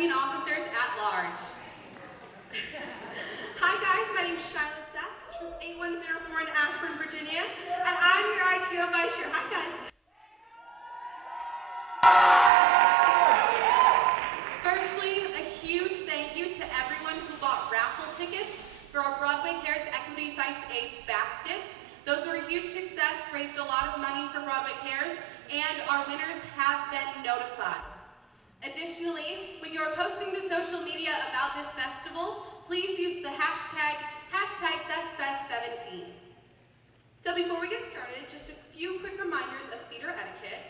Assessing Officers at Large. Hi guys, my name is Shyla Seth, Troop 8104 in Ashburn, Virginia, and I'm your ITO Vice Chair. Hi guys. Firstly, a huge thank you to everyone who bought raffle tickets for our Broadway Cares Equity Fights AIDS baskets. Those were a huge success, raised a lot of money for Broadway Cares, and our winners have been notified. Additionally, when you are posting to social media about this festival, please use the hashtag FestFest17. So before we get started, just a few quick reminders of theater etiquette.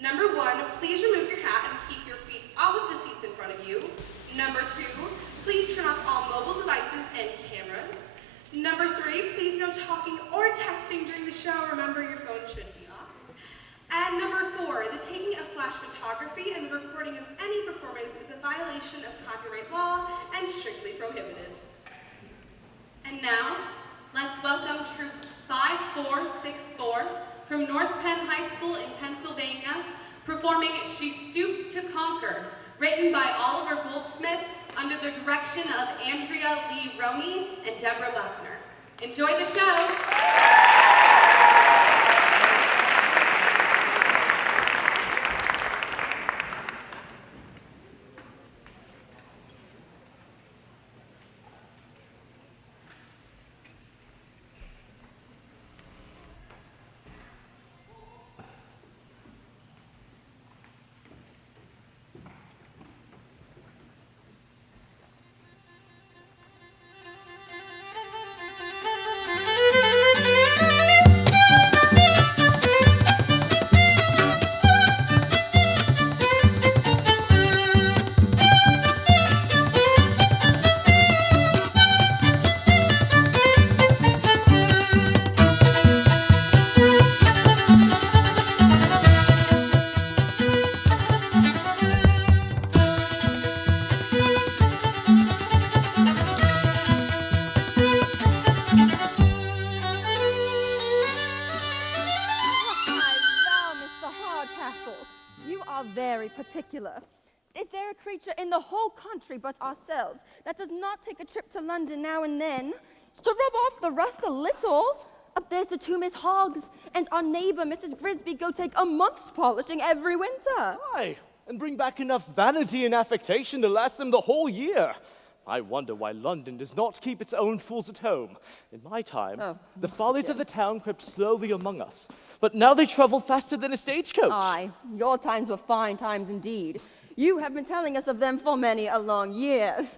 Number 1, please remove your hat and keep your feet off of the seats in front of you. Number 2, please turn off all mobile devices and cameras. Number 3, please no talking or texting during the show. Remember, your phone should be off. And number 4, the taking of flash photography and the recording of any performance is a violation of copyright law and strictly prohibited. And now, let's welcome Troop 5464 from North Penn High School in Pennsylvania, performing She Stoops to Conquer, written by Oliver Goldsmith under the direction of Andrea Lee Roney and Deborah Buckner. Enjoy the show! Particular. Is there a creature in the whole country but ourselves that does not take a trip to London now and then to rub off the rust a little? Up there's the 2 Miss Hoggs, and our neighbor Mrs. Grisby go take a month's polishing every winter. Aye, and bring back enough vanity and affectation to last them the whole year. I wonder why London does not keep its own fools at home. In my time, the follies of the town crept slowly among us, but now they travel faster than a stagecoach. Aye, your times were fine times indeed. You have been telling us of them for many a long year.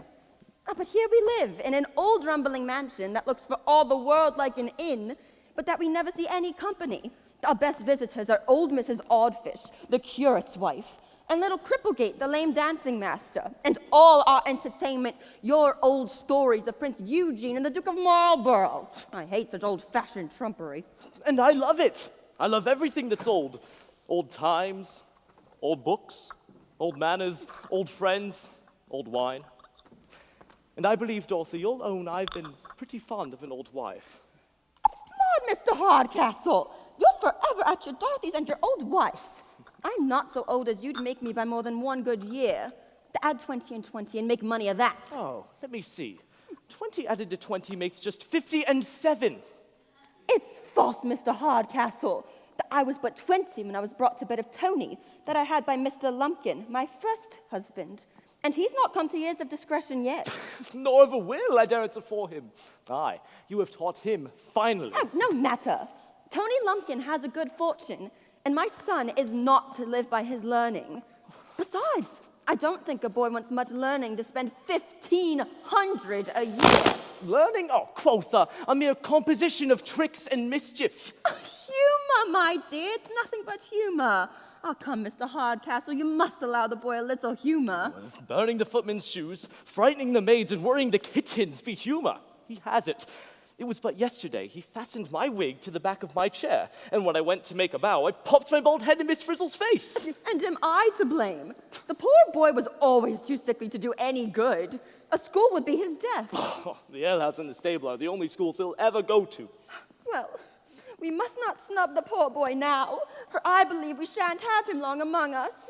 But here we live in an old rumbling mansion that looks for all the world like an inn, but that we never see any company. Our best visitors are old Mrs. Oddfish, the curate's wife, and little Cripplegate, the lame dancing master, and all our entertainment, your old stories of Prince Eugene and the Duke of Marlborough. I hate such old-fashioned trumpery. And I love it. I love everything that's old. Old times, old books, old manners, old friends, old wine. And I believe, Dorothy, you'll own I've been pretty fond of an old wife. Lord, Mr. Hardcastle, you're forever at your Dorothy's and your old wife's. I'm not so old as you'd make me by more than 1 good year. To add 20 and 20 and make money of that. Oh, let me see. 20 added to 20 makes just 50 and 7. It's false, Mr. Hardcastle, that I was but 20 when I was brought to bed of Tony, that I had by Mr. Lumpkin, my first husband. And he's not come to years of discretion yet. Nor of a will, I dare answer for him. Aye, you have taught him, finally. Oh, no matter. Tony Lumpkin has a good fortune, and my son is not to live by his learning. Besides, I don't think a boy wants much learning to spend 1,500 a year. Learning? Oh, quotha, a mere composition of tricks and mischief. Humor, my dear, it's nothing but humor. Oh, come, Mr. Hardcastle, you must allow the boy a little humor. Well, if burning the footmen's shoes, frightening the maids, and worrying the kittens be humor, he has it. It was but yesterday he fastened my wig to the back of my chair, and when I went to make a bow, I popped my bald head in Miss Frizzle's face. And am I to blame? The poor boy was always too sickly to do any good. A school would be his death. Oh, the alehouse and the stable are the only schools he'll ever go to. Well, we must not snub the poor boy now, for I believe we shan't have him long among us.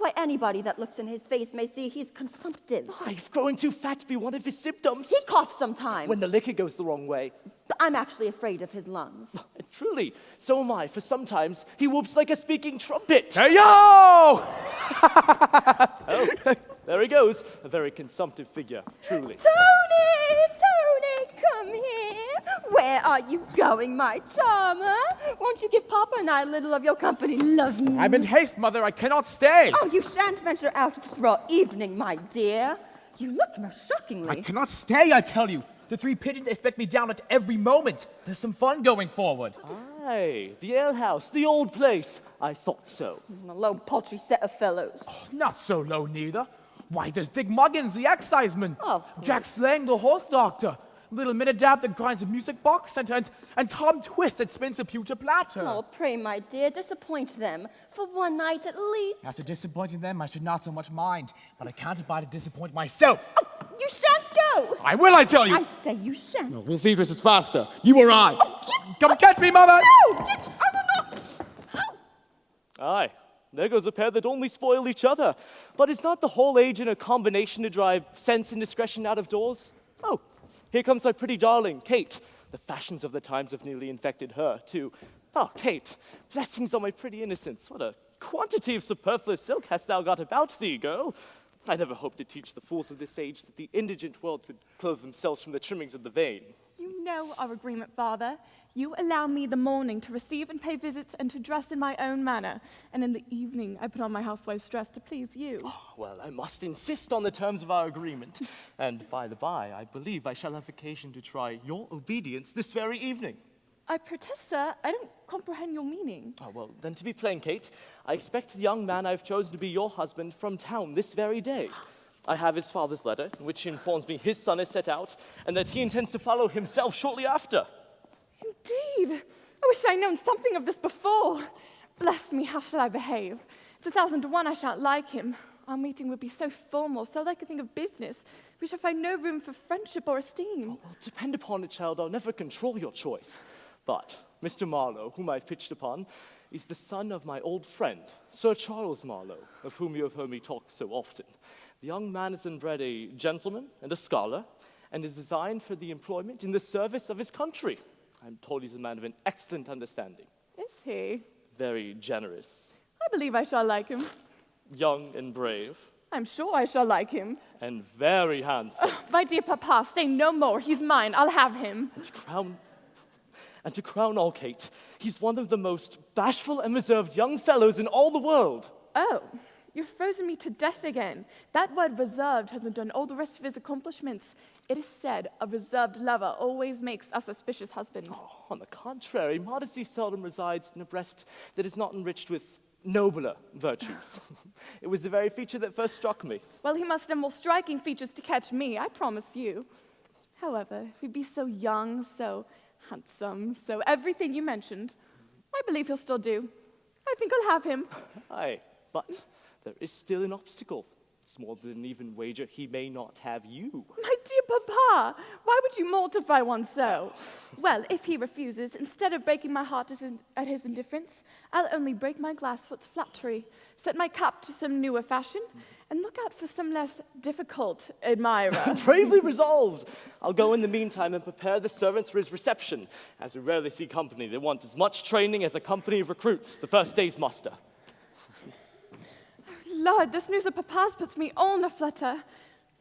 Why, anybody that looks in his face may see he's consumptive. I've growing too fat to be one of his symptoms. He coughs sometimes. When the liquor goes the wrong way. I'm actually afraid of his lungs. Truly, so am I, for sometimes he whoops like a speaking trumpet. Hey, yo! Oh, there he goes. A very consumptive figure, truly. Tony, come here. Where are you going, my charmer? Won't you give Papa and I a little of your company, love me? I'm in haste, Mother. I cannot stay. Oh, you shan't venture out this raw evening, my dear. You look most shockingly. I cannot stay, I tell you. The three pigeons expect me down at every moment. There's some fun going forward. Aye, the alehouse, the old place. I thought so. A low, paltry set of fellows. Not so low, neither. Why, there's Dick Muggins, the exciseman. Oh. Jack Slang, the horse doctor. Little Minidab that grinds a music box. And Tom Twist that spins a pewter platter. Oh, pray, my dear, disappoint them. For one night at least. After disappointing them, I should not so much mind. But I can't abide to disappoint myself. Oh, you shan't go. I will, I tell you. I say you shan't. We'll see if this is faster. You or I. Come catch me, Mother. No, I will not. Aye, there goes a pair that only spoil each other. But is not the whole age in a combination to drive sense and discretion out of doors? Oh, here comes my pretty darling, Kate. The fashions of the times have nearly infected her, too. Oh, Kate, blessings on my pretty innocence. What a quantity of superfluous silk hast thou got about thee, girl. I never hoped to teach the fools of this age that the indigent world could clothe themselves from the trimmings of the vain. You know our agreement, Father. You allow me the morning to receive and pay visits and to dress in my own manner. And in the evening, I put on my housewife's dress to please you. Well, I must insist on the terms of our agreement. And by the by, I believe I shall have occasion to try your obedience this very evening. I protest, sir, I don't comprehend your meaning. Oh, well, then to be plain, Kate, I expect the young man I've chosen to be your husband from town this very day. I have his father's letter, in which he informs me his son is set out, and that he intends to follow himself shortly after. Indeed. I wish I'd known something of this before. Bless me, how shall I behave? It's 1,000 to 1 I shan't like him. Our meeting would be so formal, so like a thing of business. We shall find no room for friendship or esteem. Well, depend upon it, child, I'll never control your choice. But Mr. Marlowe, whom I've pitched upon, is the son of my old friend, Sir Charles Marlowe, of whom you have heard me talk so often. The young man has been bred a gentleman and a scholar, and is designed for the employment in the service of his country. I'm told he's a man of an excellent understanding. Is he? Very generous. I believe I shall like him. Young and brave. I'm sure I shall like him. And very handsome. My dear papa, say no more. He's mine. I'll have him. And to crown all, Kate, he's one of the most bashful and reserved young fellows in all the world. Oh, you've frozen me to death again. That word reserved hasn't done all the rest of his accomplishments. It is said a reserved lover always makes a suspicious husband. Oh, on the contrary, modesty seldom resides in a breast that is not enriched with nobler virtues. It was the very feature that first struck me. Well, he must have more striking features to catch me, I promise you. However, if he be so young, so handsome, so everything you mentioned, I believe he'll still do. I think I'll have him. Aye, but there is still an obstacle. It's more than an even wager he may not have you. My dear papa, why would you mortify one so? Well, if he refuses, instead of breaking my heart at his indifference, I'll only break my glassfoot's flattery, set my cap to some newer fashion, and look out for some less difficult admirer. Bravely resolved. I'll go in the meantime and prepare the servants for his reception, as we rarely see company that want as much training as a company of recruits the first day's muster. Lord, this news of papa's puts me all in a flutter.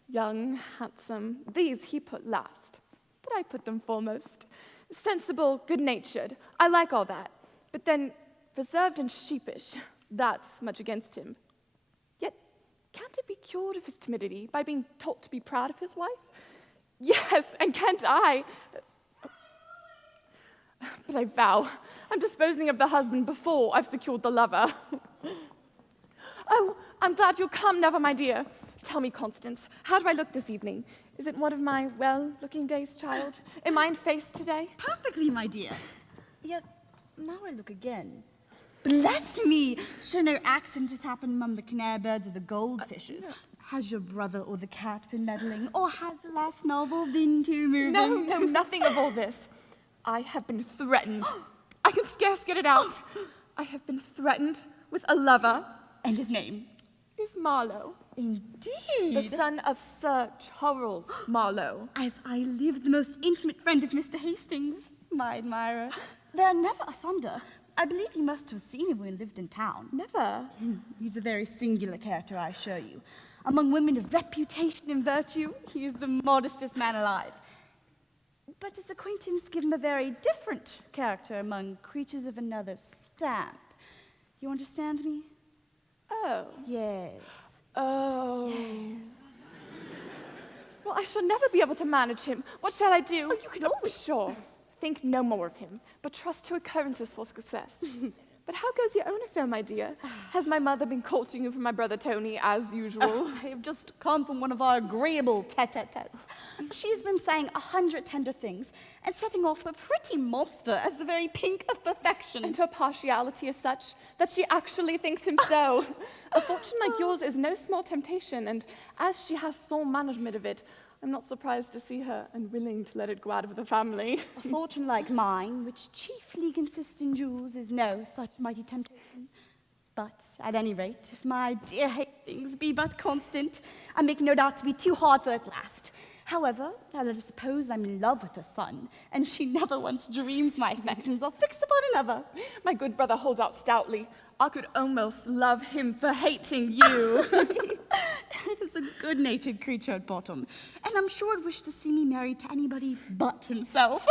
Young, handsome, these he put last, but I put them foremost. Sensible, good-natured, I like all that. But then, reserved and sheepish, that's much against him. Yet, can't it be cured of his timidity by being taught to be proud of his wife? Yes, and can't I? But I vow, I'm disposing of the husband before I've secured the lover. Oh, I'm glad you'll come, Never, my dear. Tell me, Constance, how do I look this evening? Is it one of my well-looking days, child? Am I in face today? Perfectly, my dear. Yet, now I look again. Bless me! Sure no accident has happened among the canary birds or the goldfishes. Has your brother or the cat been meddling? Or has the last novel been too moving? No, nothing of all this. I have been threatened. I can scarce get it out. I have been threatened with a lover. And his name? He's Marlowe, Indeed. the son of Sir Charles Marlowe. As I live, the most intimate friend of Mr. Hastings, my admirer. They're never asunder. I believe you must have seen him when he lived in town. Never. He's a very singular character, I assure you. Among women of reputation and virtue, he is the modestest man alive. But his acquaintance give him a very different character among creatures of another stamp. You understand me? Oh. Yes. Oh. Yes. Well, I shall never be able to manage him. What shall I do? Oh, you can always... Sure. Think no more of him, but trust to occurrences for success. But how goes your own affair, my dear? Has my mother been courting you for my brother Tony, as usual? I have just come from one of our agreeable tete-a-tetes. She's been saying 100 tender things and setting off a pretty monster as the very pink of perfection. And her partiality is such that she actually thinks him so. A fortune like yours is no small temptation, and as she has sole management of it, I'm not surprised to see her unwilling to let it go out of the family. A fortune like mine, which chiefly consists in jewels, is no such mighty temptation. But, at any rate, if my dear Hastings be but constant, I make no doubt to be too hard for at last. However, now let us suppose I'm in love with her son, and she never once dreams my affections are fixed upon another. My good brother holds out stoutly. I could almost love him for hating you. He is a good-natured creature at bottom, and I'm sure would wish to see me married to anybody but himself.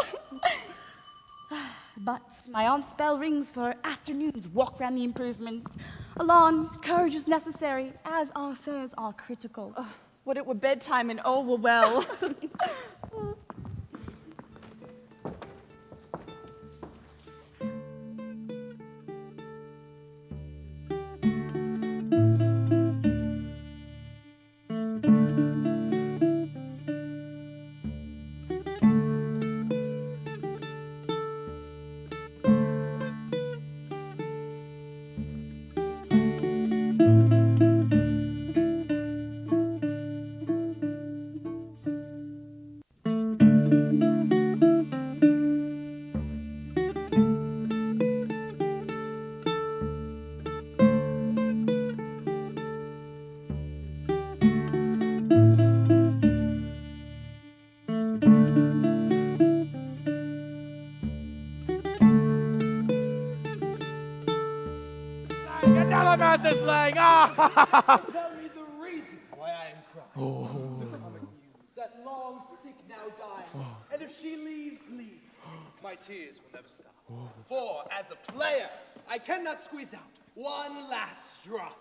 But my aunt's bell rings for her afternoon's walk round the improvements. Alone, courage is necessary, as our affairs are critical. Oh, would it were bedtime and all were well. Another master slang! Ah! Tell me the reason why I am crying. The common news that long sick now dying, and if she leaves, my tears will never stop. For as a player, I cannot squeeze out one last drop.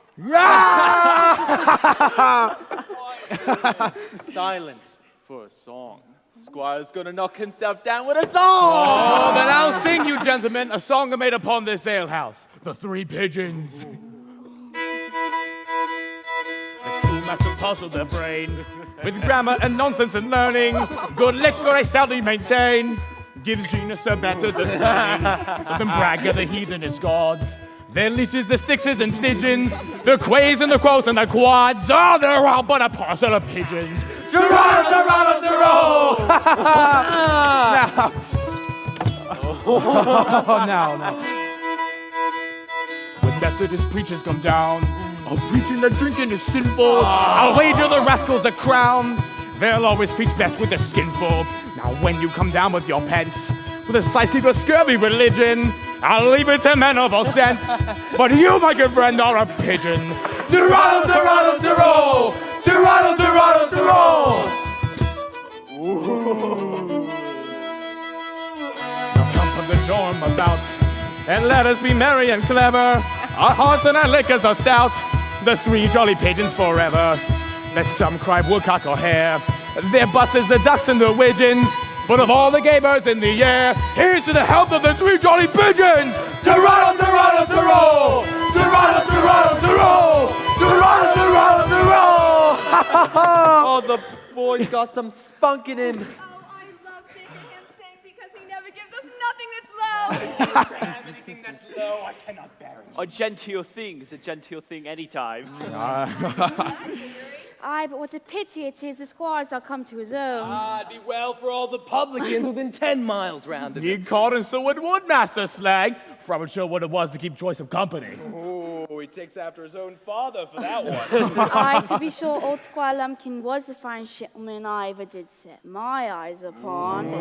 Silence for a song. Squire's gonna knock himself down with a song! Oh, then I'll sing you, gentlemen, a song made upon this alehouse. The Three Pigeons. The schoolmasters puzzle their brain with grammar and nonsense and learning. Good liquor I stoutly maintain gives genius a better discerning than brag of the heathenist gods. Their leeches, the Styxes and Stygians, the quays and the quotes and the quads. Oh, they're all but a parcel of pigeons. Toronto, Toronto, Toronto! Now. When Methodist preachers come down, preaching and drinking is sinful. I'll wager the rascals a crown. They'll always preach best with a skinful. Now when you come down with your pence, with a slice of your scurvy religion, I'll leave it to men of all sense. But you, my good friend, are a pigeon. Toronto, Toronto, Toronto! Toronto, Toronto, Toronto! Now come from the dorm about, and let us be merry and clever. Our hearts and our liquors are stout, the three jolly pigeons forever. Let some cry woodcock or hare, their buses, the ducks and the widgeons. But of all the gay birds in the air, here's to the health of the three jolly pigeons! Toronto, Toronto, Toronto! Toronto, Toronto, Toronto! Toronto, Toronto, Toronto! Oh, the boy's got some spunk in him. Oh, I love seeing him sing because he never gives us nothing that's low. To have anything that's low, I cannot bear it. A genteel thing is a genteel thing anytime. Aye, but what a pity it is, the squires are come to his own. It'd be well for all the publicans within 10 miles round of it. He called in Seward Woodmaster slang, for I'm sure what it was to keep choice of company. Oh, he takes after his own father for that one. Aye, to be sure, old Squire Lumpkin was the finest gentleman I ever did set my eyes upon.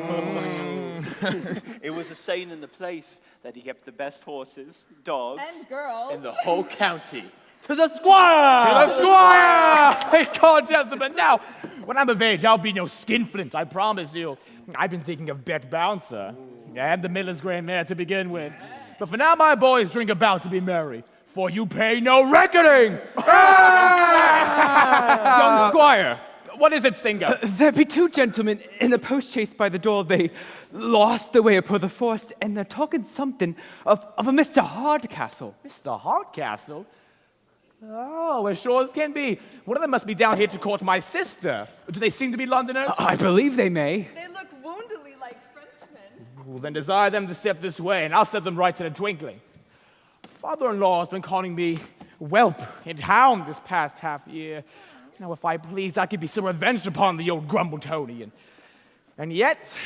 It was a saying in the place that he kept the best horses, dogs, And girls. In the whole county. To the squire! To the squire! Hey, God, gentlemen, now, when I'm of age, I'll be no skinflint, I promise you. I've been thinking of Bet Bouncer and the miller's gray mare to begin with. But for now, my boys, drink about to be merry, for you pay no reckoning! Young squire, what is it, Stingo? There be two gentlemen in a post-chase by the door. They lost their way upon the forest, and they're talking something of a Mr. Hardcastle. Mr. Hardcastle? Oh, as sure as can be. One of them must be down here to court my sister. Do they seem to be Londoners? I believe they may. They look woundily like Frenchmen. Well, then desire them to step this way, and I'll set them right in a twinkling. Father-in-law has been calling me whelp and hound this past half year. Now, if I pleased, I could be so revenged upon the old Grumble-Tony. And yet,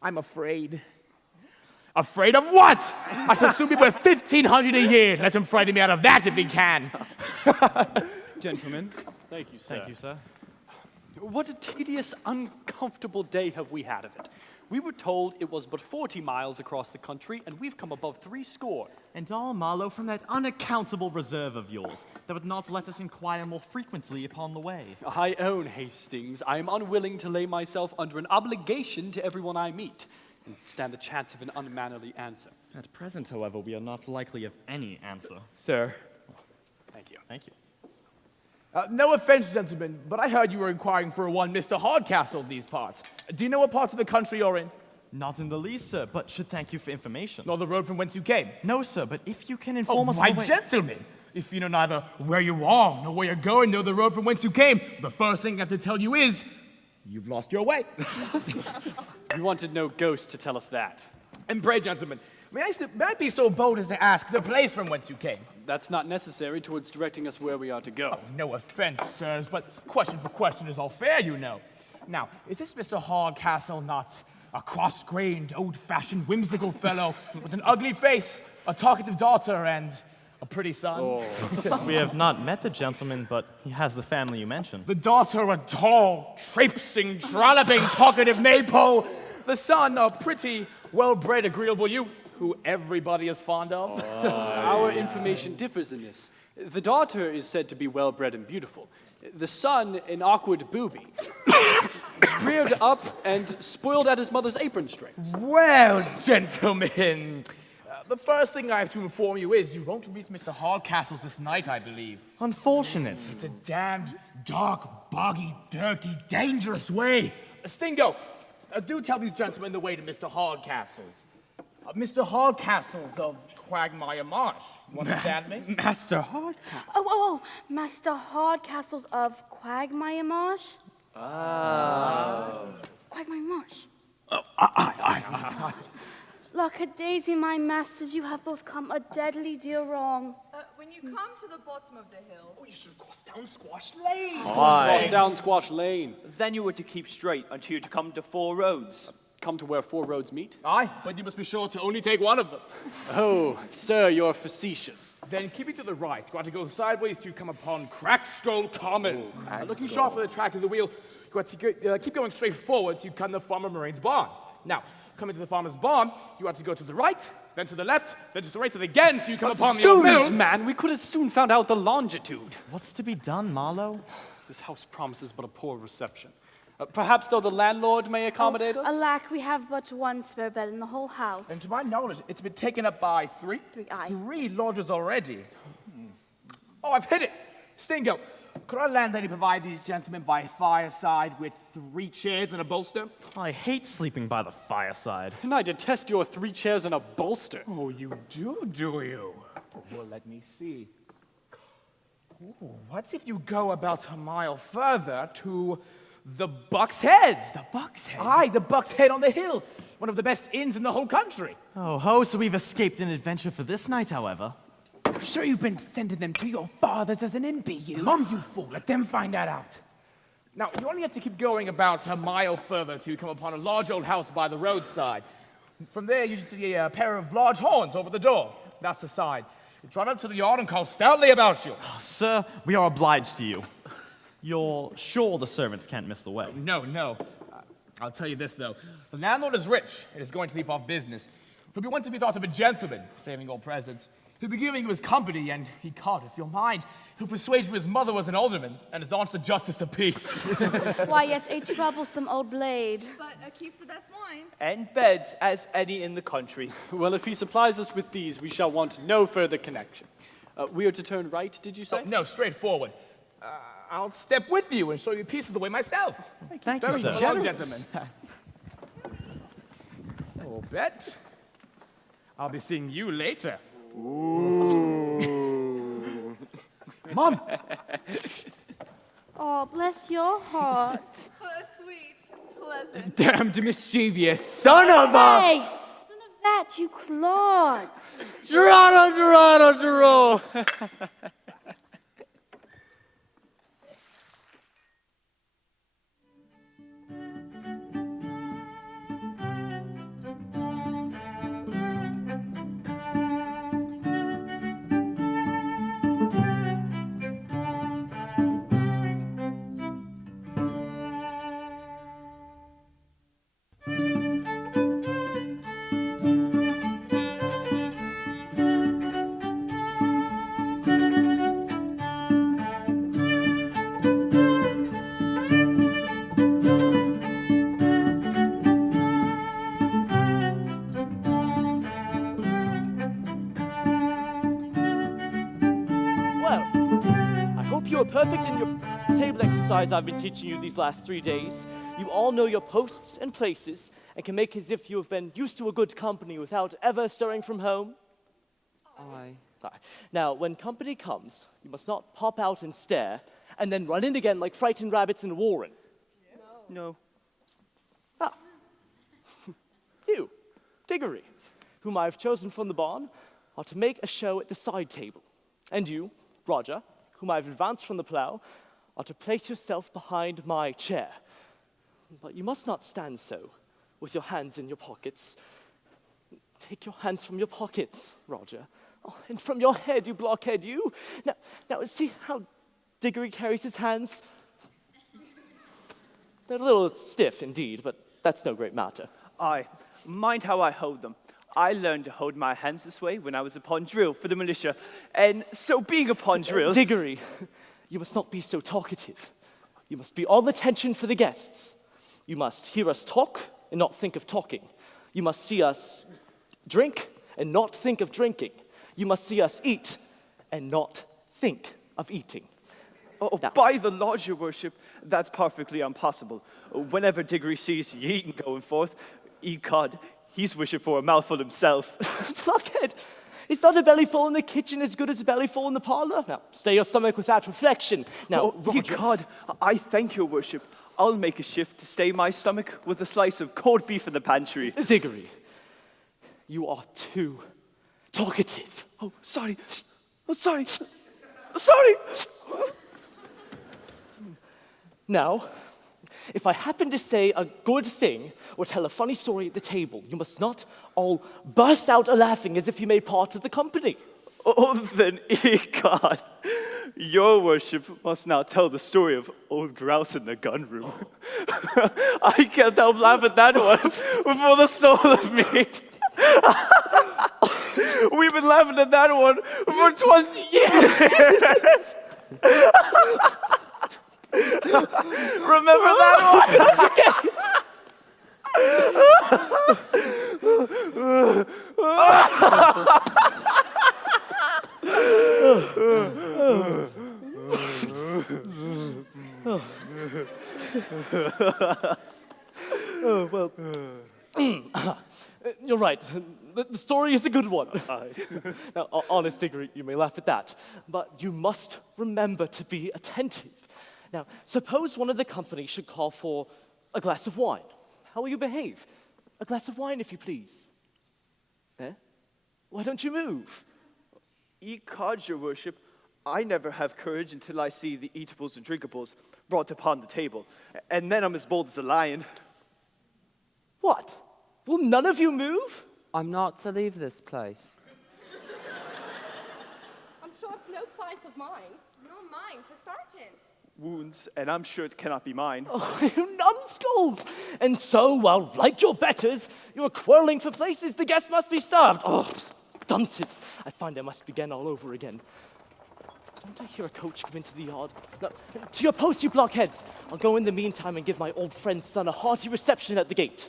I'm afraid. Afraid of what? I shall soon be worth 1,500 a year. Let him frighten me out of that if he can. Gentlemen. Thank you, sir. Thank you, sir. What a tedious, uncomfortable day have we had of it. We were told it was but 40 miles across the country, and we've come above 60. And all, Marlowe, from that unaccountable reserve of yours that would not let us inquire more frequently upon the way. I own, Hastings, I am unwilling to lay myself under an obligation to everyone I meet, and stand the chance of an unmannerly answer. At present, however, we are not likely of any answer. Sir. Thank you. Thank you. No offense, gentlemen, but I heard you were inquiring for one Mr. Hardcastle in these parts. Do you know what part of the country you're in? Not in the least, sir, but should thank you for information. Nor the road from whence you came? No, sir, but if you can inform us my of the way... gentlemen! If you know neither where you are, nor where you're going, nor the road from whence you came, the first thing I have to tell you is, you've lost your way. You wanted no ghost to tell us that. And pray, gentlemen, may I be so bold as to ask the place from whence you came? That's not necessary towards directing us where we are to go. No offense, sirs, but question for question is all fair, you know. Now, is this Mr. Hardcastle not a cross-grained, old-fashioned, whimsical fellow with an ugly face, a talkative daughter, and a pretty son? We have not met the gentleman, but he has the family you mentioned. The daughter, a tall, traipsing, trolloping, talkative maypole. The son, a pretty, well-bred, agreeable youth who everybody is fond of. Our information differs in this. The daughter is said to be well-bred and beautiful. The son, an awkward booby, reared up and spoiled at his mother's apron strings. Well, gentlemen, the first thing I have to inform you is you won't reach Mr. Hardcastle's this night, I believe. Unfortunate. It's a damned, dark, boggy, dirty, dangerous way. Stingo, do tell these gentlemen the way to Mr. Hardcastle's. Mr. Hardcastle's of Quagmire Marsh. You understand me? Master Hardcastle. Oh, Master Hardcastles of Quagmire Marsh? Quagmire Marsh. Like a daisy, my masters, you have both come a deadly deal wrong. When you come to the bottom of the hill, Oh, you should have crossed down Squash Lane. Cross down Squash Lane. Then you were to keep straight until you to come to 4 roads. Come to where 4 roads meet? Aye, but you must be sure to only take one of them. Oh, sir, you're facetious. Then keeping to the right, you are to go sideways to come upon Crackskull Common. Looking sharp for the track of the wheel, you are to keep going straight forward to come to Farmer Marine's barn. Now, coming to the farmer's barn, you are to go to the right, then to the left, then to the right, and again till you come upon the old mill. Man, we could have soon found out the longitude. What's to be done, Marlowe? This house promises but a poor reception. Perhaps, though, the landlord may accommodate us? Alack, we have but one spare bed in the whole house. And to my knowledge, it's been taken up by three lodgers already. Oh, I've hit it! Stingo, could our landlady provide these gentlemen by fireside with 3 chairs and a bolster? I hate sleeping by the fireside. And I detest your 3 chairs and a bolster. Oh, you do you? Well, let me see. Ooh, what if you go about a mile further to the Buck's Head? The Buck's Head? Aye, the Buck's Head on the hill. One of the best inns in the whole country. Oh ho, so we've escaped an adventure for this night, however. Sure you've been sending them to your fathers as an NB, you? Mum, you fool, let them find that out. Now, you only have to keep going about a mile further to come upon a large old house by the roadside. From there, you should see a pair of large horns over the door. That's the side. to trot up to the yard and call stoutly about you. Sir, we are obliged to you. You're sure the servants can't miss the way? No. I'll tell you this, though. The landlord is rich and is going to leave off business. He'll be one to be thought of a gentleman, saving all presents. He'll be giving you his company, and he can't, if you'll mind. He'll persuade you his mother was an alderman, and his aunt the justice of peace. Why, yes, a troublesome old blade. But keeps the best wines. And beds as any in the country. Well, if he supplies us with these, we shall want no further connection. We are to turn right, did you say? Oh, no, straight forward. I'll step with you and show you a piece of the way myself. Thank you, sir. Hello, gentlemen. I'll bet. I'll be seeing you later. Ooh. Mom! Oh, bless your heart. Sweet, pleasant. Damned mischievous Son of a... Hey! None of that, you clods. Gerardo! Perfect in your table exercise I've been teaching you these last 3 days. You all know your posts and places and can make as if you have been used to a good company without ever stirring from home. Aye. Now, when company comes, you must not pop out and stare and then run in again like frightened rabbits in a warren. No. Ah. You, Diggory, whom I have chosen from the barn, are to make a show at the side table. And you, Roger, whom I have advanced from the plough, are to place yourself behind my chair. But you must not stand so, with your hands in your pockets. Take your hands from your pockets, Roger. Oh, and from your head, you blockhead, you. Now see how Diggory carries his hands? They're a little stiff indeed, but that's no great matter. Aye, mind how I hold them. I learned to hold my hands this way when I was upon drill for the militia. And so being upon drill... Diggory, you must not be so talkative. You must be all attention for the guests. You must hear us talk and not think of talking. You must see us drink and not think of drinking. You must see us eat and not think of eating. Oh, now, by the Lord, your worship, that's perfectly impossible. Whenever Diggory sees ye eating going forth, ecod, he's wishing for a mouthful himself. Blockhead! Is not a bellyful in the kitchen as good as a bellyful in the parlor? Now, stay your stomach without reflection. Now, Roger... God, I thank your worship. I'll make a shift to stay my stomach with a slice of cold beef in the pantry. Diggory, you are too talkative. Oh, sorry. Oh, sorry. Sorry! Now, if I happen to say a good thing or tell a funny story at the table, you must not all burst out a-laughing as if you made part of the company. Oh, then, God, your worship must now tell the story of old grouse in the gun room. I can't help laughing at that one for the soul of me. We've been laughing at that one for 20 years. Remember that Oh, well, you're right. The story is a good one. Now, honest Diggory, you may laugh at that, but you must remember to be attentive. Now, suppose one of the company should call for a glass of wine. How will you behave? A glass of wine, if you please. Why don't you move? Ecod, your worship, I never have courage until I see the eatables and drinkables brought upon the table, and then I'm as bold as a lion. What? Will none of you move? I'm not to leave this place. that's of mine. Nor mine, for certain. Wounds, and I'm sure it cannot be mine. Oh, you numbskulls! And so, while, like your betters, you are quarreling for places, the guests must be starved. Oh, dunces! I find I must begin all over again. Don't I hear a coach come into the yard? No, to your posts, you blockheads! I'll go in the meantime and give my old friend's son a hearty reception at the gate.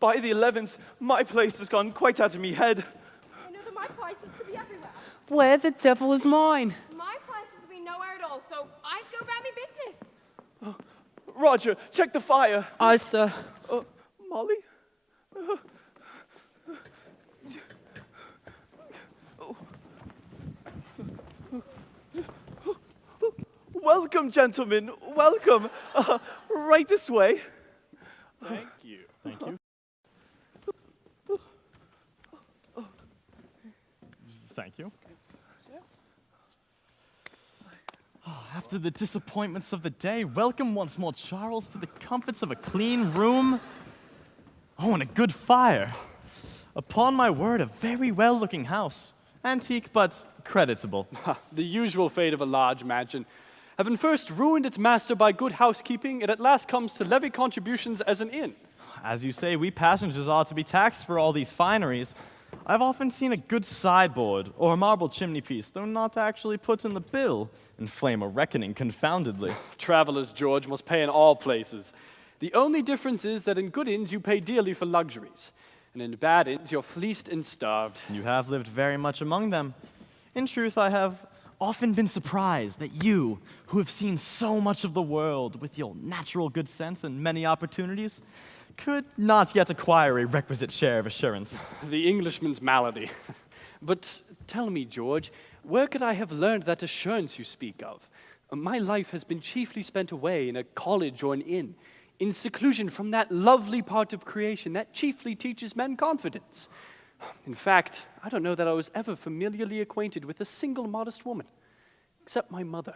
By the 11s, my place has gone quite out of me head. I know that my place is to be everywhere. Where the devil is mine? My place is to be nowhere at all, so I go about my business. Roger, check the fire. Aye, sir. Molly? Welcome, gentlemen. Welcome. Right this way. Thank you. Thank you. Thank you. After the disappointments of the day, welcome once more, Charles, to the comforts of a clean room. Oh, and a good fire. Upon my word, a very well-looking house. Antique, but creditable. The usual fate of a large mansion. Having first ruined its master by good housekeeping, it at last comes to levy contributions as an inn. As you say, we passengers ought to be taxed for all these fineries. I've often seen a good sideboard or a marble chimney-piece, though not actually put in the bill, inflame a reckoning confoundedly. Travelers, George, must pay in all places. The only difference is that in good inns you pay dearly for luxuries, and in bad inns you're fleeced and starved. You have lived very much among them. In truth, I have often been surprised that you, who have seen so much of the world with your natural good sense and many opportunities, could not yet acquire a requisite share of assurance. The Englishman's malady. But tell me, George, where could I have learned that assurance you speak of? My life has been chiefly spent away in a college or an inn, in seclusion from that lovely part of creation that chiefly teaches men confidence. In fact, I don't know that I was ever familiarly acquainted with a single modest woman, except my mother.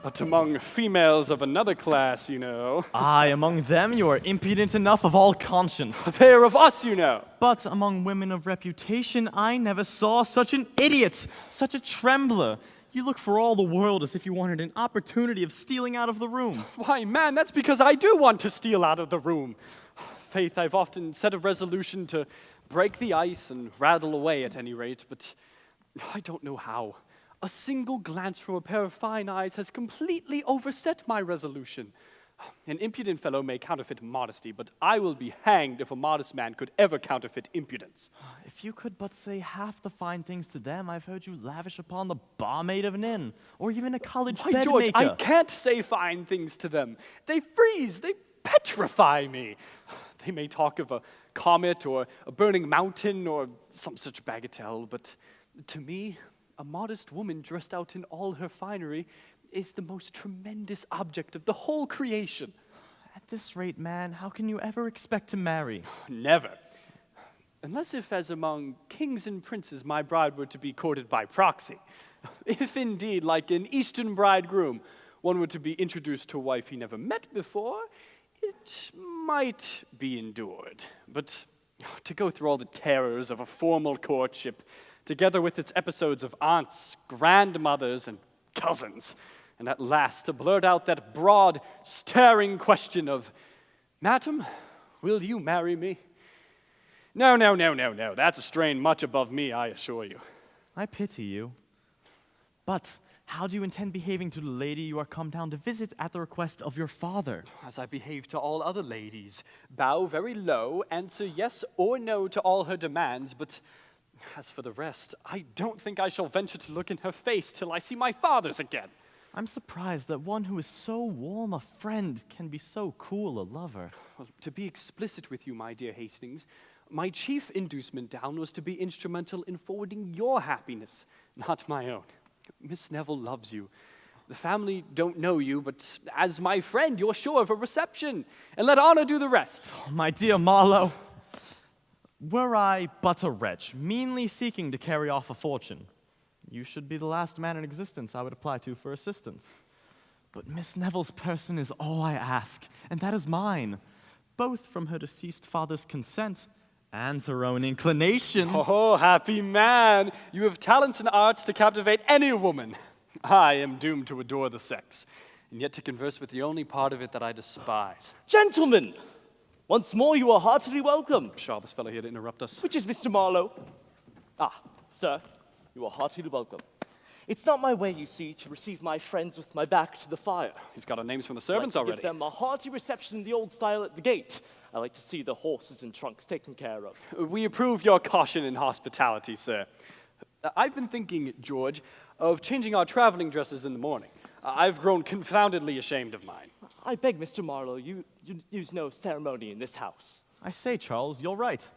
But among females of another class, you know. Aye, among them you are impudent enough of all conscience. They are of us, you know. But among women of reputation, I never saw such an idiot, such a trembler. You look for all the world as if you wanted an opportunity of stealing out of the room. Why, man, that's because I do want to steal out of the room. Faith, I've often set a resolution to break the ice and rattle away at any rate, but I don't know how. A single glance from a pair of fine eyes has completely overset my resolution. An impudent fellow may counterfeit modesty, but I will be hanged if a modest man could ever counterfeit impudence. If you could but say half the fine things to them I've heard you lavish upon the barmaid of an inn, or even a college Why, bed George, maker. I can't say fine things to them. They freeze, they petrify me. They may talk of a comet or a burning mountain or some such bagatelle, but to me, a modest woman dressed out in all her finery is the most tremendous object of the whole creation. At this rate, man, how can you ever expect to marry? Never. Unless if, as among kings and princes, my bride were to be courted by proxy. If indeed, like an Eastern bridegroom, one were to be introduced to a wife he never met before, it might be endured. But to go through all the terrors of a formal courtship, together with its episodes of aunts, grandmothers, and cousins, and at last to blurt out that broad, staring question of, "Madam, will you marry me?" No, that's a strain much above me, I assure you. I pity you. But how do you intend behaving to the lady you are come down to visit at the request of your father? As I behave to all other ladies, bow very low, answer yes or no to all her demands, but as for the rest, I don't think I shall venture to look in her face till I see my father's again. I'm surprised that one who is so warm a friend can be so cool a lover. Well, to be explicit with you, my dear Hastings, my chief inducement down was to be instrumental in forwarding your happiness, not my own. Miss Neville loves you. The family don't know you, but as my friend, you're sure of a reception, and let honor do the rest. Oh, my dear Marlowe, were I but a wretch, meanly seeking to carry off a fortune, you should be the last man in existence I would apply to for assistance. But Miss Neville's person is all I ask, and that is mine, both from her deceased father's consent And her own inclination. Oh, happy man! You have talents and arts to captivate any woman. I am doomed to adore the sex, and yet to converse with the only part of it that I despise. Gentlemen, once more you are heartily welcome. Sharpest fellow here to interrupt us. Which is Mr. Marlowe. Ah, sir, you are heartily welcome. It's not my way, you see, to receive my friends with my back to the fire. He's got our names from the servants I like to already. give them a hearty reception in the old style at the gate. I like to see the horses and trunks taken care of. We approve your caution and hospitality, sir. I've been thinking, George, of changing our traveling dresses in the morning. I've grown confoundedly ashamed of mine. I beg, Mr. Marlowe, you use no ceremony in this house. I say, Charles, you're right.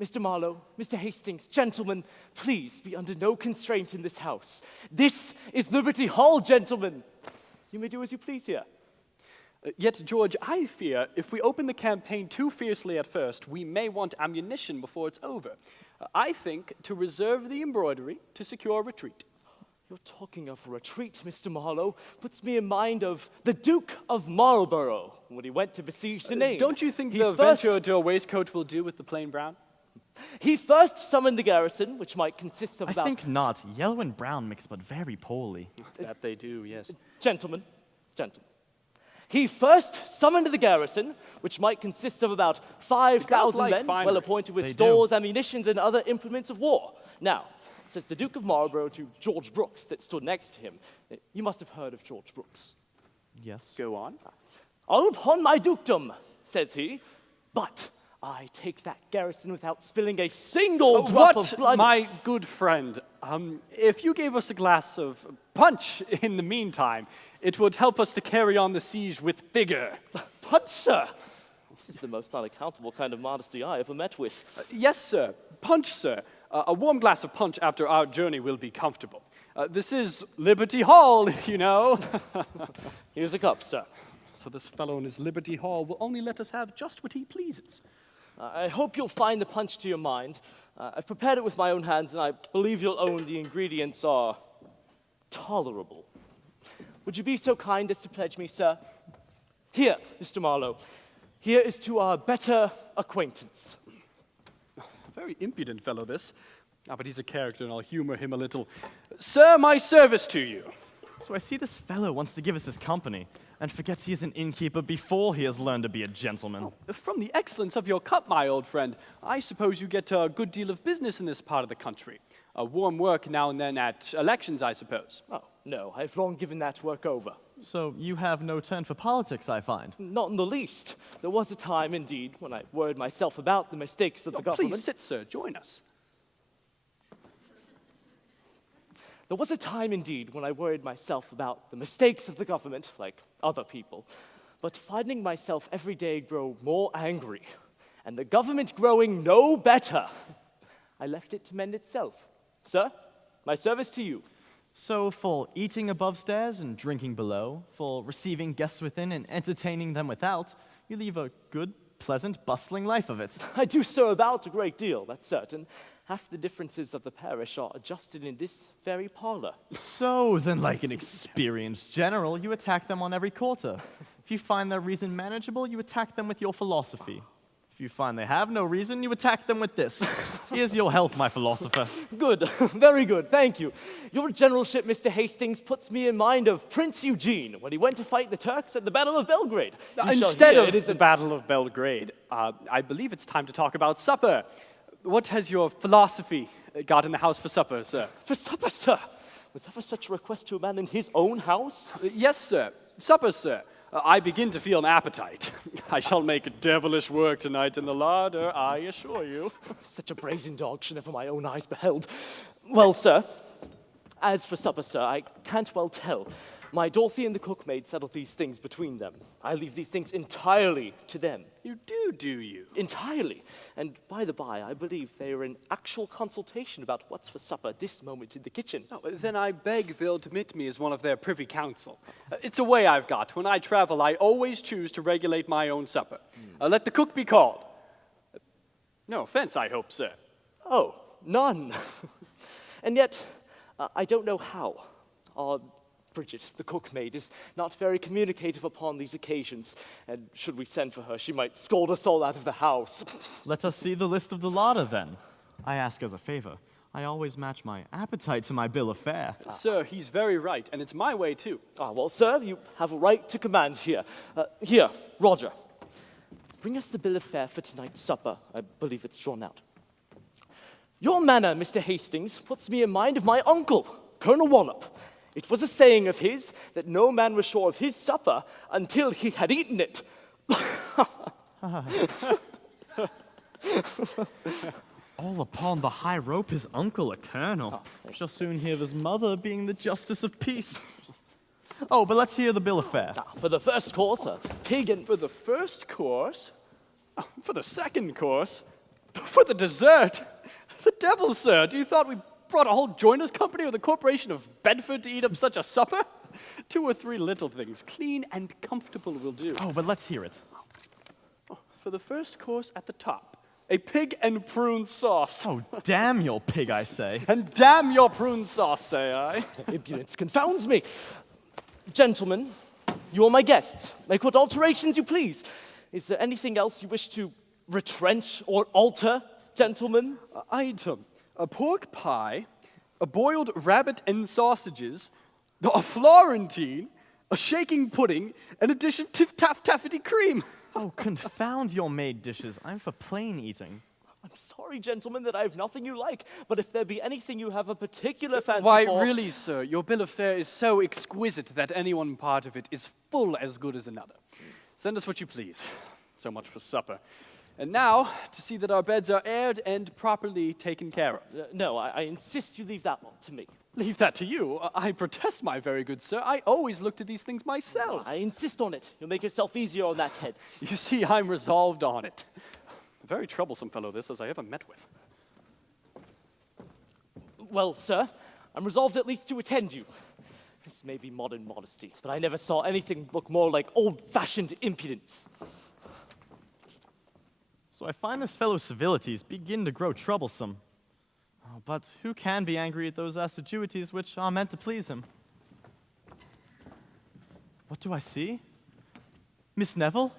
Mr. Marlowe, Mr. Hastings, gentlemen, please be under no constraint in this house. This is Liberty Hall, gentlemen. You may do as you please here. Yet, George, I fear if we open the campaign too fiercely at first, we may want ammunition before it's over. I think to reserve the embroidery to secure a retreat. You're talking of a retreat, Mr. Marlowe, puts me in mind of the Duke of Marlborough when he went to besiege the name. Don't you think the venture to a waistcoat will do with the plain brown? He first summoned the garrison, which might consist of I about... think not. Yellow and brown mix but very poorly. That they do, yes. Gentlemen. He first summoned the garrison, which might consist of about 5,000 men, well appointed with stores, ammunitions, and other implements of war. Now, says the Duke of Marlborough to George Brooks that stood next to him. You must have heard of George Brooks. Yes. Go on. All upon my dukedom, says he, but I take that garrison without spilling a single drop of blood. My good friend, if you gave us a glass of punch in the meantime, it would help us to carry on the siege with vigor. Punch, sir? This is the most unaccountable kind of modesty I ever met with. Yes, sir. Punch, sir. A warm glass of punch after our journey will be comfortable. This is Liberty Hall, you know. Here's a cup, sir. So this fellow in his Liberty Hall will only let us have just what he pleases. I hope you'll find the punch to your mind. I've prepared it with my own hands, and I believe you'll own the ingredients are tolerable. Would you be so kind as to pledge me, sir? Here, Mr. Marlowe. Here is to our better acquaintance. Very impudent fellow, this. But he's a character, and I'll humor him a little. Sir, my service to you. So I see this fellow wants to give us his company, and forgets he is an innkeeper before he has learned to be a gentleman. From the excellence of your cup, my old friend, I suppose you get a good deal of business in this part of the country. A warm work now and then at elections, I suppose. Oh, no, I've long given that work over. So you have no turn for politics, I find. Not in the least. There was a time, indeed, when I worried myself about the mistakes of the government. Please sit, sir. Join us. There was a time, indeed, when I worried myself about the mistakes of the government, like other people, but finding myself every day grow more angry, and the government growing no better, I left it to mend itself. Sir, my service to you. So for eating above stairs and drinking below, for receiving guests within and entertaining them without, you leave a good, pleasant, bustling life of it. I do stir about a great deal, that's certain. Half the differences of the parish are adjusted in this very parlor. So then, like an experienced general, you attack them on every quarter. If you find their reason manageable, you attack them with your philosophy. If you find they have no reason, you attack them with this. Here's your health, my philosopher. Good, very good, thank you. Your generalship, Mr. Hastings, puts me in mind of Prince Eugene when he went to fight the Turks at the Battle of Belgrade. Instead of the Battle of Belgrade, I believe it's time to talk about supper. What has your philosophy got in the house for supper, sir? For supper, sir? Was ever such a request to a man in his own house? Yes, sir. Supper, sir. I begin to feel an appetite. I shall make devilish work tonight in the larder, I assure you. Such a brazen dog should never my own eyes beheld. Well, sir, as for supper, sir, I can't well tell. My Dorothy and the cookmaid settle these things between them. I leave these things entirely to them. You do you? Entirely. And by the by, I believe they are in actual consultation about what's for supper this moment in the kitchen. Oh, then I beg they'll admit me as one of their privy council. It's a way I've got. When I travel, I always choose to regulate my own supper. Let the cook be called. No offense, I hope, sir. Oh, none. And yet, I don't know how. Bridget, the cookmaid, is not very communicative upon these occasions, and should we send for her, she might scold us all out of the house. Let us see the list of the larder, then. I ask as a favor. I always match my appetite to my bill of fare. Sir, he's very right, and it's my way too. Well, sir, you have a right to command here. Here, Roger. Bring us the bill of fare for tonight's supper. I believe it's drawn out. Your manner, Mr. Hastings, puts me in mind of my uncle, Colonel Wallop. It was a saying of his that no man was sure of his supper until he had eaten it. All upon the high rope his uncle, a colonel. We shall soon hear of his mother being the justice of peace. Oh, but let's hear the bill of fare. For the first course, a pig and... For the first course? For the second course? For the dessert? The devil, sir! Do you thought we brought a whole joiners' company or the Corporation of Bedford to eat up such a supper? 2 or 3 little things, clean and comfortable, will do. Oh, but let's hear it. For the first course at the top, a pig and prune sauce. Oh, damn your pig, I say. And damn your prune sauce, say I. Impudence confounds me. Gentlemen, you are my guests. Make what alterations you please. Is there anything else you wish to retrench or alter, gentlemen? Item, a pork pie, a boiled rabbit and sausages, a Florentine, a shaking pudding, and a dish of tip-tap taffety cream. Oh, confound your made dishes. I'm for plain eating. I'm sorry, gentlemen, that I have nothing you like, but if there be anything you have a particular fancy Why, for... really, sir, your bill of fare is so exquisite that any one part of it is full as good as another. Send us what you please. So much for supper. And now, to see that our beds are aired and properly taken care of. No, I insist you leave that one to me. Leave that to you? I protest, my very good sir. I always look to these things myself. I insist on it. You'll make yourself easier on that head. You see, I'm resolved on it. A very troublesome fellow this, as I ever met with. Well, sir, I'm resolved at least to attend you. This may be modern modesty, but I never saw anything look more like old-fashioned impudence. So I find this fellow's civilities begin to grow troublesome. Oh, but who can be angry at those assiduities which are meant to please him? What do I see? Miss Neville?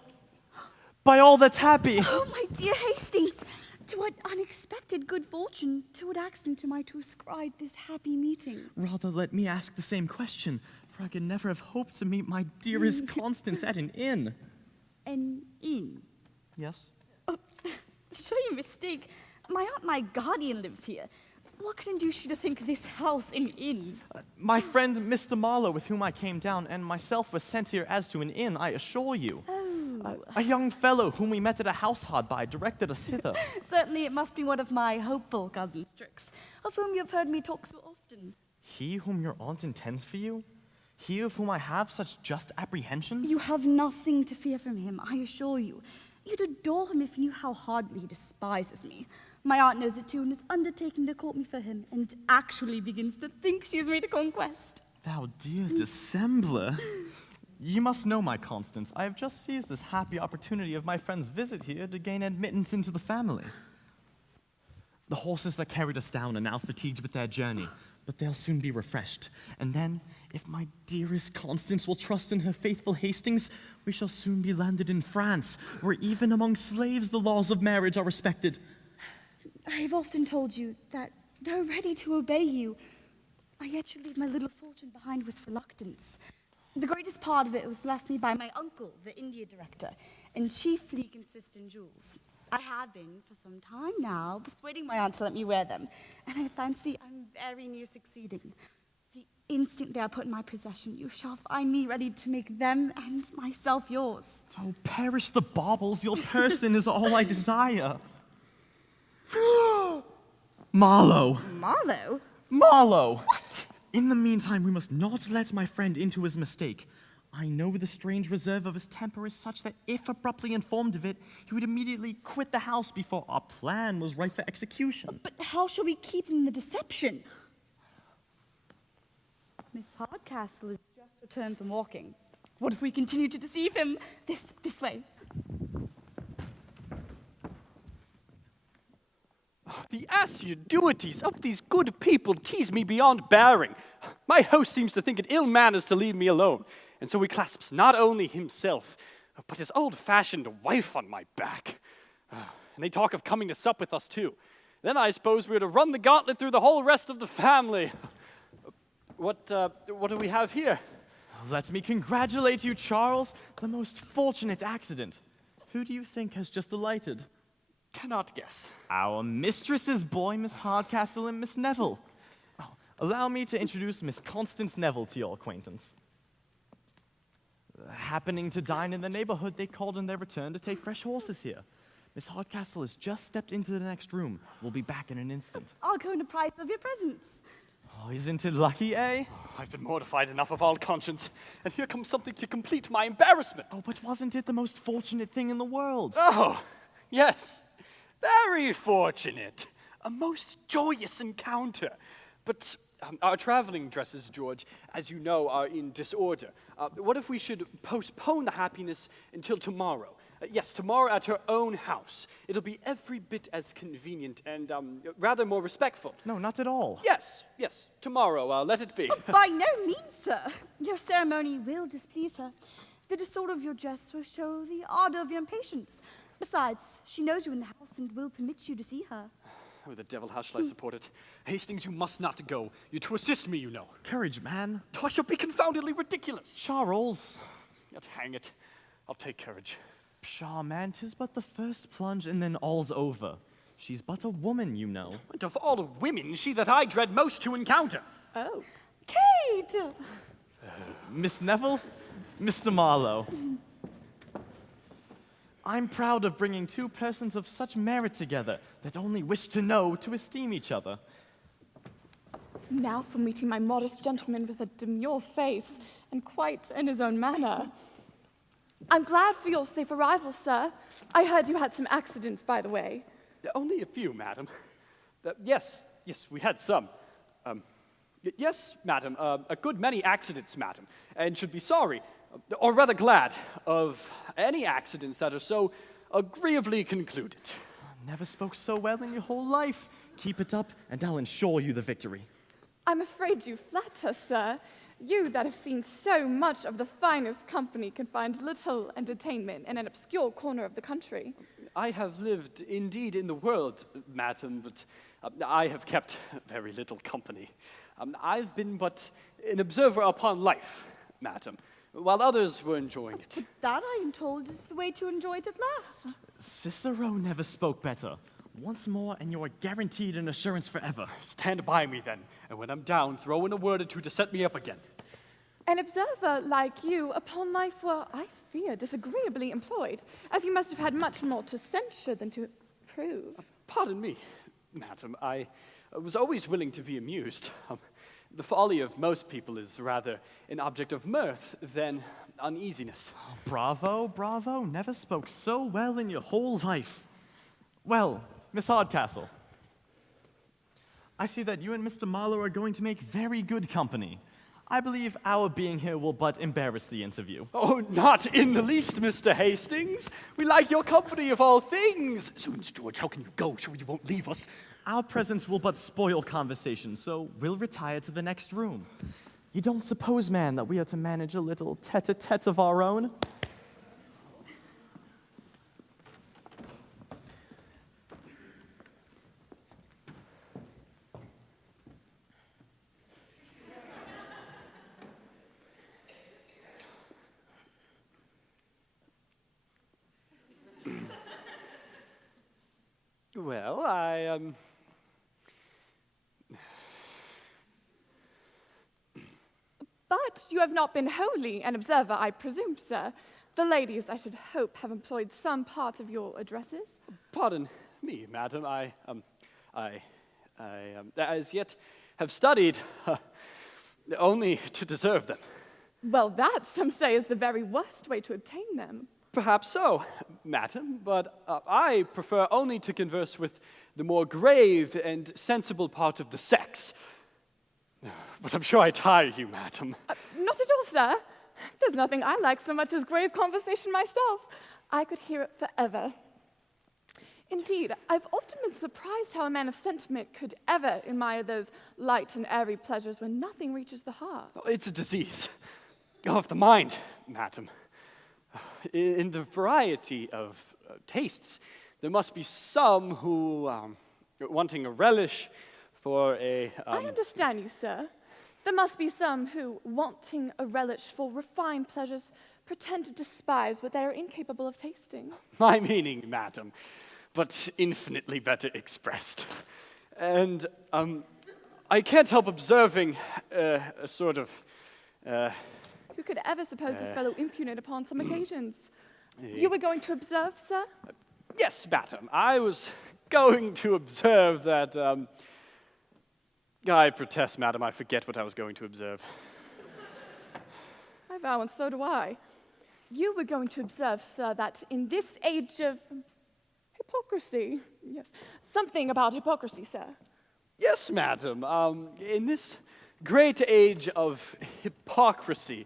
By all that's happy! Oh, my dear Hastings! To what unexpected good fortune, to what accident am I to ascribe this happy meeting? Rather let me ask the same question, for I could never have hoped to meet my dearest Constance at an inn. An inn? Yes? Oh, sure you mistake. My aunt, my guardian, lives here. What could induce you to think this house an inn? My friend Mr. Marlowe, with whom I came down, and myself were sent here as to an inn, I assure you. Oh. A young fellow whom we met at a house hard by directed us hither. Certainly it must be one of my hopeful cousin's tricks, of whom you have heard me talk so often. He whom your aunt intends for you? He of whom I have such just apprehensions? You have nothing to fear from him, I assure you. You'd adore him if you knew how hardly he despises me. My aunt knows it too and is undertaking to court me for him, and actually begins to think she has made a conquest. Thou dear dissembler. You must know, my Constance, I have just seized this happy opportunity of my friend's visit here to gain admittance into the family. The horses that carried us down are now fatigued with their journey, but they'll soon be refreshed. And then, if my dearest Constance will trust in her faithful Hastings, we shall soon be landed in France, where even among slaves the laws of marriage are respected. I have often told you that, though ready to obey you, I yet should leave my little fortune behind with reluctance. The greatest part of it was left me by my uncle, the India director, and chiefly consist in jewels. I have been, for some time now, persuading my aunt to let me wear them, and I fancy I'm very near succeeding. The instant they are put in my possession, you shall find me ready to make them and myself yours. Oh, perish the baubles, your person is all I desire. Marlowe! Marlowe? Marlowe! What? In the meantime, we must not let my friend into his mistake. I know the strange reserve of his temper is such that if abruptly informed of it, he would immediately quit the house before our plan was ripe for execution. But how shall we keep him in the deception? Miss Hardcastle has just returned from walking. What if we continue to deceive him? This way. The assiduities of these good people tease me beyond bearing. My host seems to think it ill manners to leave me alone, and so he clasps not only himself, but his old-fashioned wife on my back. And they talk of coming to sup with us, too. Then I suppose we're to run the gauntlet through the whole rest of the family. What do we have here? Let me congratulate you, Charles. The most fortunate accident. Who do you think has just alighted? Cannot guess. Our mistress's boy, Miss Hardcastle, and Miss Neville. Oh, allow me to introduce Miss Constance Neville to your acquaintance. Happening to dine in the neighborhood, they called in their return to take fresh horses here. Miss Hardcastle has just stepped into the next room. We'll be back in an instant. I'll go and apprise of your presence. Oh, isn't it lucky, eh? I've been mortified enough of all conscience, and here comes something to complete my embarrassment. Oh, but wasn't it the most fortunate thing in the world? Oh, yes. Very fortunate. A most joyous encounter. But our traveling dresses, George, as you know, are in disorder. What if we should postpone the happiness until tomorrow? Yes, tomorrow at her own house. It'll be every bit as convenient and rather more respectful. No, not at all. Yes, tomorrow. Let it be. Oh, by no means, sir. Your ceremony will displease her. The disorder of your dress will show the ardor of your impatience. Besides, she knows you in the house and will permit you to see her. Oh, the devil, how shall I support it? Hastings, you must not go. You're to assist me, you know. Courage, man. I shall be confoundedly ridiculous. Charles. Yet hang it. I'll take courage. Pshaw, man, 'tis but the first plunge and then all's over. She's but a woman, you know. And of all women, she that I dread most to encounter. Oh. Kate! Miss Neville, Mr. Marlowe. I'm proud of bringing two persons of such merit together that only wish to know to esteem each other. Now for meeting my modest gentleman with a demure face and quite in his own manner. I'm glad for your safe arrival, sir. I heard you had some accidents, by the way. Only a few, madam. Yes, we had some. Yes, madam, a good many accidents, madam, and should be sorry, or rather glad, of any accidents that are so agreeably concluded. Never spoke so well in your whole life. Keep it up, and I'll ensure you the victory. I'm afraid you flatter, sir. You that have seen so much of the finest company can find little entertainment in an obscure corner of the country. I have lived indeed in the world, madam, but I have kept very little company. I've been but an observer upon life, madam, while others were enjoying it. But that, I am told, is the way to enjoy it at last. Cicero never spoke better. Once more, and you are guaranteed an assurance forever. Stand by me, then, and when I'm down, throw in a word or two to set me up again. An observer like you upon life were, I fear, disagreeably employed, as you must have had much more to censure than to approve. Pardon me, madam. I was always willing to be amused. The folly of most people is rather an object of mirth than uneasiness. Oh, bravo, bravo. Never spoke so well in your whole life. Well, Miss Hardcastle, I see that you and Mr. Marlowe are going to make very good company. I believe our being here will but embarrass the interview. Oh, not in the least, Mr. Hastings. We like your company of all things. Zoons, George, how can you go? Sure you won't leave us. Our presence will but spoil conversation, so we'll retire to the next room. You don't suppose, man, that we are to manage a little tete-a-tete of our own? Well, But you have not been wholly an observer, I presume, sir. The ladies, I should hope, have employed some part of your addresses. Pardon me, madam. I as yet have studied only to deserve them. Well, that, some say, is the very worst way to obtain them. Perhaps so, madam, but I prefer only to converse with the more grave and sensible part of the sex. But I'm sure I tire you, madam. Not at all, sir. There's nothing I like so much as grave conversation myself. I could hear it forever. Indeed, I've often been surprised how a man of sentiment could ever admire those light and airy pleasures when nothing reaches the heart. It's a disease of the mind, madam. In the variety of tastes, there must be some who, wanting a relish for a... I understand you, sir. There must be some who, wanting a relish for refined pleasures, pretend to despise what they are incapable of tasting. My meaning, madam, but infinitely better expressed. And I can't help observing a sort of... Who could ever suppose this fellow impudent upon some occasions? You were going to observe, sir? Yes, madam. I was going to observe that... I protest, madam, I forget what I was going to observe. I vow, and so do I. You were going to observe, sir, that in this age of hypocrisy, yes, something about hypocrisy, sir. Yes, madam. In this great age of hypocrisy,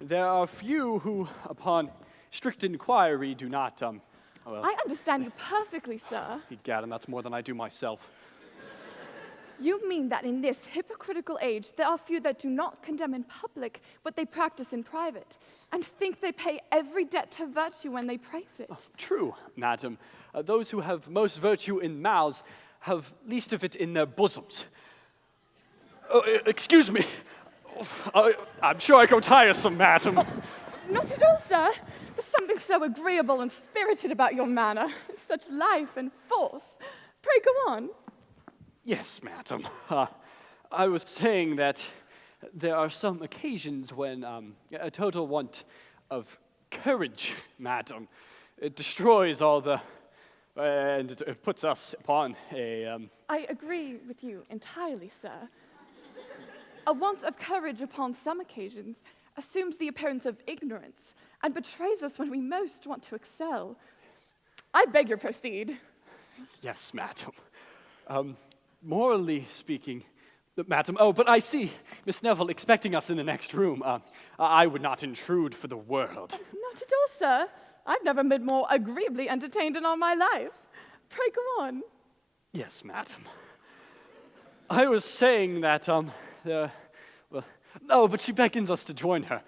there are few who, upon strict inquiry, do not, well... I understand you perfectly, sir. Egad, and that's more than I do myself. You mean that in this hypocritical age, there are few that do not condemn in public what they practice in private, and think they pay every debt to virtue when they praise it? True, madam. Those who have most virtue in mouths have least of it in their bosoms. Excuse me. I'm sure I grow tiresome, madam. Not at all, sir. There's something so agreeable and spirited about your manner. Such life and force. Pray go on. Yes, madam. I was saying that there are some occasions when a total want of courage, madam, it destroys all the... and it puts us upon a... I agree with you entirely, sir. A want of courage upon some occasions assumes the appearance of ignorance and betrays us when we most want to excel. I beg you proceed. Yes, madam. Morally speaking, madam, oh, but I see Miss Neville expecting us in the next room. I would not intrude for the world. Not at all, sir. I've never been more agreeably entertained in all my life. Pray go on. Yes, madam. I was saying that, well, no, but she beckons us to join her.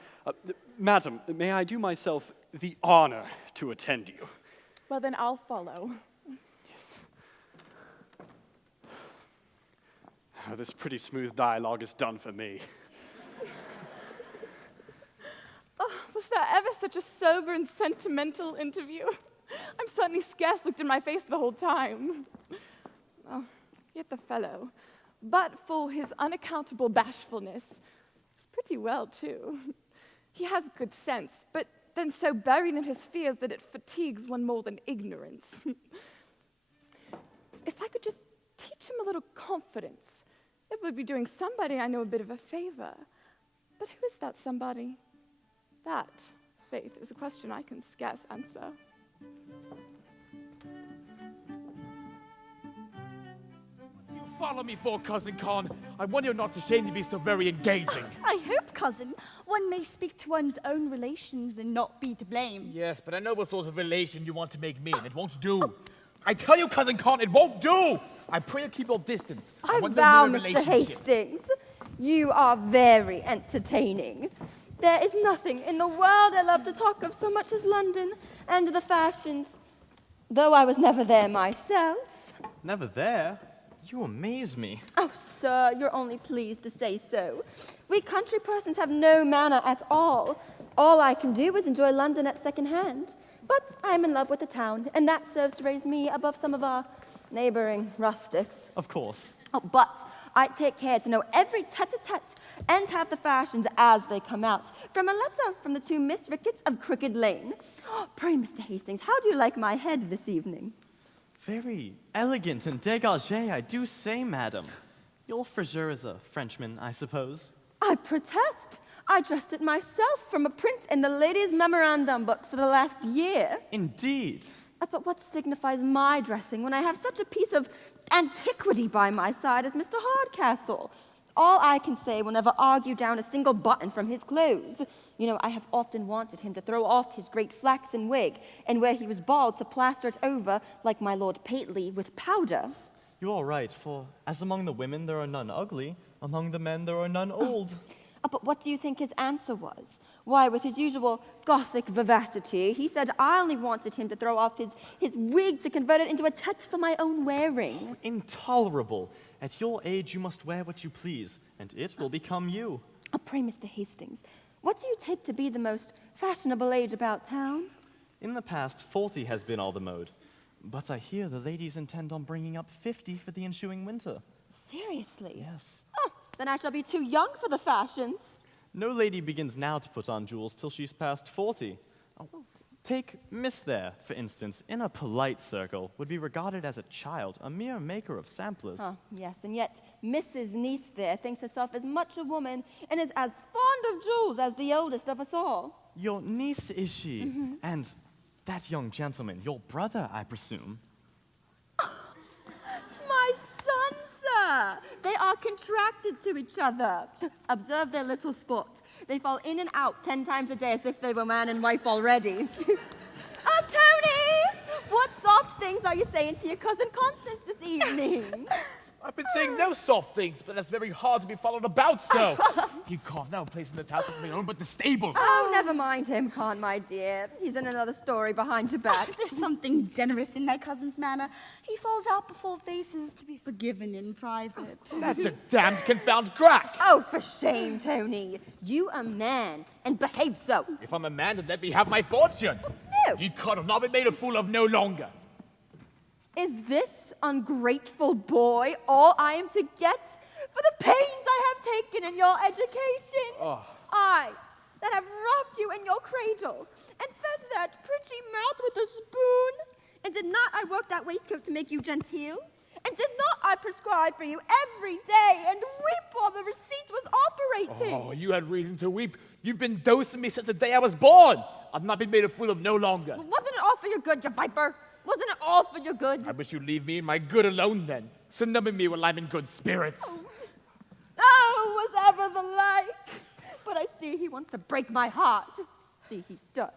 Madam, may I do myself the honor to attend you? Well, then I'll follow. Oh, this pretty smooth dialogue is done for me. Oh, was there ever such a sober and sentimental interview? I'm certainly scarce looked in my face the whole time. Oh, yet the fellow, but for his unaccountable bashfulness, is pretty well, too. He has good sense, but then so buried in his fears that it fatigues one more than ignorance. If I could just teach him a little confidence, it would be doing somebody I know a bit of a favor. But who is that somebody? That, Faith, is a question I can scarce answer. You follow me for, Cousin Con. I want you not to shame to be so very engaging. I hope, cousin, one may speak to one's own relations and not be to blame. Yes, but I know what sort of relation you want to make me, and it won't do. I tell you, Cousin Con, it won't do! I pray you keep your distance. I want no vow, near Mr. relationship. Hastings, you are very entertaining. There is nothing in the world I love to talk of so much as London and the fashions, though I was never there myself. Never there? You amaze me. Oh, sir, you're only pleased to say so. We country persons have no manner at all. All I can do is enjoy London at second hand. But I'm in love with the town, and that serves to raise me above some of our neighboring rustics. Of course. Oh, but I take care to know every tete-a-tete and have the fashions as they come out. From a letter from the two Miss Ricketts of Crooked Lane. Pray, Mr. Hastings, how do you like my head this evening? Very elegant and dégagé, I do say, madam. Your friseur is a Frenchman, I suppose. I protest. I dressed it myself from a print in the ladies' memorandum book for the last year. Indeed. But what signifies my dressing when I have such a piece of antiquity by my side as Mr. Hardcastle? all I can say will never argue down a single button from his clothes. You know, I have often wanted him to throw off his great flaxen wig, and where he was bald to plaster it over, like my Lord Pateley, with powder. You are right, for as among the women there are none ugly, among the men there are none old. But what do you think his answer was? Why, with his usual Gothic vivacity, he said I only wanted him to throw off his wig to convert it into a tux for my own wearing. Intolerable. At your age you must wear what you please, and it will become you. Oh, pray, Mr. Hastings, what do you take to be the most fashionable age about town? In the past, 40 has been all the mode. But I hear the ladies intend on bringing up 50 for the ensuing winter. Seriously? Yes. Oh, then I shall be too young for the fashions. No lady begins now to put on jewels till she's past 40. Take Miss there, for instance, in a polite circle, would be regarded as a child, a mere maker of samplers. Oh, yes, and yet Mrs. Niece there thinks herself as much a woman and is as fond of jewels as the oldest of us all. Your niece, is she? Mm-hmm. And that young gentleman, your brother, I presume? My son, sir! They are contracted to each other. Observe their little sport. They fall in and out 10 times a day as if they were man and wife already. Oh, Tony! What soft things are you saying to your cousin Constance this evening? I've been saying no soft things, but that's very hard to be followed about, so. You can't now place in this house of my own but the stable. Oh, never mind him, Con, my dear. He's in another story behind your back. There's something generous in my cousin's manner. He falls out before faces to be forgiven in private. That's a damned confounded crack. Oh, for shame, Tony. You a man, and behave so. If I'm a man, then let me have my fortune. No. You could have not been made a fool of no longer. Is this ungrateful boy all I am to get for the pains I have taken in your education? Oh. I, that have rocked you in your cradle, and fed that pretty mouth with a spoon, and did not I work that waistcoat to make you genteel? And did not I prescribe for you every day, and weep while the receipt was operating? Oh, you had reason to weep. You've been dosing me since the day I was born. I've not been made a fool of no longer. Wasn't it all for your good, you viper? Wasn't it all for your good? I wish you'd leave me and my good alone then. Numbing me while I'm in good spirits. Oh, was ever the like. But I see he wants to break my heart. See, he does.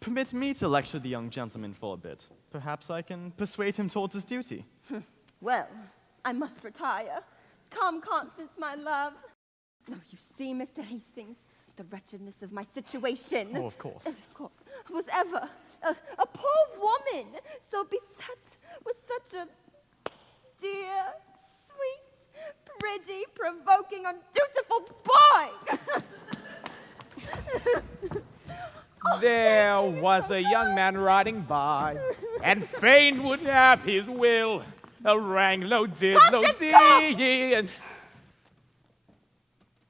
Permit me to lecture the young gentleman for a bit. Perhaps I can persuade him towards his duty. Well, I must retire. Come, Constance, my love. Oh, you see, Mr. Hastings, the wretchedness of my situation. Oh, of course. Of course. Was ever a poor woman so beset with such a dear, sweet, pretty, provoking, undutiful boy? There was a young man riding by, and fain would have his will. A wranglo diddlo dee, and...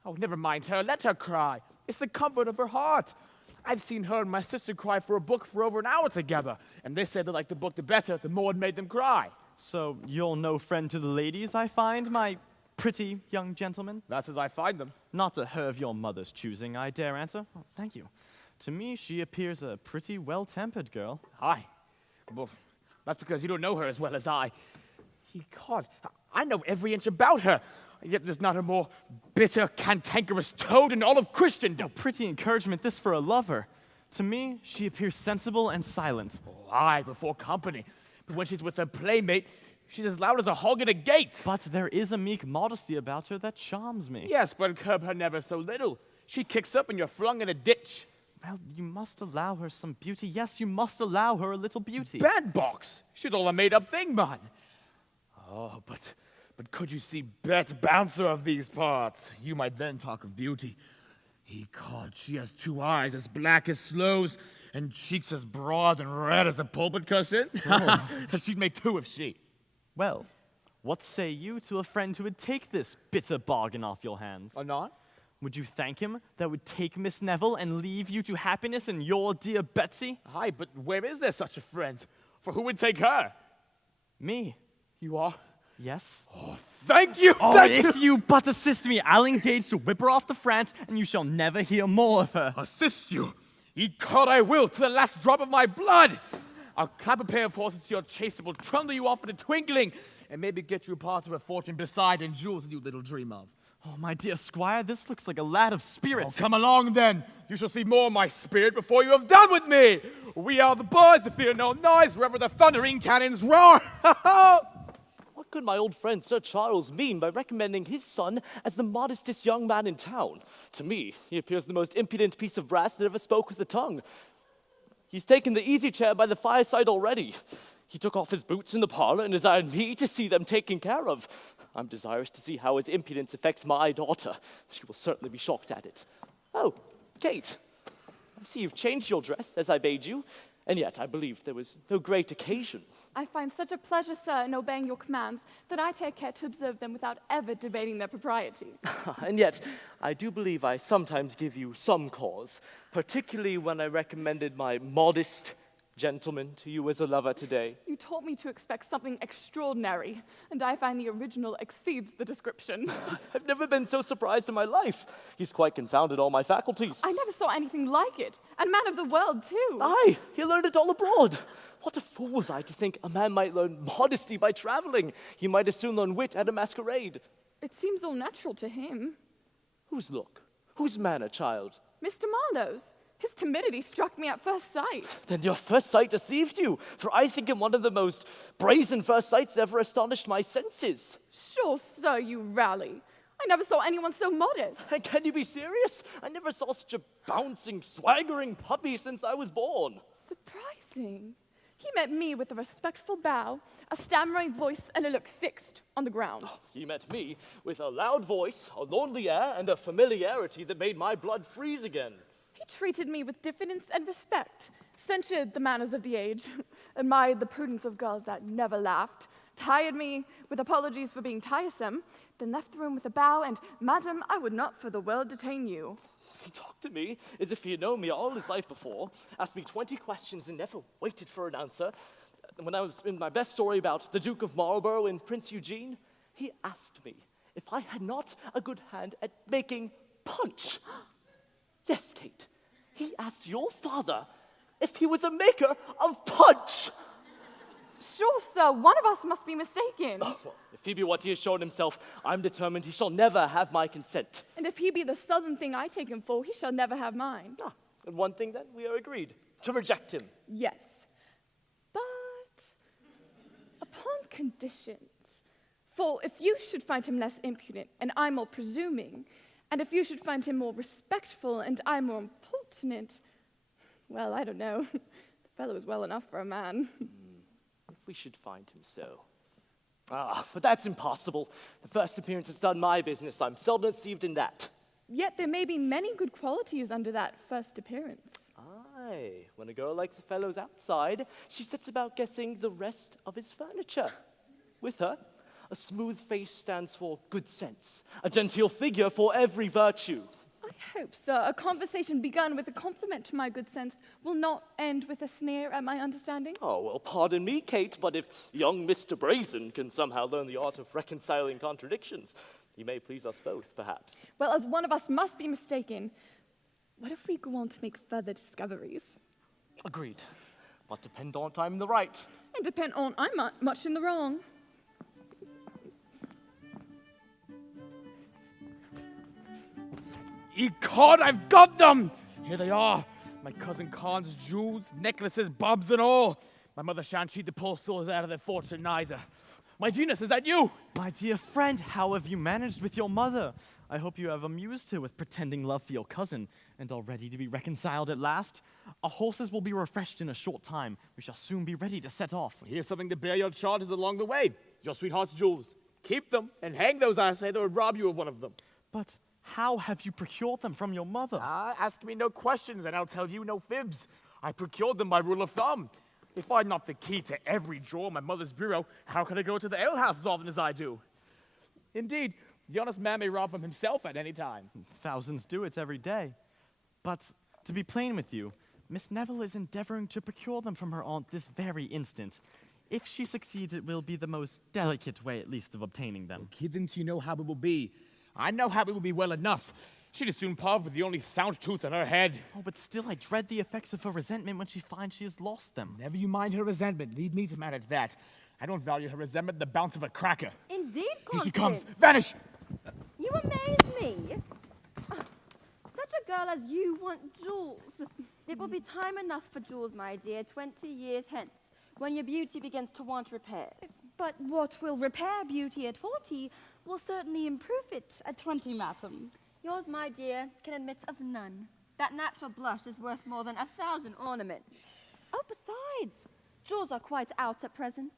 Oh, never mind her. Let her cry. It's the comfort of her heart. I've seen her and my sister cry for a book for over an hour together, and they said they liked the book the better, the more it made them cry. So you're no friend to the ladies, I find, my pretty young gentleman? That's as I find them. Not to her of your mother's choosing, I dare answer. Oh, thank you. To me, she appears a pretty well-tempered girl. Aye. Well, that's because you don't know her as well as I. God, I know every inch about her. Yet there's not a more bitter, cantankerous toad in all of Christendom. No pretty encouragement this for a lover. To me, she appears sensible and silent. Oh, aye, before company. But when she's with her playmate, she's as loud as a hog at a gate. But there is a meek modesty about her that charms me. Yes, but curb her never so little. She kicks up and you're flung in a ditch. Well, you must allow her some beauty. Yes, you must allow her a little beauty. Bad box. She's all a made-up thing, man. Oh, but could you see Bet Bouncer of these parts? You might then talk of beauty. Ecod, she has 2 eyes as black as sloes, and cheeks as broad and red as a pulpit cushion. Oh. She'd make 2 if she. Well, what say you to a friend who would take this bitter bargain off your hands? Or not? Would you thank him that would take Miss Neville and leave you to happiness and your dear Betsy? Aye, but where is there such a friend? For who would take her? Me. You are? Yes. Oh, thank you! Oh, thank if you but assist me, I'll engage to whip her off to France, and you shall never hear more of her. Assist you? Ecod, I will, to the last drop of my blood! I'll clap a pair of horses to your chase, will trundle you off in a twinkling, and maybe get you a part of a fortune beside and jewels you little dream of. Oh, my dear squire, this looks like a lad of spirit. Oh, come along then. You shall see more of my spirit before you have done with me. We are the boys that fear no noise wherever the thundering cannons roar. What could my old friend Sir Charles mean by recommending his son as the modestest young man in town? To me, he appears the most impudent piece of brass that ever spoke with a tongue. He's taken the easy chair by the fireside already. He took off his boots in the parlor and desired me to see them taken care of. I'm desirous to see how his impudence affects my daughter. She will certainly be shocked at it. Oh, Kate, I see you've changed your dress as I bade you, and yet I believe there was no great occasion. I find such a pleasure, sir, in obeying your commands that I take care to observe them without ever debating their propriety. And yet, I do believe I sometimes give you some cause, particularly when I recommended my modest gentleman to you as a lover today. You taught me to expect something extraordinary, and I find the original exceeds the description. I've never been so surprised in my life. He's quite confounded all my faculties. I never saw anything like it. And man of the world, too. Aye, he learned it all abroad. What a fool was I to think a man might learn modesty by traveling. He might as soon learn wit at a masquerade. It seems all natural to him. Whose look? Whose manner, child? Mr. Marlowe's. His timidity struck me at first sight. Then your first sight deceived you, for I think him one of the most brazen first sights that ever astonished my senses. Sure, sir, you rally. I never saw anyone so modest. And can you be serious? I never saw such a bouncing, swaggering puppy since I was born. Surprising. He met me with a respectful bow, a stammering voice, and a look fixed on the ground. Oh, he met me with a loud voice, a lonely air, and a familiarity that made my blood freeze again. He treated me with diffidence and respect, censured the manners of the age, admired the prudence of girls that never laughed, tired me with apologies for being tiresome, then left the room with a bow and, "Madam, I would not for the world detain you." He talked to me as if he had known me all his life before, asked me 20 questions and never waited for an answer. When I was in my best story about the Duke of Marlborough and Prince Eugene, he asked me if I had not a good hand at making punch. Yes, Kate, he asked your father if he was a maker of punch. Sure, sir, one of us must be mistaken. Oh, well, if he be what he has shown himself, I'm determined he shall never have my consent. And if he be the southern thing I take him for, he shall never have mine. And one thing then, we are agreed, to reject him. Yes, but upon conditions. For if you should find him less impudent, and I more presuming, and if you should find him more respectful, and I more impertinent, well, I don't know. The fellow is well enough for a man. If we should find him so. But that's impossible. The first appearance has done my business. I'm seldom deceived in that. Yet there may be many good qualities under that first appearance. Aye, when a girl likes a fellow's outside, she sets about guessing the rest of his furniture. With her, a smooth face stands for good sense, a genteel figure for every virtue. I hope, sir, a conversation begun with a compliment to my good sense will not end with a sneer at my understanding. Oh, well, pardon me, Kate, but if young Mr. Brazen can somehow learn the art of reconciling contradictions, he may please us both, perhaps. Well, as one of us must be mistaken, what if we go on to make further discoveries? Agreed. But depend on I'm in the right. And depend on I'm not much in the wrong. Ecod, I've got them! Here they are. My cousin Con's jewels, necklaces, bobs, and all. My mother shan't cheat the poor souls out of their fortune neither. My Genus, is that you? My dear friend, how have you managed with your mother? I hope you have amused her with pretending love for your cousin, and are ready to be reconciled at last. Our horses will be refreshed in a short time. We shall soon be ready to set off. Here's something to bear your charges along the way. Your sweetheart's jewels. Keep them, and hang those, I say, that would rob you of one of them. But how have you procured them from your mother? Ask me no questions, and I'll tell you no fibs. I procured them by rule of thumb. If I'd not the key to every drawer of my mother's bureau, how could I go to the alehouse as often as I do? Indeed, the honest man may rob from himself at any time. Thousands do it every day. But to be plain with you, Miss Neville is endeavoring to procure them from her aunt this very instant. If she succeeds, it will be the most delicate way, at least, of obtaining them. Didn't you know how it will be? I know how it will be well enough. She'd as soon part with the only sound tooth in her head. Oh, but still, I dread the effects of her resentment when she finds she has lost them. Never you mind her resentment. Leave me to manage that. I don't value her resentment the bounce of a cracker. Indeed, Here she Constance. comes. Vanish! You You amaze me. Such a girl as you want jewels. It will be time enough for jewels, my dear, 20 years hence, when your beauty begins to want repairs. But what will repair beauty at 40 will certainly improve it at 20, madam. Yours, my dear, can admit of none. That natural blush is worth more than 1,000 ornaments. Oh, besides, jewels are quite out at present.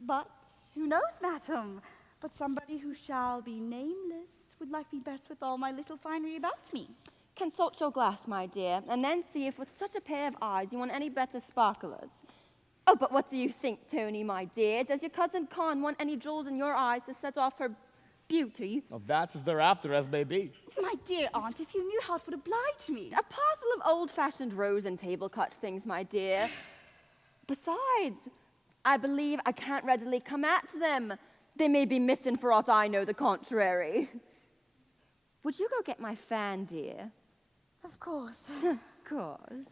But who knows, madam? But somebody who shall be nameless would like me best with all my little finery about me. Consult your glass, my dear, and then see if with such a pair of eyes you want any better sparklers. Oh, but what do you think, Tony, my dear? Does your cousin Con want any jewels in your eyes to set off her beauty? Well, that's as they're after as may be. My dear aunt, if you knew how it would oblige me. A parcel of old-fashioned rose and table-cut things, my dear. Besides, I believe I can't readily come at them. They may be missing for aught I know the contrary. Would you go get my fan, dear? Of course. Of course.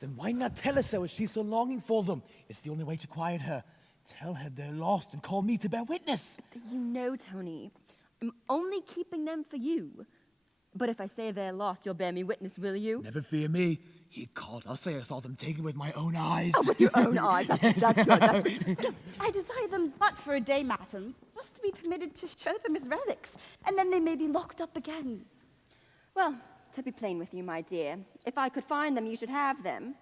Then why not tell her so if she's so longing for them? It's the only way to quiet her. Tell her they're lost and call me to bear witness. You know, Tony, I'm only keeping them for you. But if I say they're lost, you'll bear me witness, will you? Never fear me. He called. I'll say I saw them taken with my own eyes. Oh, with your own eyes. That's good. I desire them but for a day, madam, just to be permitted to show them as relics, and then they may be locked up again. Well, to be plain with you, my dear, if I could find them, you should have them.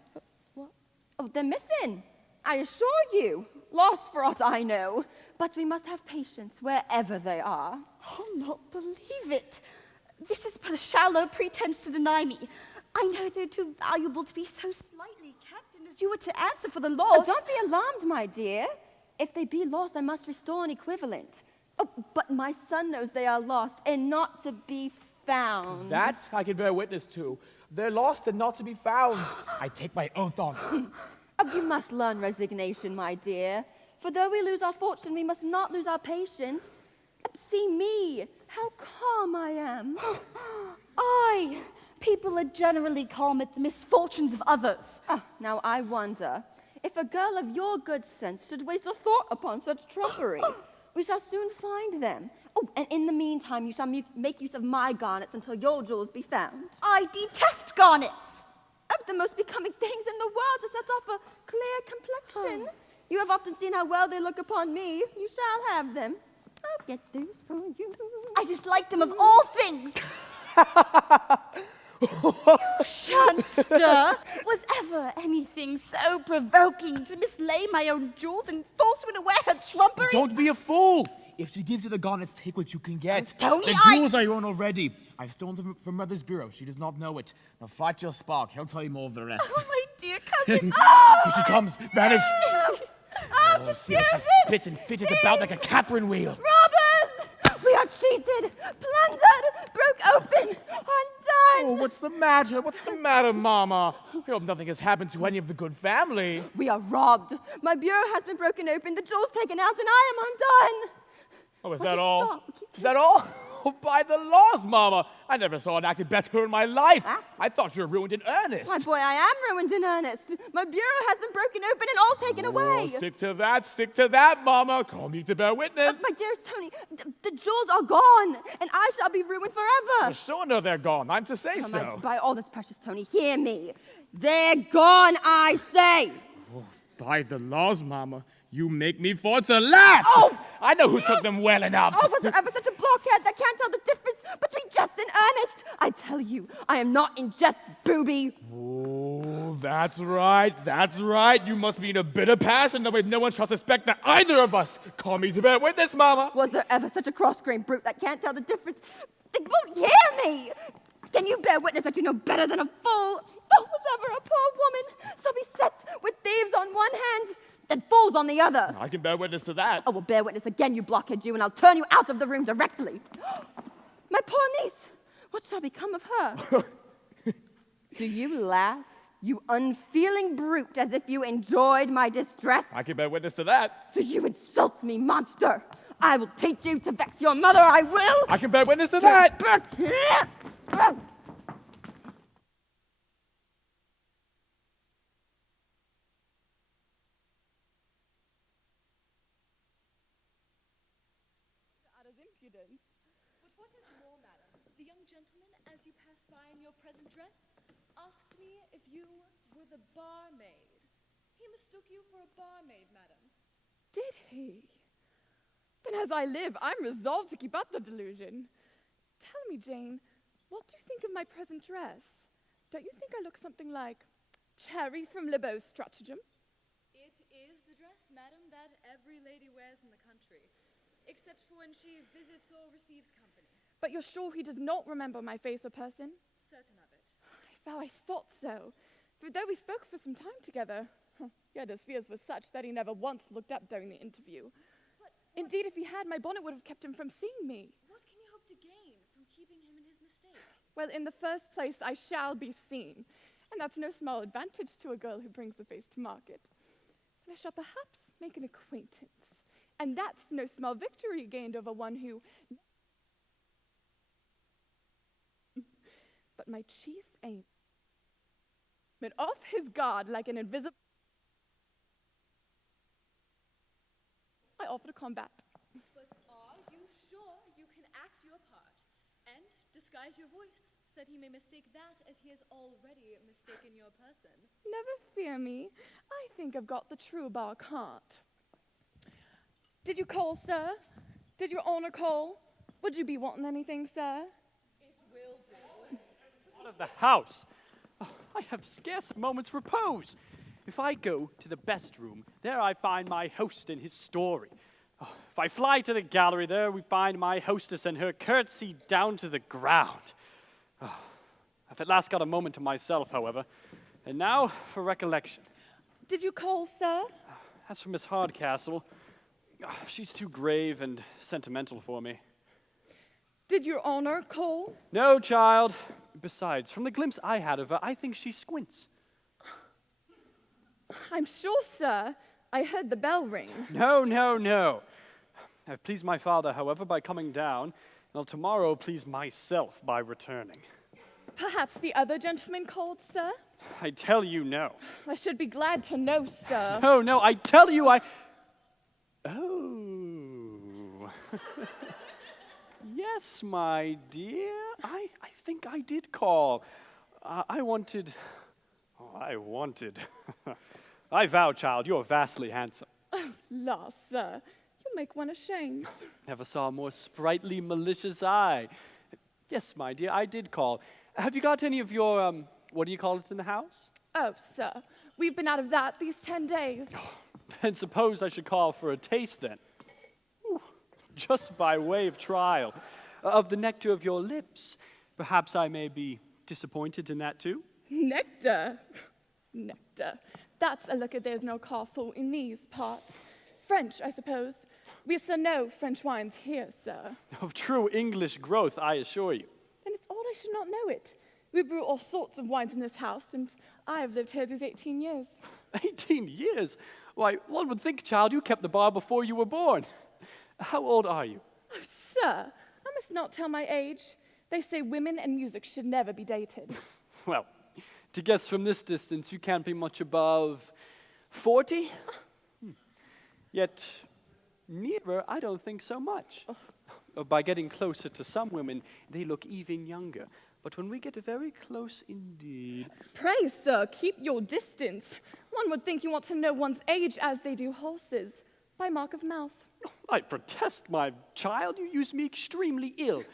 What? Oh, they're missing. I assure you. Lost for aught I know. But we must have patience wherever they are. I'll not believe it. This is but a shallow pretense to deny me. I know they're too valuable to be so slightly kept, and as you were to answer for the loss... Oh, don't be alarmed, my dear. If they be lost, I must restore an equivalent. Oh, but my son knows they are lost and not to be found. That I can bear witness to. They're lost and not to be found. I take my oath on it. Oh, you must learn resignation, my dear. For though we lose our fortune, we must not lose our patience. See me, how calm I am. Aye, people are generally calm at the misfortunes of others. Oh, now I wonder, if a girl of your good sense should waste a thought upon such trumpery, we shall soon find them. Oh, and in the meantime, you shall make use of my garnets until your jewels be found. I detest garnets. Oh, the most becoming things in the world to set off a clear complexion. You have often seen how well they look upon me. You shall have them. I'll get those for you. I dislike them of all things. You shan't stir. Was ever anything so provoking to mislay my own jewels and force her to wear her trumpery? Don't be a fool. If she gives you the garnets, take what you can get. Tony, the jewels are your own already. I've stolen them from Mother's bureau. She does not know it. Now fight to your spark. He'll tell you more of the rest. Oh, my dear cousin. Here she comes. Vanish. Oh, See how she spits and fitters about like a Capron wheel. Robbers! We are cheated, plundered, broke open, undone. Oh, what's the matter? What's the matter, Mama? I hope nothing has happened to any of the good family. We are robbed. My bureau has been broken open, the jewels taken out, and I am undone. Oh, is Would that you all? stop? Is that all? Oh, by the laws, Mama. I never saw it acted better in my life. Act? I thought you were ruined in earnest. My boy, I am ruined in earnest. My bureau has been broken open and all taken away. Stick to that, Mama. Call me to bear witness. My dearest Tony, the jewels are gone, and I shall be ruined forever. Well, sure, no, they're gone. I'm to say so. By all that's precious, Tony, hear me. They're gone, I say. Oh, by the laws, Mama. You make me for to laugh! Oh! I know who took them well enough. Oh, was there ever such a blockhead that can't tell the difference between jest and earnest? I tell you, I am not in jest, booby. Oh, that's right. You must be in a bitter passion that way no one shall suspect that either of us. Call me to bear witness, Mama. Was there ever such a cross-grained brute that can't tell the difference? They won't hear me. Can you bear witness that you know better than a fool? Oh, was ever a poor woman so beset with thieves on one hand and fools on the other? I can bear witness to that. I will bear witness again, you blockhead you, and I'll turn you out of the room directly. My poor niece, what shall become of her? Do you laugh, you unfeeling brute, as if you enjoyed my distress? I can bear witness to that. Do you insult me, monster? I will teach you to vex your mother, I will! I can bear witness to that. Back here! impudence. But what is more, madam, the young gentleman, as you passed by in your present dress, asked me if you were the barmaid. He mistook you for a barmaid, madam. Did he? Then as I live, I'm resolved to keep up the delusion. Tell me, Jane, what do you think of my present dress? Don't you think I look something like Cherry from Libbo's stratagem? It is the dress, madam, that every lady wears in the country, except for when she visits or receives company. But you're sure he does not remember my face or person? Certain of it. I vow I thought so. For though we spoke for some time together, yet his fears were such that he never once looked up during the interview. Indeed, if he had, my bonnet would have kept him from seeing me. What can you hope to gain from keeping him in his mistake? Well, in the first place, I shall be seen. And that's no small advantage to a girl who brings the face to market. And I shall perhaps make an acquaintance. And that's no small victory gained over one who... But my chief aim... But off his guard like an invisible... I offer to combat. But are you sure you can act your part and disguise your voice, so that he may mistake that as he has already mistaken your person? Never fear me. I think I've got the true Barcart. Did you call, sir? Did your honor call? Would you be wanting anything, sir? It will do. Out of the house. Oh, I have scarce a moment's repose. If I go to the best room, there I find my host and his story. Oh, if I fly to the gallery, there we find my hostess and her curtsy down to the ground. Oh, I've at last got a moment to myself, however. And now for recollection. Did you call, sir? As for Miss Hardcastle, she's too grave and sentimental for me. Did your honor call? No, child. Besides, from the glimpse I had of her, I think she squints. I'm sure, sir. I heard the bell ring. No. I've pleased my father, however, by coming down, and I'll tomorrow please myself by returning. Perhaps the other gentleman called, sir? I tell you no. I should be glad to know, sir. No, I tell you I... Oh. Yes, my dear. I think I did call. I wanted... I vow, child, you're vastly handsome. Oh, la, sir. You make one ashamed. Never saw a more sprightly, malicious eye. Yes, my dear, I did call. Have you got any of your, what do you call it in the house? Oh, sir. We've been out of that these 10 days. Then suppose I should call for a taste then. Ooh, just by way of trial. Of the nectar of your lips. Perhaps I may be disappointed in that too? Nectar? Nectar. That's a liquor there's no call for in these parts. French, I suppose. We sell no French wines here, sir. Of true English growth, I assure you. Then it's odd I should not know it. We brew all sorts of wines in this house, and I have lived here these 18 years. 18 years? Why, one would think, child, you kept the bar before you were born. How old are you? Oh, sir, I must not tell my age. They say women and music should never be dated. Well, to guess from this distance, you can't be much above 40? Yet, nearer, I don't think so much. By getting closer to some women, they look even younger. But when we get very close indeed... Pray, sir, keep your distance. One would think you want to know one's age as they do horses, by mark of mouth. I protest, my child, you use me extremely ill.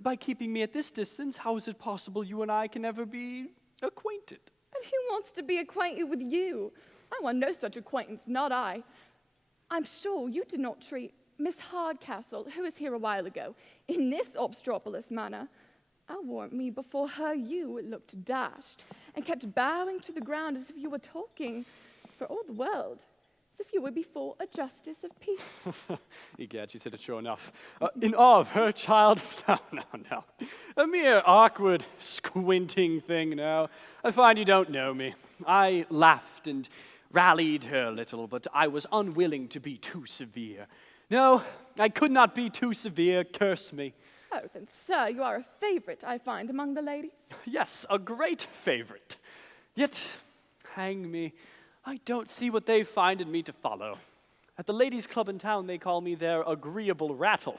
By keeping me at this distance, how is it possible you and I can ever be acquainted? And who wants to be acquainted with you? I want no such acquaintance, not I. I'm sure you did not treat Miss Hardcastle, who was here a while ago, in this obstropolous manner. I'll warrant me before her you looked dashed, and kept bowing to the ground as if you were talking, for all the world, as if you were before a justice of peace. Egad, she said it sure enough. In awe of her child? No. A mere awkward, squinting thing, no. I find you don't know me. I laughed and rallied her a little, but I was unwilling to be too severe. No, I could not be too severe, curse me. Oh, then, sir, you are a favorite, I find, among the ladies. Yes, a great favorite. Yet, hang me, I don't see what they find in me to follow. At the ladies' club in town, they call me their agreeable rattle.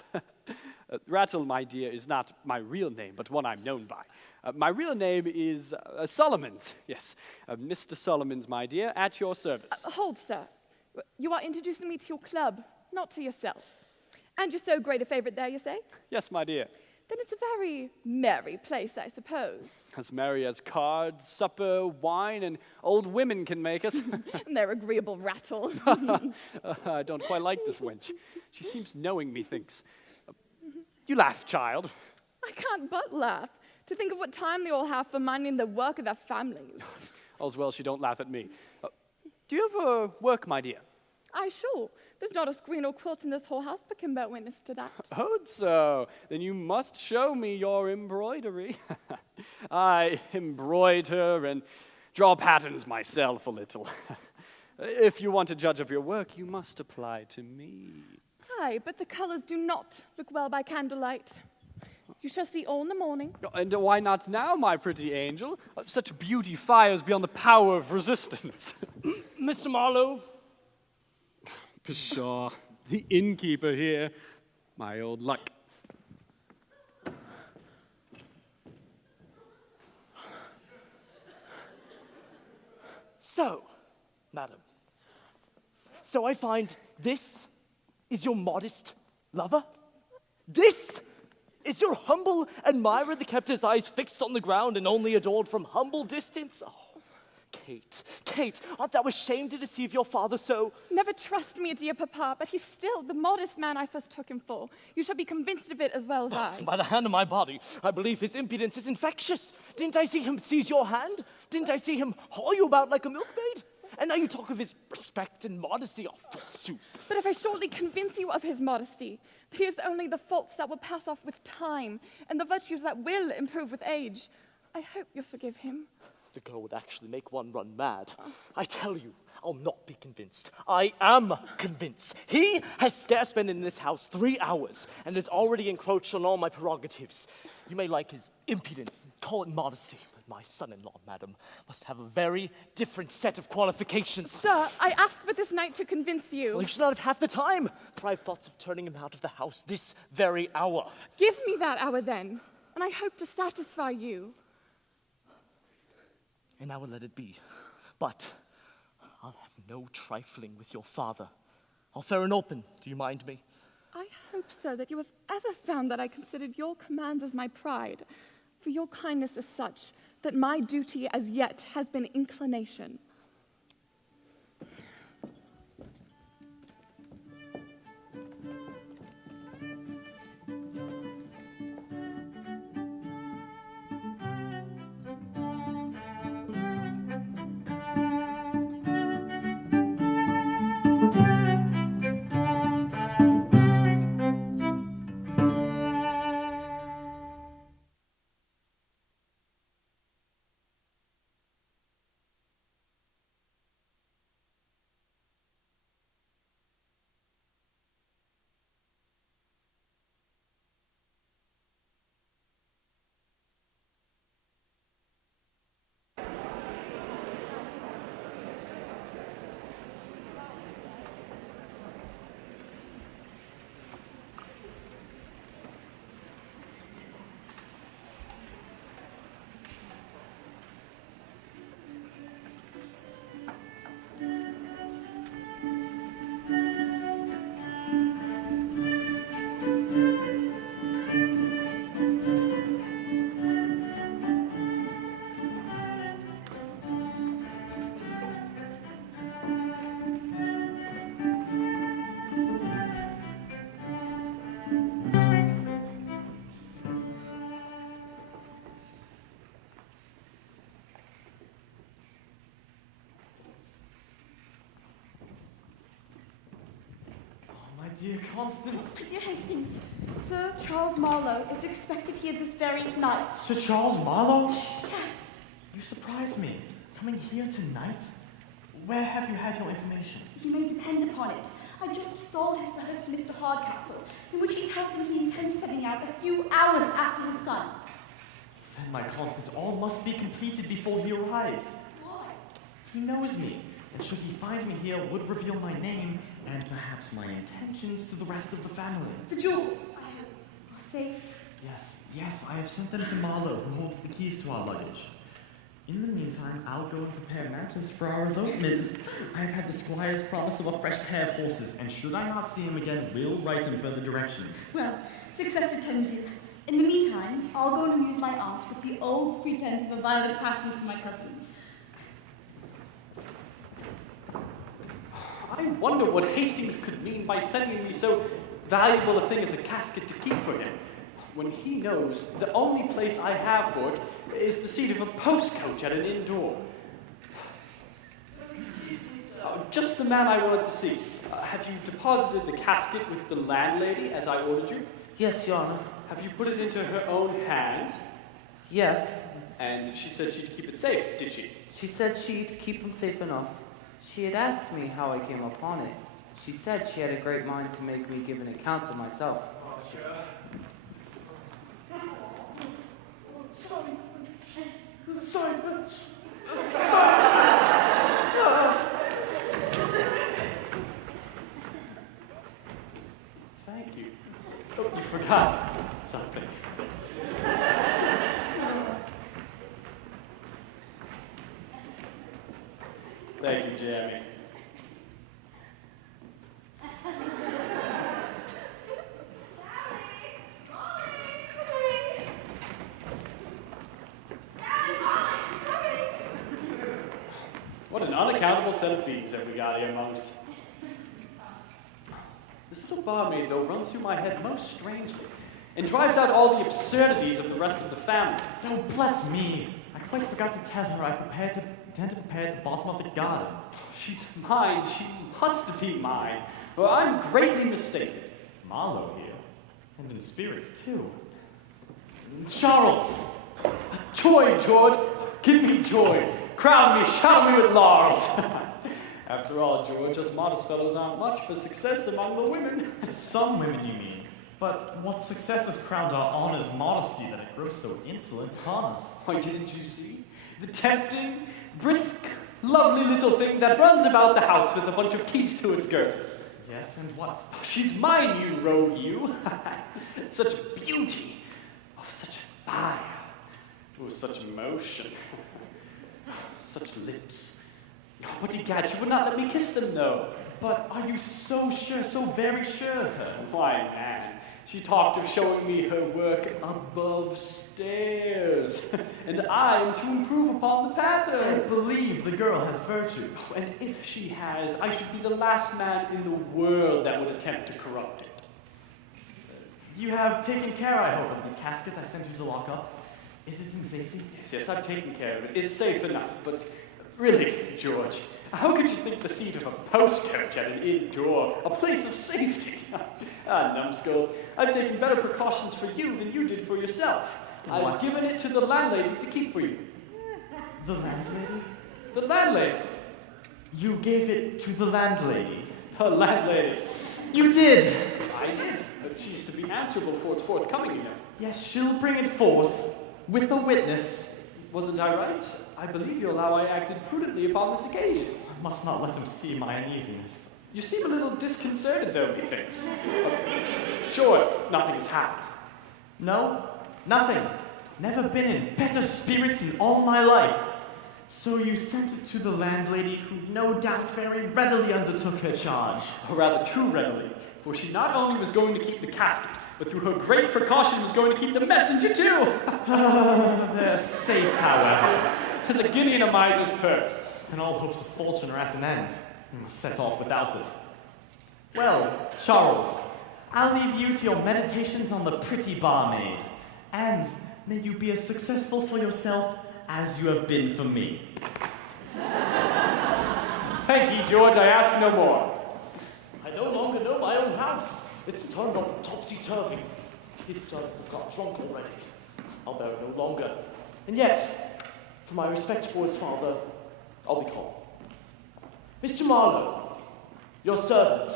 Rattle, my dear, is not my real name, but one I'm known by. My real name is Solomons. Yes, Mr. Solomons, my dear, at your service. Hold, sir. You are introducing me to your club, not to yourself. And you're so great a favorite there, you say? Yes, my dear. Then it's a very merry place, I suppose. As merry as cards, supper, wine, and old women can make us. And their agreeable rattle. I don't quite like this wench. She seems knowing, methinks. You laugh, child. I can't but laugh to think of what time they all have for minding the work of their families. All's well she don't laugh at me. Do you ever work, my dear? Aye, sure. There's not a screen or quilt in this whole house but can bear witness to that. Oh, so. Then you must show me your embroidery. I embroider and draw patterns myself a little. If you want to judge of your work, you must apply to me. Aye, but the colors do not look well by candlelight. You shall see all in the morning. And why not now, my pretty angel? Such beauty fires beyond the power of resistance. Mr. Marlowe? Pshaw, the innkeeper here. My old luck. So, madam, so I find this is your modest lover? This is your humble admirer that kept his eyes fixed on the ground and only adored from humble distance? Oh, Kate, art thou ashamed to deceive your father so? Never trust me, dear papa, but he's still the modest man I first took him for. You shall be convinced of it as well as I. By the hand of my body, I believe his impudence is infectious. Didn't I see him seize your hand? Didn't I see him haul you about like a milkmaid? And now you talk of his respect and modesty, oh, forsooth. But if I shortly convince you of his modesty, that he has only the faults that will pass off with time, and the virtues that will improve with age, I hope you'll forgive him. The girl would actually make one run mad. I tell you, I'll not be convinced. I am convinced. He has scarce been in this house 3 hours and has already encroached on all my prerogatives. You may like his impudence and call it modesty, but my son-in-law, madam, must have a very different set of qualifications. Sir, I asked but this night to convince you. Well, you should not have half the time, for I have thoughts of turning him out of the house this very hour. Give me that hour then, and I hope to satisfy you. And I will let it be. But I'll have no trifling with your father. I'll fair and open. Do you mind me? I hope, sir, that you have ever found that I considered your commands as my pride, for your kindness is such that my duty as yet has been inclination. Dear Constance. Dear Hastings, Sir Charles Marlowe is expected here this very night. Sir Charles Marlowe? Yes. You surprise me. Coming here tonight? Where have you had your information? You may depend upon it. I just saw his letter to Mr. Hardcastle, in which he tells him he intends setting out a few hours after his son. Then, my Constance, all must be completed before he arrives. Why? He knows me, and should he find me here, would reveal my name and perhaps my intentions to the rest of the family. The jewels, I hope, are safe? Yes, I have sent them to Marlowe, who holds the keys to our luggage. In the meantime, I'll go and prepare matters for our elopement. I have had the squire's promise of a fresh pair of horses, and should I not see him again, we'll write him further directions. Well, success attends you. In the meantime, I'll go and amuse my aunt with the old pretense of a violent passion for my cousin. I wonder what Hastings could mean by sending me so valuable a thing as a casket to keep for him, when he knows the only place I have for it is the seat of a postcoach at an inn door. Just the man I wanted to see. Have you deposited the casket with the landlady as I ordered you? Yes, Your Honor. Have you put it into her own hands? Yes. And she said she'd keep it safe, did she? She said she'd keep him safe enough. She had asked me how I came upon it. She said she had a great mind to make me give an account of myself. Sorry. Thank you. Oh, you forgot something. Thank you, Jamie. What an unaccountable set of beings have we got here amongst. This little barmaid, though, runs through my head most strangely and drives out all the absurdities of the rest of the family. Oh, bless me. I quite forgot to tell her I intend to prepare at the bottom of the garden. She's mine. She must be mine. Or I'm greatly mistaken. Marlowe here. And in spirits, too. Charles! Joy, George! Give me joy! Crown me, shower me with laurels! After all, George, us modest fellows aren't much for success among the women. Some women, you mean? But what success has crowned our honor's modesty that it grows so insolent, Hans? Why, didn't you see? The tempting, brisk, lovely little thing that runs about the house with a bunch of keys to its girt. Yes, and what? Oh, she's mine, you rogue, you. Such beauty. Oh, such fire. Oh, such emotion. Such lips. But egad, she would not let me kiss them, though. But are you so sure, so very sure of her? Why, man, she talked of showing me her work above stairs. And I am to improve upon the pattern. I believe the girl has virtue. And if she has, I should be the last man in the world that would attempt to corrupt it. You have taken care, I hope, of the casket I sent you to lock up. Is it in safety? Yes, I've taken care of it. It's safe enough, but really, George, how could you think the seat of a postcoach at an inn door a place of safety? Numbskull, I've taken better precautions for you than you did for yourself. What? I've given it to the landlady to keep for you. The landlady? The landlady. You gave it to the landlady? The landlady. You did! I did. But she's to be answerable for its forthcoming, you know. Yes, she'll bring it forth with a witness. Wasn't I right? I believe you allow I acted prudently upon this occasion. I must not let him see my uneasiness. You seem a little disconcerted, though, methinks. Sure, nothing has happened. No, nothing. Never been in better spirits in all my life. So you sent it to the landlady, who no doubt very readily undertook her charge. Or rather, too readily, for she not only was going to keep the casket, but through her great precaution was going to keep the messenger, too. They're safe, however. As a guinea in a miser's purse. Then all hopes of fortune are at an end. We must set off without it. Well, Charles, I'll leave you to your meditations on the pretty barmaid. And may you be as successful for yourself as you have been for me. Thank you, George. I ask no more. I no longer know my own house. It's turned on topsy-turvy. His servants have got drunk already. I'll bear it no longer. And yet, for my respect for his father, I'll be calm. Mr. Marlowe, your servant.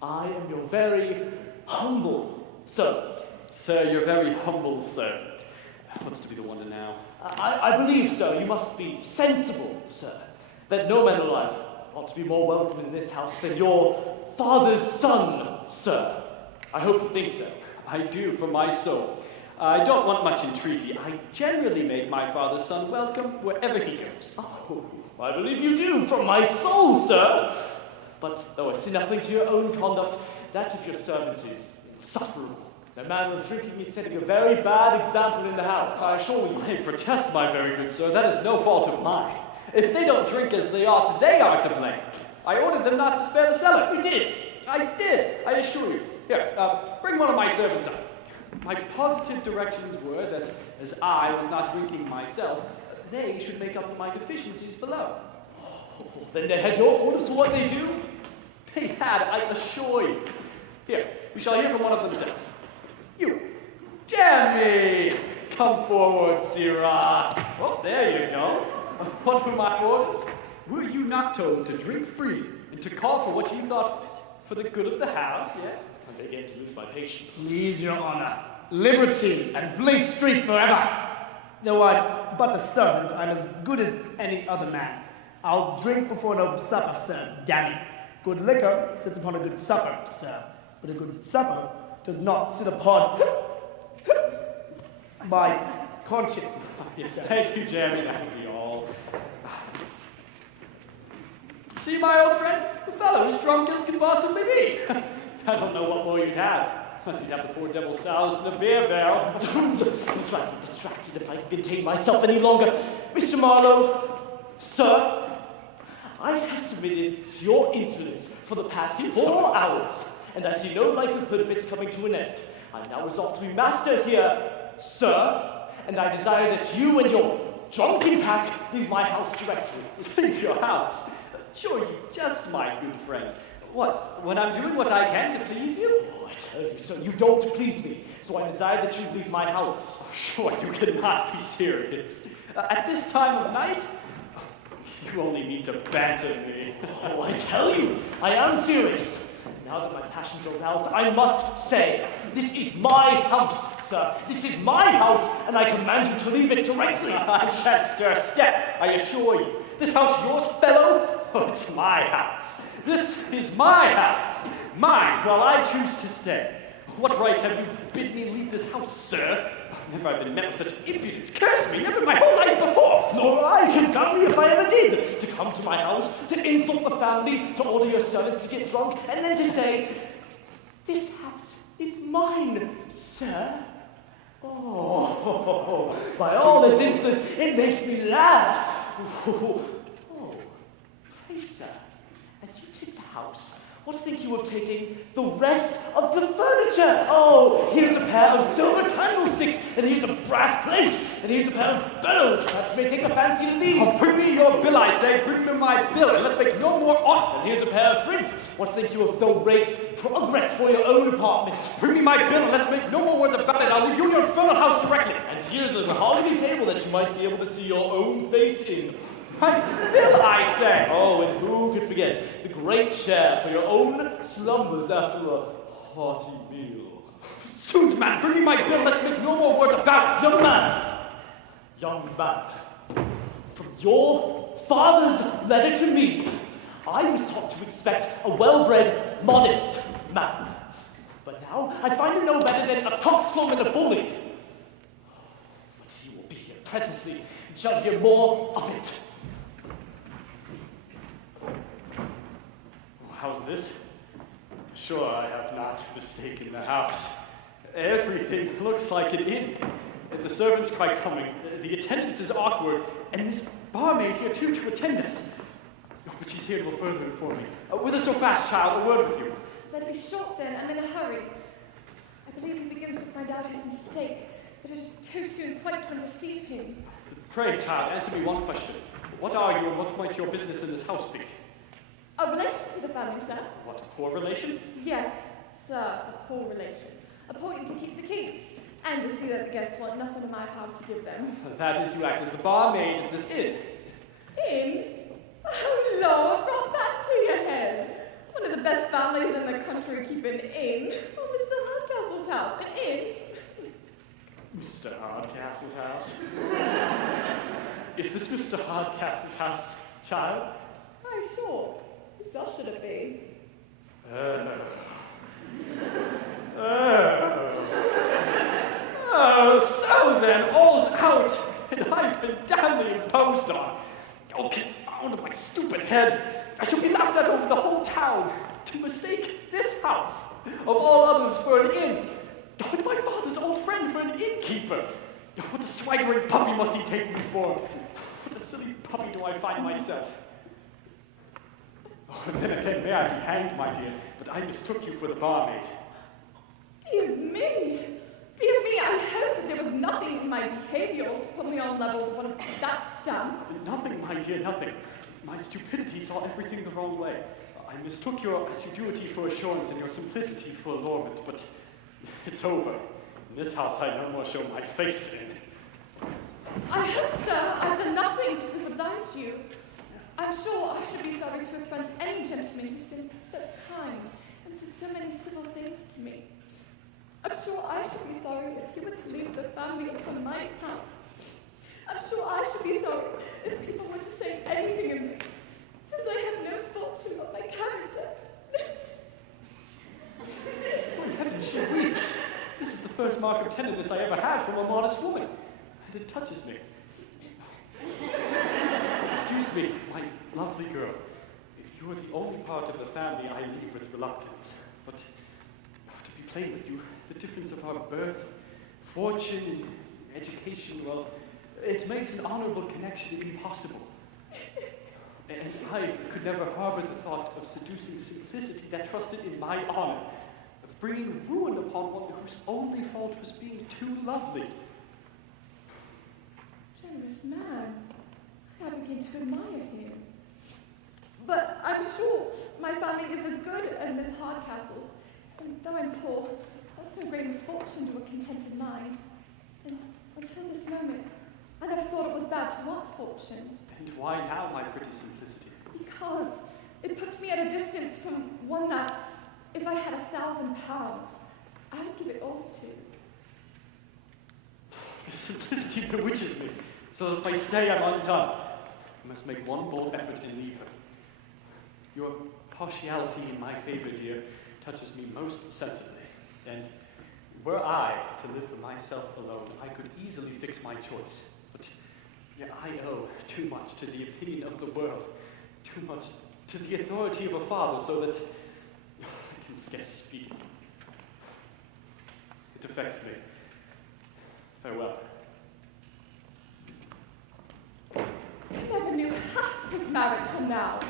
I am your very humble servant. Sir, your very humble servant. What's to be the wonder now? I believe, sir, you must be sensible, sir, that no man alive ought to be more welcome in this house than your father's son, sir. I hope you think so. I do, from my soul. I don't want much entreaty. I generally make my father's son welcome wherever he goes. Oh, I believe you do, from my soul, sir. But though I see nothing to your own conduct, that of your servant is insufferable. The manner of drinking is setting a very bad example in the house, I assure you. I protest, my very good sir, that is no fault of mine. If they don't drink as they ought, they are to blame. I ordered them not to spare the cellar. You did? I did, I assure you. Here, bring one of my servants up. My positive directions were that, as I was not drinking myself, they should make up for my deficiencies below. Oh, then they had your orders for what they do? They had, I assure you. Here, we shall hear from one of themselves. You, Jeremy! Come forward, Sirrah. Oh, there you go. What were my orders? Were you not told to drink freely and to call for what you thought fit? For the good of the house, yes? I'm beginning to lose my patience. Please, your honor. Liberty and Fleet Street forever. Though I'm but a servant, I'm as good as any other man. I'll drink before an open supper, sir, damn it. Good liquor sits upon a good supper, sir. But a good supper does not sit upon my conscience. Yes, thank you, Jeremy. That would be all. See, my old friend? The fellow as drunk as can possibly be. I don't know what more you'd have. Unless you'd have the poor devil soused in a beer barrel. I'm trifling distracted if I can contain myself any longer. Mr. Marlowe, sir, I have submitted to your insolence for the past 4 hours, and I see no likelihood of its coming to an end. I now resolve to be master here, sir, and I desire that you and your drunken pack leave my house directly. Leave your house? Sure, you just my good friend. What, when I'm doing what I can to please you? Oh, I tell you, sir, you don't please me, so I desire that you leave my house. Oh, sure, you cannot be serious. At this time of night? You only need to banter me. Oh, I tell you, I am serious. Now that my passions are aroused, I must say, this is my house, sir. This is my house, and I command you to leave it directly. I shan't stir a step, I assure you. This house yours, fellow? Oh, it's my house. This is my house. Mine, while I choose to stay. What right have you bid me leave this house, sir? Never have been met with such impudence. Curse me, never in my whole life before. Nor I, confound me if I ever did. To come to my house, to insult the family, to order your servants to get drunk, and then to say, this house is mine, sir. Oh, by all that's insolent, it makes me laugh. Oh, pray, sir, as you take the house, what think you of taking the rest of the furniture? Oh, here's a pair of silver candlesticks, and here's a brass plate, and here's a pair of bellows. Perhaps you may take a fancy to these. Oh, bring me your bill, I say. Bring me my bill, and let's make no more on. And here's a pair of prints. What think you of the rake's progress for your own apartment? Bring me my bill, and let's make no more words about it. I'll leave you in your infernal house directly. And here's a mahogany table that you might be able to see your own face in. My bill, I say! Oh, and who could forget the great chair for your own slumbers after a hearty meal. Soons, man, bring me my bill. Let's make no more words about it. Young man, from your father's letter to me, I was taught to expect a well-bred, modest man. But now I find him no better than a coxcomb and a bully. But he will be here presently, and shall hear more of it. How's this? Sure, I have not mistaken the house. Everything looks like an inn. The servants cry coming, the attendance is awkward, and this barmaid here too to attend us. Oh, but she's here a little further for me. Whither so fast, child? A word with you. Let it be short then, I'm in a hurry. I believe he begins to find out his mistake, but it is too soon quite to undeceive him. Pray, child, answer me one question. What are you and what might your business in this house be? A relation to the family, sir? What, a poor relation? Yes, sir, a poor relation. Appointed to keep the keys, and to see that the guests want nothing in my house to give them. That is, you act as the barmaid at this inn. Inn? Oh, Lord, brought that to your head. One of the best families in the country keep an inn. Oh, Mr. Hardcastle's house, an inn. Mr. Hardcastle's house? Is this Mr. Hardcastle's house, child? Aye, sure. Whose else should it be? So then, all's out, and I've been damnably imposed on. Oh, confound my stupid head. I shall be laughed at over the whole town to mistake this house, of all others, for an inn. And my father's old friend for an innkeeper. What a swaggering puppy must he take me for? What a silly puppy do I find myself? Oh, and then again, may I be hanged, my dear, but I mistook you for the barmaid. Dear me! Dear me, I hope there was nothing in my behavior to put me on level with one of that stamp. Nothing, my dear, nothing. My stupidity saw everything the wrong way. I mistook your assiduity for assurance and your simplicity for allurement, but it's over. In this house I no more show my face in. I hope, sir, I've done nothing to disoblige you. I'm sure I should be sorry to affront any gentleman who's been so kind and said so many civil things to me. I'm sure I should be sorry if you were to leave the family upon my account. I'm sure I should be sorry if people were to say anything amiss, since I have no fortune of my character. By heaven, she weeps. This is the first mark of tenderness I ever had from a modest woman, and it touches me. Excuse me, my lovely girl. You are the only part of the family I leave with reluctance. But to be plain with you, the difference of our birth, fortune, education, well, it makes an honorable connection impossible. And I could never harbor the thought of seducing simplicity that trusted in my honor, of bringing ruin upon one whose only fault was being too lovely. Generous man, I begin to admire him. But I'm sure my family is as good as Miss Hardcastle's, and though I'm poor, that's no great misfortune to a contented mind. And until this moment, I never thought it was bad to want fortune. And why now, my pretty simplicity? Because it puts me at a distance from one that, if I had 1,000 pounds, I would give it all to. The simplicity bewitches me, so that if I stay, I'm undone. I must make one bold effort and leave her. Your partiality in my favor, dear, touches me most sensibly, and were I to live for myself alone, I could easily fix my choice. But yet I owe too much to the opinion of the world, too much to the authority of a father, so that I can scarce speak. It affects me. Farewell. I never knew half his merit till now.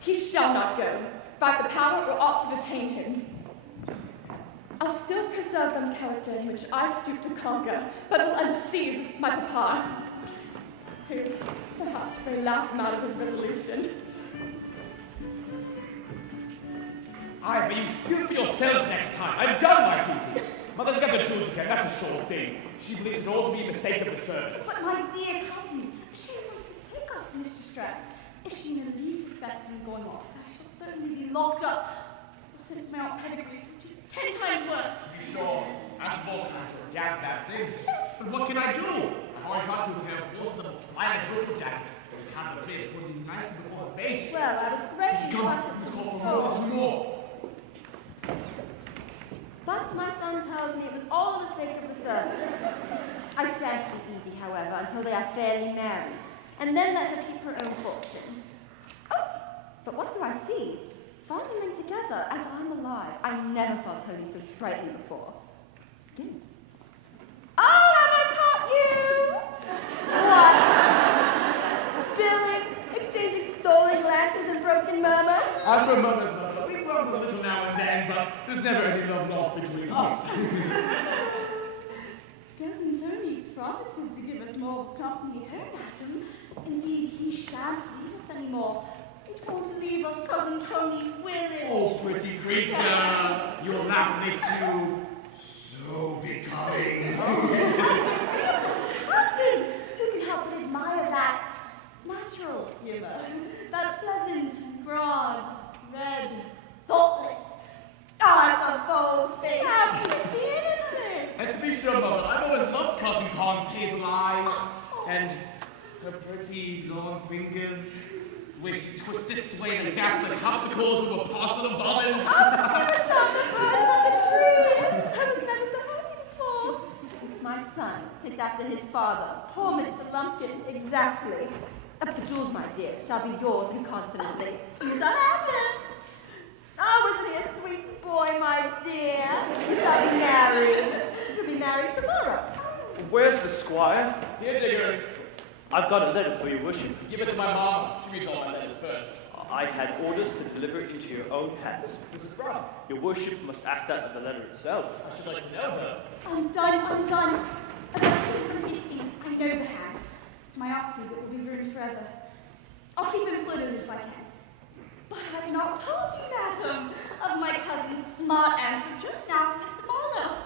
He shall not go, if I have the power or ought to detain him. I'll still preserve the character in which I stoop to conquer, but will undeceive my papa, who perhaps may laugh him out of his resolution. Aye, but you steal for yourselves next time. I've done my duty. Mother's got the jewels again, that's a sure thing. She believes it all to be a mistake of the servants. But my dear cousin, she won't forsake us, Mr. Stress. If she in the least suspects them going off, I shall certainly be locked up or sent to my aunt Pedigree's, which is 10 times worse. To be sure, and of all kinds of damn bad things. But what can I do? I've already got you a pair of horses and a flying whistle jacket. But you can't say it putting nicely before the face. Well, I would greatly She comes, let's call for more than 2 more. But my son tells me it was all a mistake of the servants. I shan't be easy, however, until they are fairly married, and then let her keep her own fortune. Oh, but what do I see? Finding them together, as I'm alive. I never saw Tony so sprightly before. Oh, have I caught you? What? Billing, exchanging stolen glances and broken murmurs? As for mother's mother, we grumble a little now and then, but there's never any love lost between us. Cousin Tony promises to give us more of his company at home, madam. Indeed, he shan't leave us anymore. He won't leave us, Cousin Tony, will it? Oh, pretty creature, your laugh makes you so becoming. Cousin, who can help but admire that natural humor, that pleasant, broad, red, thoughtless, it's a bold face. Absolutely innocent. And to be sure, mother, I've always loved Cousin Con's hazel eyes and her pretty long fingers, which she twists this way and that's like hopsicles or a parcel of bobbins. Oh, you were on the bird from the tree. I was never so happy before. My takes after his father. Poor Mr. Lumpkin, exactly. But the jewels, my dear, shall be yours incontinently. You shall have them. Oh, isn't he a sweet boy, my dear? You shall be married. You shall be married tomorrow. Where's the squire? Here, Diggory. I've got a letter for your worship. Give it to my mama. She reads all my letters first. I had orders to deliver it into your own hands. This is from. Your worship must ask that of the letter itself. I should like to know her. I'm done. As I came from Hastings, I know the hand. My aunt says it will be ruined forever. I'll keep it included if I can. But I have not told you, madam, of my cousin's smart answer just now to Mr. Marlowe.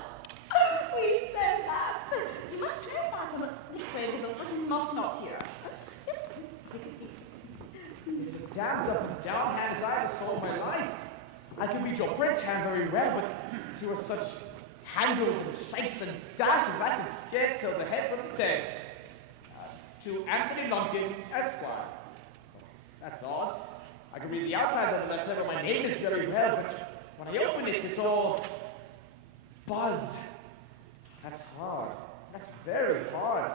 We so laughed. You must know, madam, this way, little, for he must not hear us. Just because he... It's a damned up and down hand as I ever saw in my life. I can read your print hand very well, but you are such handles and shakes and dashes I can scarce tell the head from the tail. To Anthony Lumpkin, Esquire. That's odd. I can read the outside of the letter, but my name is very well, but when I open it, it's all buzz. That's hard. That's very hard.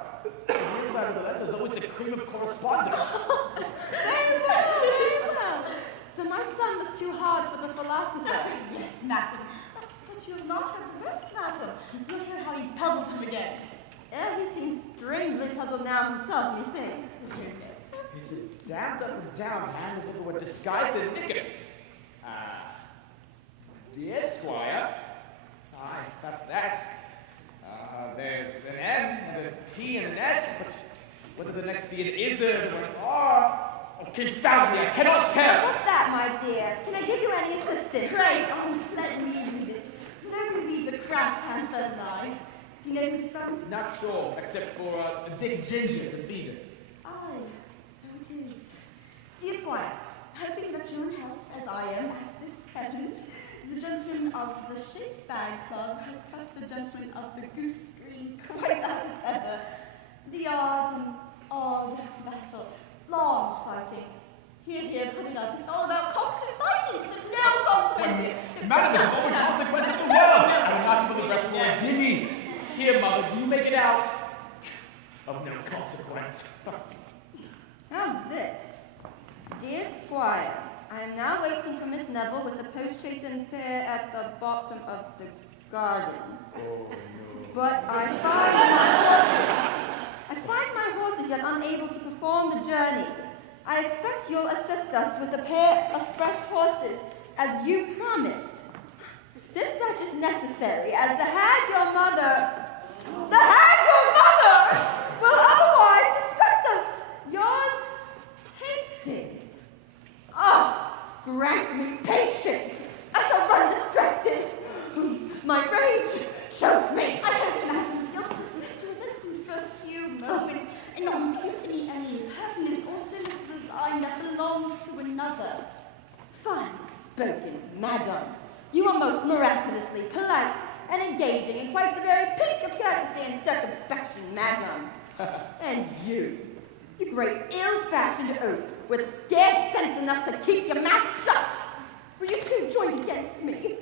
The inside of the letter is always the cream of correspondence. Very well, very well. So my son was too hard for the philosopher. Yes, madam. But you have not heard the rest, madam. Look at how he puzzled him again. He seems strangely puzzled now himself, methinks. It's a damned up and down hand as if it were disguised in knicker. Dear Squire. Aye, that's that. There's an M and a T and an S, but whether the next be an izzard or an R, oh, confound me, I cannot tell. What's that, my dear? Can I give you any assistance? Pray, let me read it. Nobody reads a cramped hand further line. Do you know who it's from? Not sure, except for Dick Ginger, the feeder. Aye, so it is. Dear Squire, hoping that you're in health, as I am at this present, the gentleman of the Shake Bag Club has cut the gentleman of the Goose Green quite out of feather. The odd battle, long fighting. Here, put it up. It's all about cocks and fighting. It's of no consequence here. Madam, it's of only consequence in the world. I will not give the rest for a guinea. Here, mother, do you make it out? Of no consequence. How's this? Dear Squire, I am now waiting for Miss Neville with the post-chaise and pair at the bottom of the garden. Oh, no. But I find my horses yet unable to perform the journey. I expect you'll assist us with a pair of fresh horses, as you promised. This much is necessary, as the hag your mother will otherwise suspect us. Yours, Hastings. Grant me patience. I shall run distracted. My rage chokes me. I hope, madam, your sister to resent him for a few moments and not impute to me any impertinence or sinister design that belongs to another. Fine spoken, madam. You are most miraculously polite and engaging in quite the very peak of courtesy and circumspection, madam. And you great ill-fashioned oaf, with scarce sense enough to keep your mouth shut. Will you two join against me?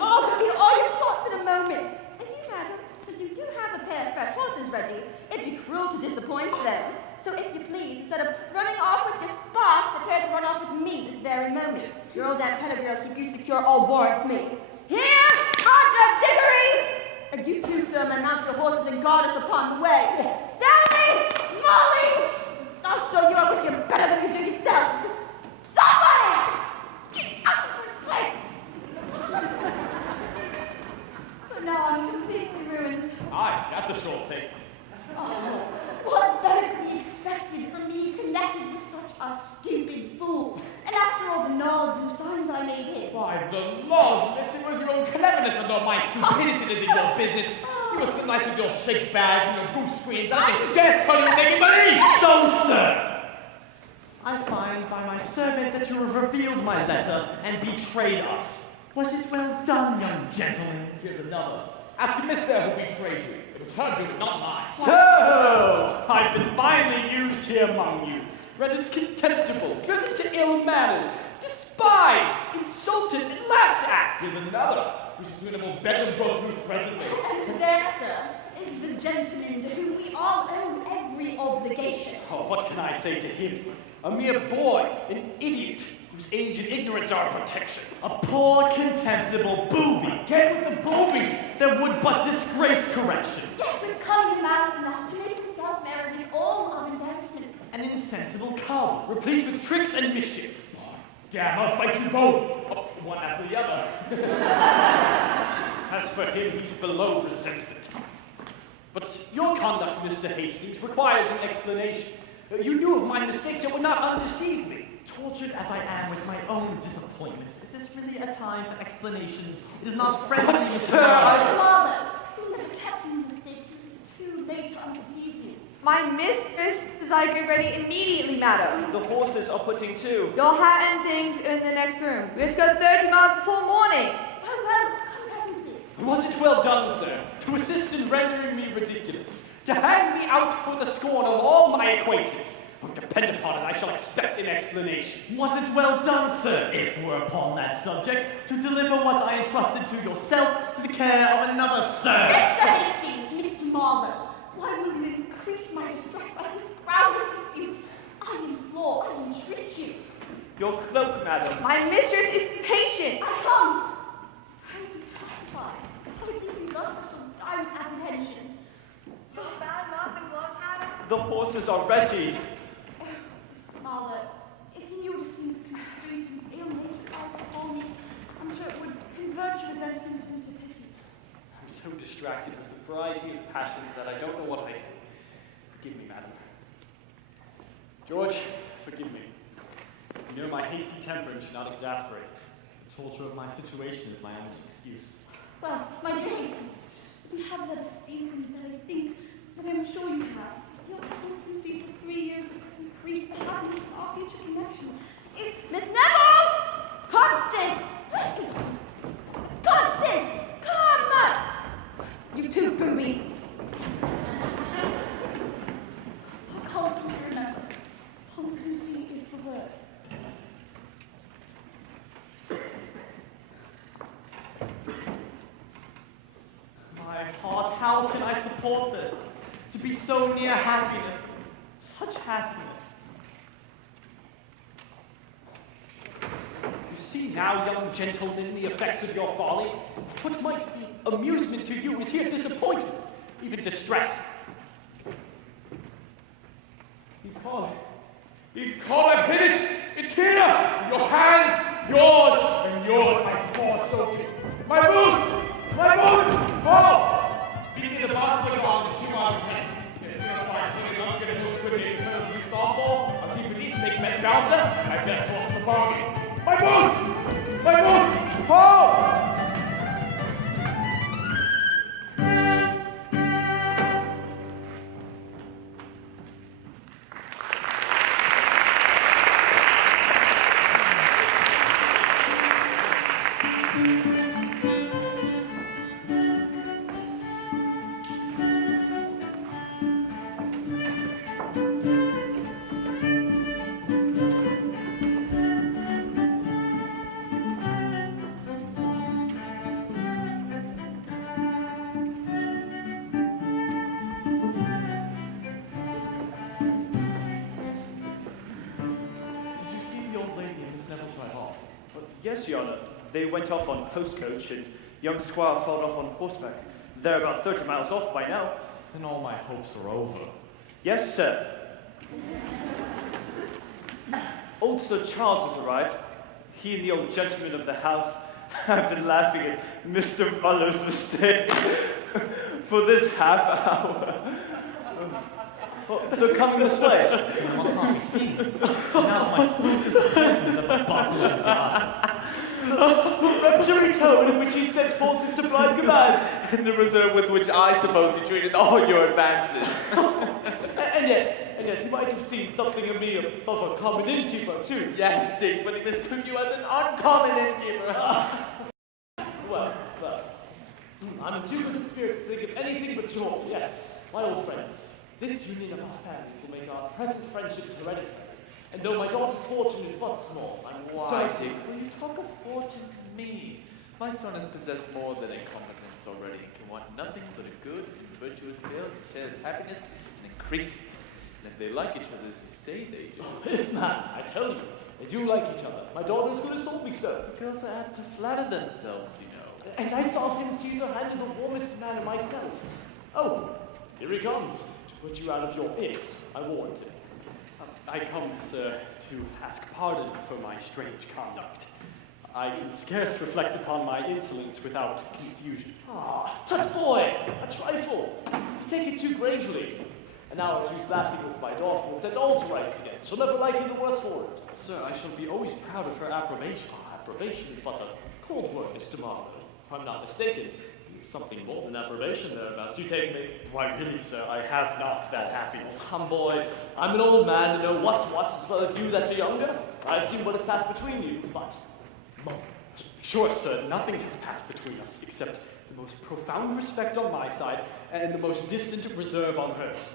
All your plots in a moment. And you, madam, since you do have a pair of fresh horses ready, it'd be cruel to disappoint them. So if you please, instead of running off with your spark, prepare to run off with me this very moment. Your old Aunt Pettigrew will keep you secure, all warrants me. Here, Roger Diggory! And you too, sir, may mount your horses and guard us upon the way. Sally! Molly! I'll show you I wish you better than you do yourselves. Somebody! Get out of my way! So now I'm completely ruined. Aye, that's a sure thing. Oh, what better could be expected from me connected with such a stupid fool? And after all the nods and signs I made him. By the laws, miss, it was your own cleverness and not my stupidity that did your business. You were so nice with your shake bags and your goose screens, I can scarce tell you were making money! So, sir, I find by my servant that you have revealed my letter and betrayed us. Was it well done, young gentleman? Here's another. Ask Miss there who betrayed you. It was her doing, not mine. So, I've been finely used here among you, rendered contemptible, driven to ill manners, despised, insulted, and laughed at. Here's another. We should soon have all begged and broke loose presently. And to that, sir, is the gentleman to whom we all owe every obligation. Oh, what can I say to him? A mere boy, an idiot, whose age and ignorance are protection. A poor, contemptible booby. Get with the booby that would but disgrace correction. Yet with cunning and malice enough to make himself merry with all our embarrassments. An insensible cub, replete with tricks and mischief. Damn, I'll fight you both. Oh, one after the other. As for him, he's below resentment. But your conduct, Mr. Hastings, requires an explanation. You knew of my mistakes and would not undeceive me. Tortured as I am with my own disappointments, is this really a time for explanations? It is not friendly, But, Mr. sir, Marlowe, you never kept him mistaken. It was too late to undeceive you. My mistress desires you ready immediately, madam. The horses are putting to. Your hat and things are in the next room. We have to go 30 miles before morning. Well, come presently. Was it well done, sir, to assist in rendering me ridiculous, to hang me out for the scorn of all my acquaintance? Oh, depend upon it, I shall expect an explanation. Was it well done, sir, if we're upon that subject, to deliver what I entrusted to yourself to the care of another, sir? Mr. Hastings, Mr. Marlowe, why will you increase my distress by this groundless dispute? I implore, I entreat you. Your cloak, madam. My mistress is impatient. I come. Pray be pacified. If I would leave you thus, I shall die with apprehension. Not bad, mop and gloves, madam. The horses are ready. Mr. Marlowe, if you knew what a scene of constraint and ill-nature lies before me, I'm sure it would convert your resentment into pity. I'm so distracted with the variety of passions that I don't know what I do. Forgive me, madam. George, forgive me. You know my hasty temper and should not exasperate it. The torture of my situation is my only excuse. Well, my dear Hastings, if you have that esteem for me that I think, that I'm sure you have, your constancy for 3 years would increase the happiness of our future connection. If Miss Neville! Constance! Constance! Come! You too, booby. Constancy, remember. Constancy is the word. My heart, how can I support this? To be so near happiness, such happiness. You see now, young gentlemen, the effects of your folly. What might be amusement to you is here disappointment, even distress. I've hit it! It's here! Your hands, yours, and yours, my poor Sophie. My boots! My boots! Oh! Beat me the bottom of the gong in 2 miles hence. If you're gonna find something I'm gonna do good nation, be thoughtful, I'll keep it eat, take Met Bouncer, I best horse the bargain. My boots! My boots! Oh! Yes, Your Honor. They went off on postcoach, and young Squire followed off on horseback. They're about 30 miles off by now. Then all my hopes are over. Yes, sir. Old Sir Charles has arrived. He and the old gentleman of the house have been laughing at Mr. Muller's mistake for this half hour. Well, they're coming this way. I must not be seen. Now's my fruitless attempts at the bottom of the garden. The peremptory tone in which he sent forth his sublime commands, and the reserve with which I suppose he treated all your advances. And yet, he might have seen something of me of a common innkeeper, too. Yes, Dick, but he mistook you as an uncommon innkeeper. Well, I'm in too good spirits to think of anything but joy. Yes, my old friend. This union of our families will make our present friendships hereditary. And though my daughter's fortune is but small, I'm wise. So, Dick, when you talk of fortune to me, my son has possessed more than a competence already and can want nothing but a good and the virtuous veil to share his happiness and increase it. And if they like each other as you say they do. If, man, I tell you, they do like each other. My daughter's good as told me so. The girls are apt to flatter themselves, you know. And I saw him seize her hand in the warmest manner myself. Oh, here he comes, to put you out of your ifs, I warned him. I come, sir, to ask pardon for my strange conduct. I can scarce reflect upon my insolence without confusion. Ah, tut boy, a trifle. You take it too gravely. An hour or two's laughing with my daughter will set all to rights again. She'll never like you the worse for it. Sir, I shall be always proud of her approbation. Approbation is but a cold word, Mr. Marlowe. If I'm not mistaken, something more than approbation thereabouts. You take me. Why, really, sir, I have not that happiness. Come, boy, I'm an old man to know what's what, as well as you that are younger. I've seen what has passed between you, but... Sure, sir, nothing has passed between us except the most profound respect on my side and the most distant reserve on hers.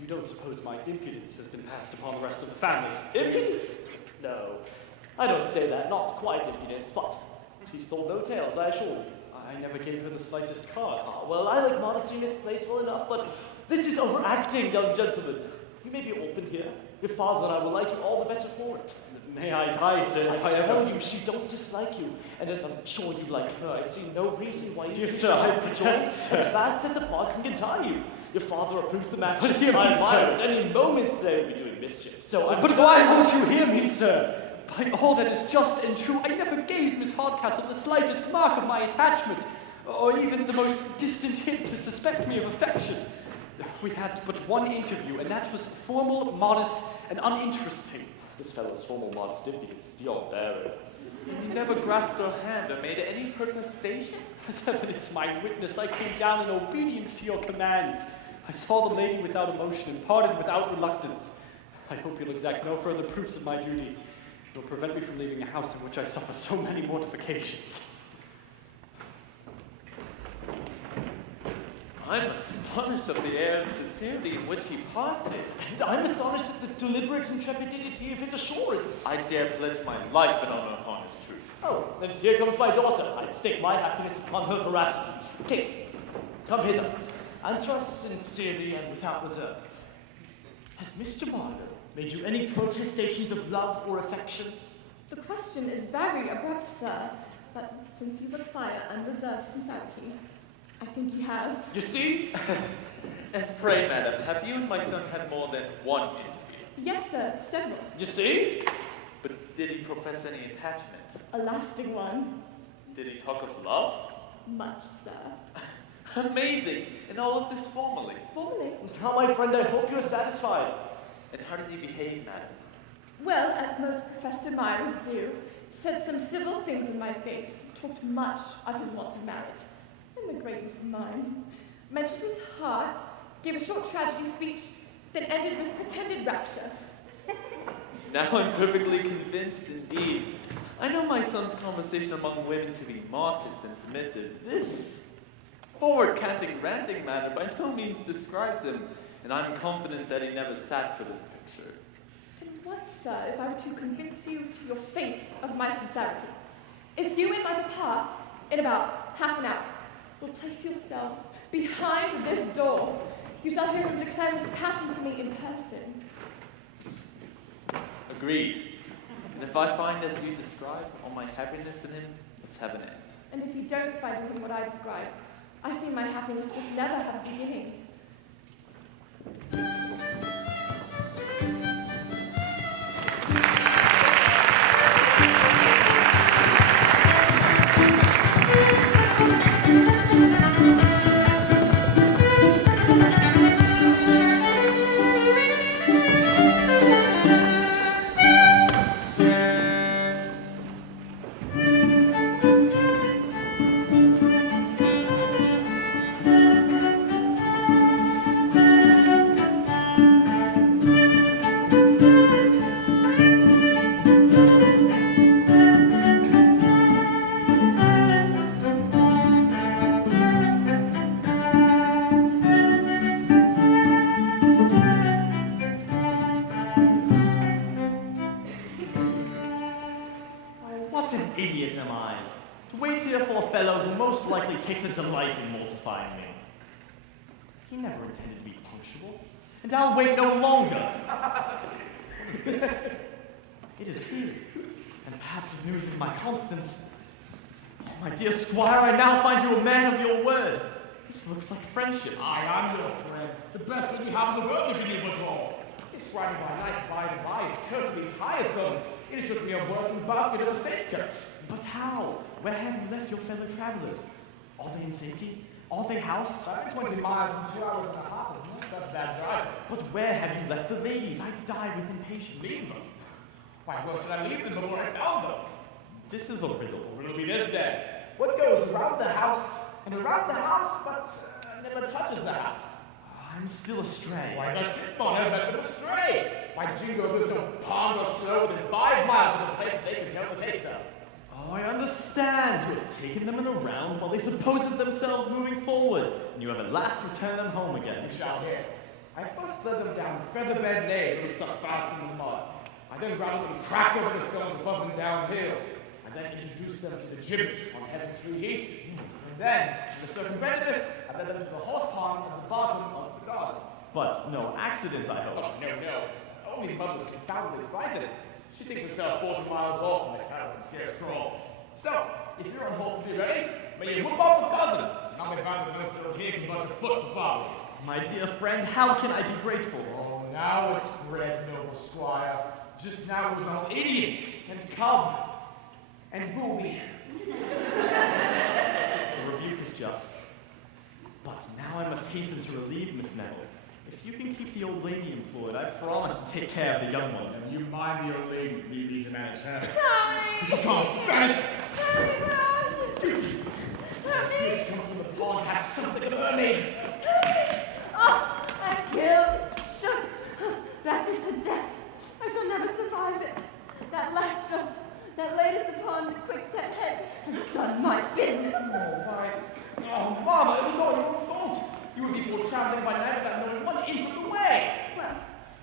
You don't suppose my impudence has been passed upon the rest of the family? Impudence? No, I don't say that, not quite impudence, but she stole no tales, I assure you. I never gave her the slightest cause. Ah, well, I like modesty in its place well enough, but this is overacting, young gentleman. You may be open here. Your father and I will like you all the better for it. May I die, sir, if I tell ever... you, she don't dislike you, and as I'm sure you like her, I see no reason why you Dear should sir, I join protest, sir. as fast as a parson can tie you. Your father approves the match. But hear me, I admire sir. it. Any moment today will be doing mischief. So I'm But certain- why won't you hear me, sir? By all that is just and true, I never gave Miss Hardcastle the slightest mark of my attachment, or even the most distant hint to suspect me of affection. We had but one interview, and that was formal, modest, and uninteresting. This fellow's formal modest impudence is beyond bearing. And you never grasped her hand or made any protestation? As heaven is my witness, I came down in obedience to your commands. I saw the lady without emotion and parted without reluctance. I hope you'll exact no further proofs of my duty. It will prevent me from leaving a house in which I suffer so many mortifications. I'm astonished at the air of sincerity in which he parted. And I'm astonished at the deliberate intrepidity of his assurance. I dare pledge my life and honor upon his truth. Oh, and here comes my daughter. I'd stake my happiness upon her veracity. Kate, come hither. Answer us sincerely and without reserve. Has Mr. Marlowe made you any protestations of love or affection? The question is very abrupt, sir, but since you require unreserved sincerity, I think he has. You see? And pray, madam, have you and my son had more than one interview? Yes, sir, several. You see? But did he profess any attachment? A lasting one. Did he talk of love? Much, sir. Amazing! And all of this formally? Formally? Now, my friend, I hope you're satisfied. And how did he behave, madam? Well, as most professed admirers do, said some civil things in my face, talked much of his wanted merit, in the greatness of mine, mentioned his heart, gave a short tragedy speech, then ended with pretended rapture. Now I'm perfectly convinced indeed. I know my son's conversation among women to be modest and submissive. This forward-canting, ranting manner by no means describes him, and I'm confident that he never sat for this picture. And what, sir, if I were to convince you to your face of my sincerity? If you and my papa, in about half an hour, will place yourselves behind this door, you shall hear him declare his passion for me in person. Agreed. And if I find as you describe, all my happiness in him must have an end. And if you don't find in him what I describe, I fear my happiness must never have a beginning. What an idiot am I, to wait here for a fellow who most likely takes a delight in mortifying me. He never intended to be punctual. And I'll wait no longer. What is this? It is he. And perhaps with news of my Constance. Oh, my dear squire, I now find you a man of your word. This looks like friendship. I am your friend. The best one you have in the world if you need but all. This riding by night, by and by, is cursedly tiresome. It should be a worse than basket of a stagecoach. But how? Where have you left your fellow travelers? Are they in safety? Are they housed? 20 miles in 2 hours and a half is not such bad drive. But where have you left the ladies? I die with impatience. Leave them? Why, where should I leave them before I found them? This is a riddle. It'll be this then. What goes around the house and around the house, but never touches the house? I'm still astray. Why, that's it, Bonner, but astray. By jingo, there's no pond or snow within 5 miles of the place that they can tell the taste of. Oh, I understand. You have taken them in a round while they supposed themselves moving forward, and you have at last returned them home again. You shall hear. I first led them down Featherbed Lane, where we stuck fast in the mud. I then rattled them crack over the stones above and downhill. I then introduced them to the gibbets on Heaven Tree Heath. And then, to circumvent this, I led them to the horse pond at the bottom of the garden. But no accidents, I hope. Oh, no. Only Mother was confoundedly frightened. She thinks herself 40 miles off from the cattle and scarce crawl. So, if you're on horse to be ready, may you whoop off a dozen. And I'll be bound that no soul here can budge a foot to follow. My dear friend, how can I be grateful? Oh, now it's Fred, noble squire. Just now it was an idiot, and cub, and booby. The rebuke is just. But now I must hasten to relieve Miss Neville. If you can keep the old lady employed, I promise to take care of the young one. And you mind the old lady, leave me to manage her. Tony! She comes, vanish! Tony! She comes from the pond, has something of a mermaid. Tony! Oh, I'm killed, shook, battered to death. I shall never survive it. That last jump, that latest upon the quickset head, has done my business. Oh, Mama, it was all your fault. You were before traveling by night without knowing 1 inch of the way. Well,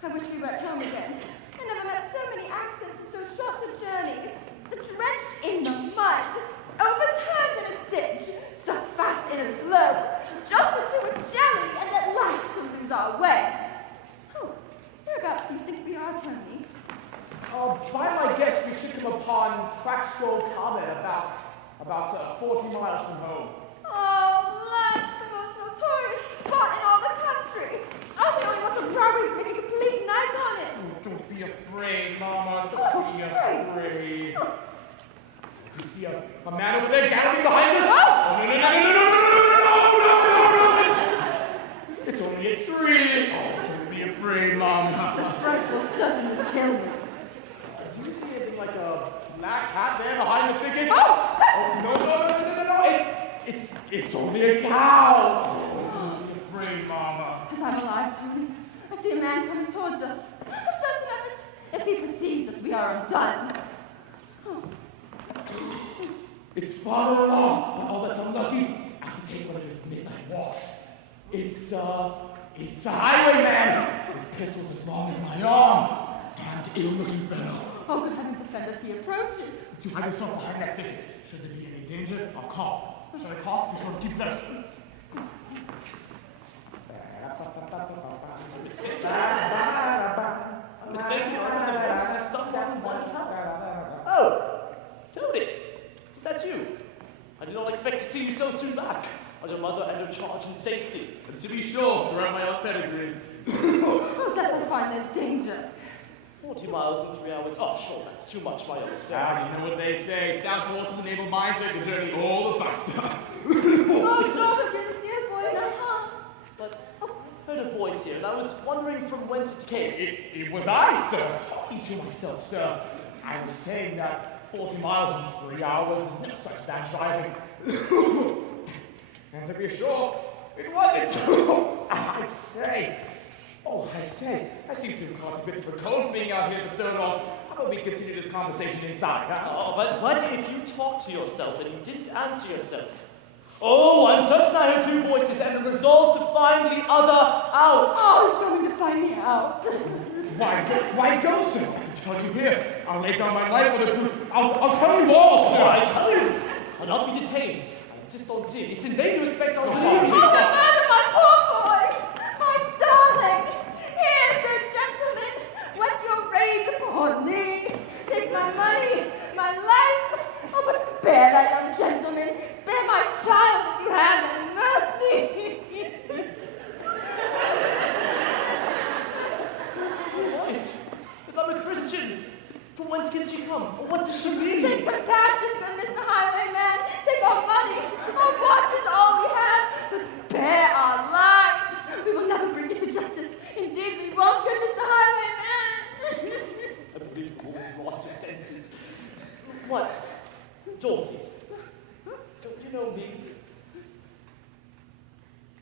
I wish we were at home again. I never met so many accidents in so short a journey. Drenched in the mud, overturned in a ditch, stuck fast in a slope, jolted to a jelly, and at last to lose our way. Oh, whereabouts do you think we are, Tony? By my guess, we should come upon Crackskull Common about 40 miles from home. Oh, land, the most notorious spot in all the country. Oh, we only want to robbery to make a complete night on it. Oh, don't be afraid, Mama. Don't be afraid. You see a man over there galloping behind us? Oh, no. It's only a tree. Oh, don't be afraid, Mama. The fright will certainly kill me. Do you see anything like a black hat there behind the thicket? Oh! No. It's only a cow. Oh, don't be afraid, Mama. As I'm alive, Tony, I see a man coming towards us. I'm certain of it. If he perceives us, we are undone. Oh. It's father-in-law. Oh, that's unlucky. I have to take one of his midnight walks. It's a highwayman with pistols as long as my arm. Damned ill-looking fellow. Oh, good heavens, defend us, he approaches. You hide yourself behind that thicket. Should there be any danger, I'll cough. Should I cough? Be sure to keep close. I'm mistaken. Have someone want to help? Oh, Tony, is that you? I did not expect to see you so soon back. Are your mother and your charge in safety? And to be sure, throughout my own pedigrees. Oh, let us find there's danger. 40 miles in 3 hours. Oh, sure, that's too much, my understanding. You know what they say. Stout horses enable minds to make the journey all the faster. Oh, stop it, dear boy, no harm. But I heard a voice here, and I was wondering from whence it came. It was I, sir, talking to myself, sir. I was saying that 40 miles in 3 hours is no such bad driving. And to be sure, it wasn't. I say, I seem to have caught a bit of a cold for being out here for so long. How about we continue this conversation inside, huh? Oh, but if you talk to yourself and you didn't answer yourself. Oh, I'm certain I heard 2 voices and a resolve to find the other out. Oh, he's going to find me out. Why go, sir? I can tell you here. I'll lay down my life for the truth. I'll tell you all, sir. Oh, I tell you, I'll not be detained. I insist on seeing. It's in vain to expect I'll believe you. Oh, the murder, my poor boy! come? What does she mean? Take compassion from Mr. Highwayman. Take our money. Our watch is all we have, but spare our lives. We will never bring you to justice. Indeed, we won't, good Mr. Highwayman. I believe the woman's lost her senses. What? Dorothy, don't you know me?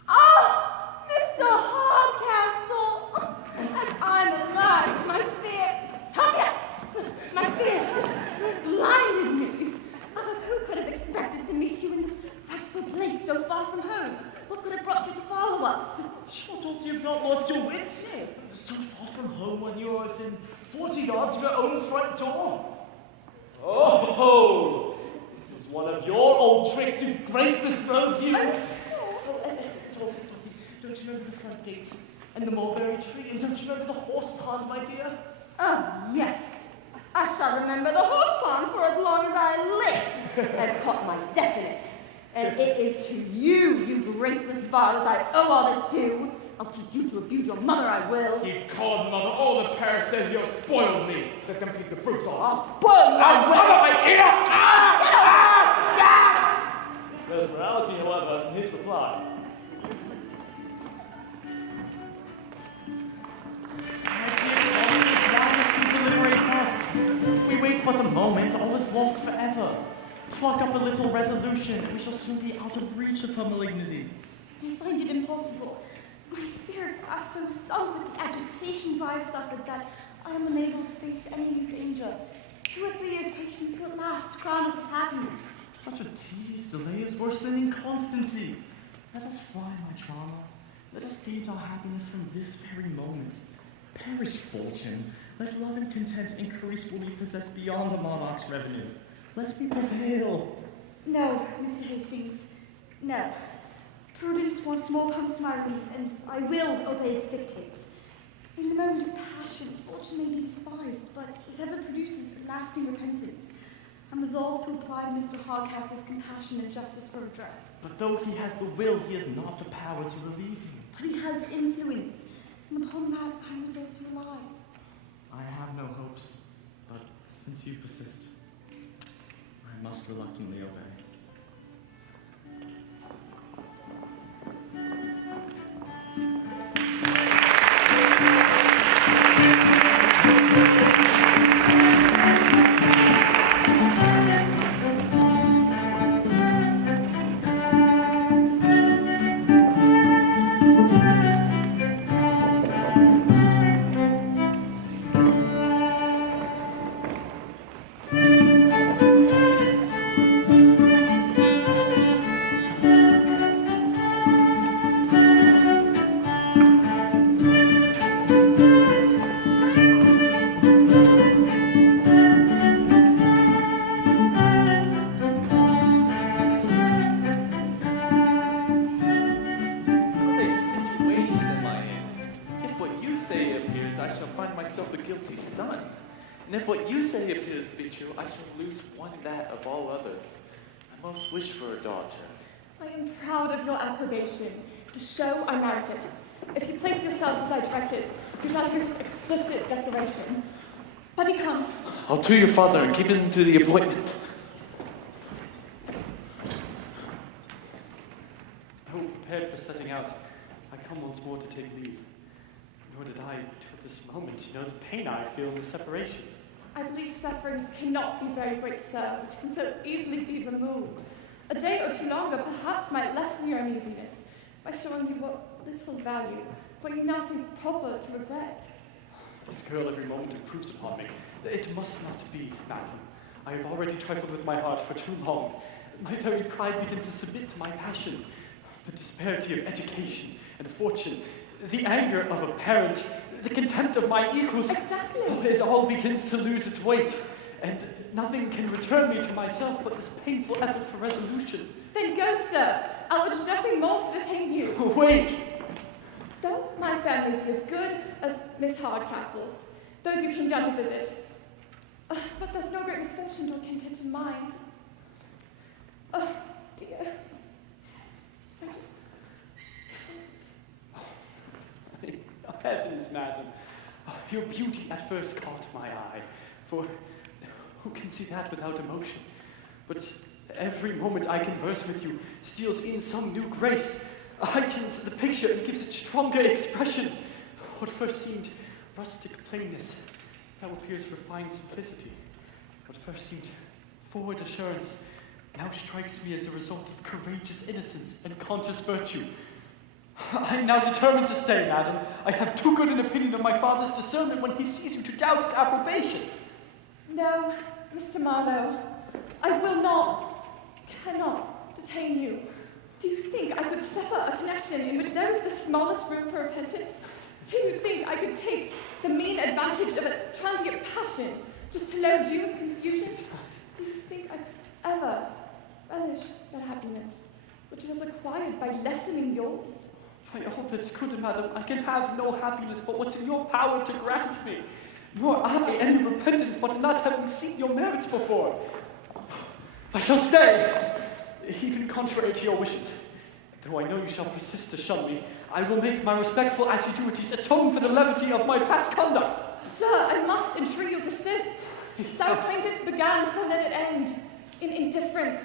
Ah, Mr. Hardcastle! And I'm alive to my fear. My fear blinded me. Who could have expected to meet you in this frightful place so far from home? What could have brought you to follow us? Sure, Dorothy, you've not lost your wits. So far from home when you are within 40 yards of your own front door. Oh, this is one of your old tricks who graced this road, you. Dorothy, don't you remember the front gate and the mulberry tree? And don't you remember the horse pond, my dear? Oh, yes. I shall remember the horse pond for as long as I live. I've caught my death in it. And it is to you, you graceless varlet, I owe all this to. I'll teach you to abuse your mother, I will. You called mother, all the parish says you've spoiled me. Let them take the fruits off. I'll spoil you. Out of my ear! There's morality, however, in his reply. If we wait but a moment, all is lost forever. Pluck up a little resolution, and we shall soon be out of reach of her malignity. I find it impossible. My spirits are so sunk with the agitations I have suffered that I am unable to face any new danger. 2 or 3 years' patience will at last crown us with happiness. Such a tedious delay is worse than inconstancy. Let us fly, my trauma. Let us date our happiness from this very moment. Perish fortune. Let love and content increase what we possess beyond a monarch's revenue. Let me prevail. No, Mr. Hastings, no. Prudence once more comes to my relief, and I will obey its dictates. In the moment of passion, fortune may be despised, but if ever produces lasting repentance, I'm resolved to apply to Mr. Hardcastle's compassion and justice for redress. But though he has the will, he has not the power to relieve you. But he has influence, and upon that I'm resolved to rely. I have no hopes, but since you persist, I must reluctantly obey. And if what you say appears to be true, I shall lose one that of all others. I most wish for a daughter. I am proud of your approbation. To show I merit it. If you place yourselves as I directed, you shall hear his explicit declaration. But he comes. I'll to your father and keep him to the appointment. I hope prepared for setting out, I come once more to take leave. Nor did I, till this moment, know the pain I feel in the separation. I believe sufferings cannot be very great, sir, which can so easily be removed. A day or two longer perhaps might lessen your uneasiness by showing you what little value, what you now think proper to regret. This girl every moment improves upon me. It must not be, madam. I have already trifled with my heart for too long. My very pride begins to submit to my passion. The disparity of education and fortune, the anger of a parent, the contempt of my equals. Exactly. It all begins to lose its weight, and nothing can return me to myself but this painful effort for resolution. Then go, sir. I'll urge nothing more to detain you. Wait! Though my family be as good as Miss Hardcastle's, those you came down to visit. But there's no great misfortune to a contented mind. Oh, dear. I just can't. Heavens, madam, your beauty at first caught my eye, for Who can see that without emotion? But every moment I converse with you steals in some new grace, heightens the picture and gives it stronger expression. What first seemed rustic plainness now appears refined simplicity. What first seemed forward assurance now strikes me as a result of courageous innocence and conscious virtue. I am now determined to stay, madam. I have too good an opinion of my father's discernment when he sees you to doubt his approbation. No, Mr. Marlowe, I will not, cannot detain you. Do you think I could suffer a connection in which there is the smallest room for repentance? Do you think I could take the mean advantage of a transient passion just to load you with confusion? Do you think I could ever relish that happiness which was acquired by lessening yours? By all that's good, madam, I can have no happiness but what's in your power to grant me. Nor I any repentance but not having seen your merits before. I shall stay, even contrary to your wishes. Though I know you shall persist to shun me, I will make my respectful assiduities atone for the levity of my past conduct. Sir, I must entreat you to desist. As our acquaintance began, so let it end in indifference.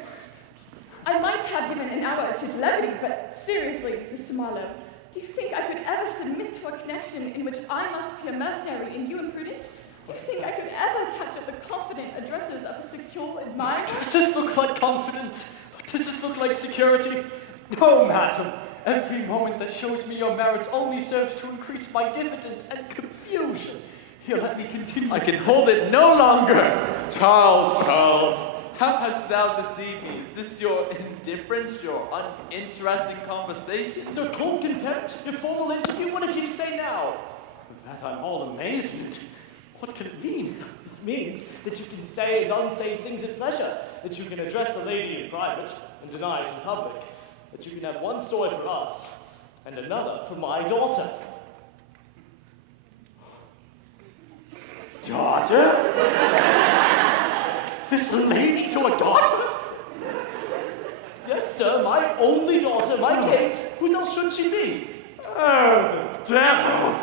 I might have given an hour or two to levity, but seriously, Mr. Marlowe, do you think I could ever submit to a connection in which I must appear mercenary and you imprudent? Do you think I could ever capture the confident addresses of a secure admirer? Does this look like confidence? Does this look like security? No, madam. Every moment that shows me your merits only serves to increase my diffidence and confusion. Here, let me continue. I can hold it no longer. Charles, how hast thou deceived me? Is this your indifference, your uninteresting conversation? Your cold contempt, your formal interview, what have you to say now? That I'm all amazement. What can it mean? It means that you can say and unsay things at pleasure, that you can address a lady in private and deny it in public, that you can have one story for us and another for my daughter. Daughter? This lady to a daughter? Yes, sir, my only daughter, my Kate. Whose else should she be? Oh, the devil!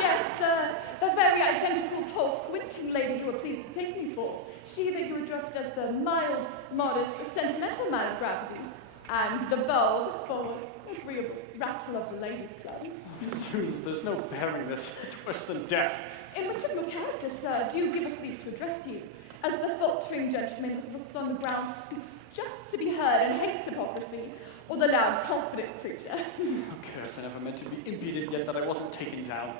Yes, sir, the very identical, tall, squinting lady you were pleased to take me for. She that you addressed as the mild, modest, sentimental man of gravity, and the bold, forward, agreeable rattle of the ladies' club. Zoos, there's no bearing this. It's worse than death. In which of your characters, sir, do you give us leave to address you? As the faltering gentleman with looks on the ground who speaks just to be heard and hates hypocrisy, or the loud, confident preacher? Who cares? I never meant to be impudent yet that I wasn't taken down.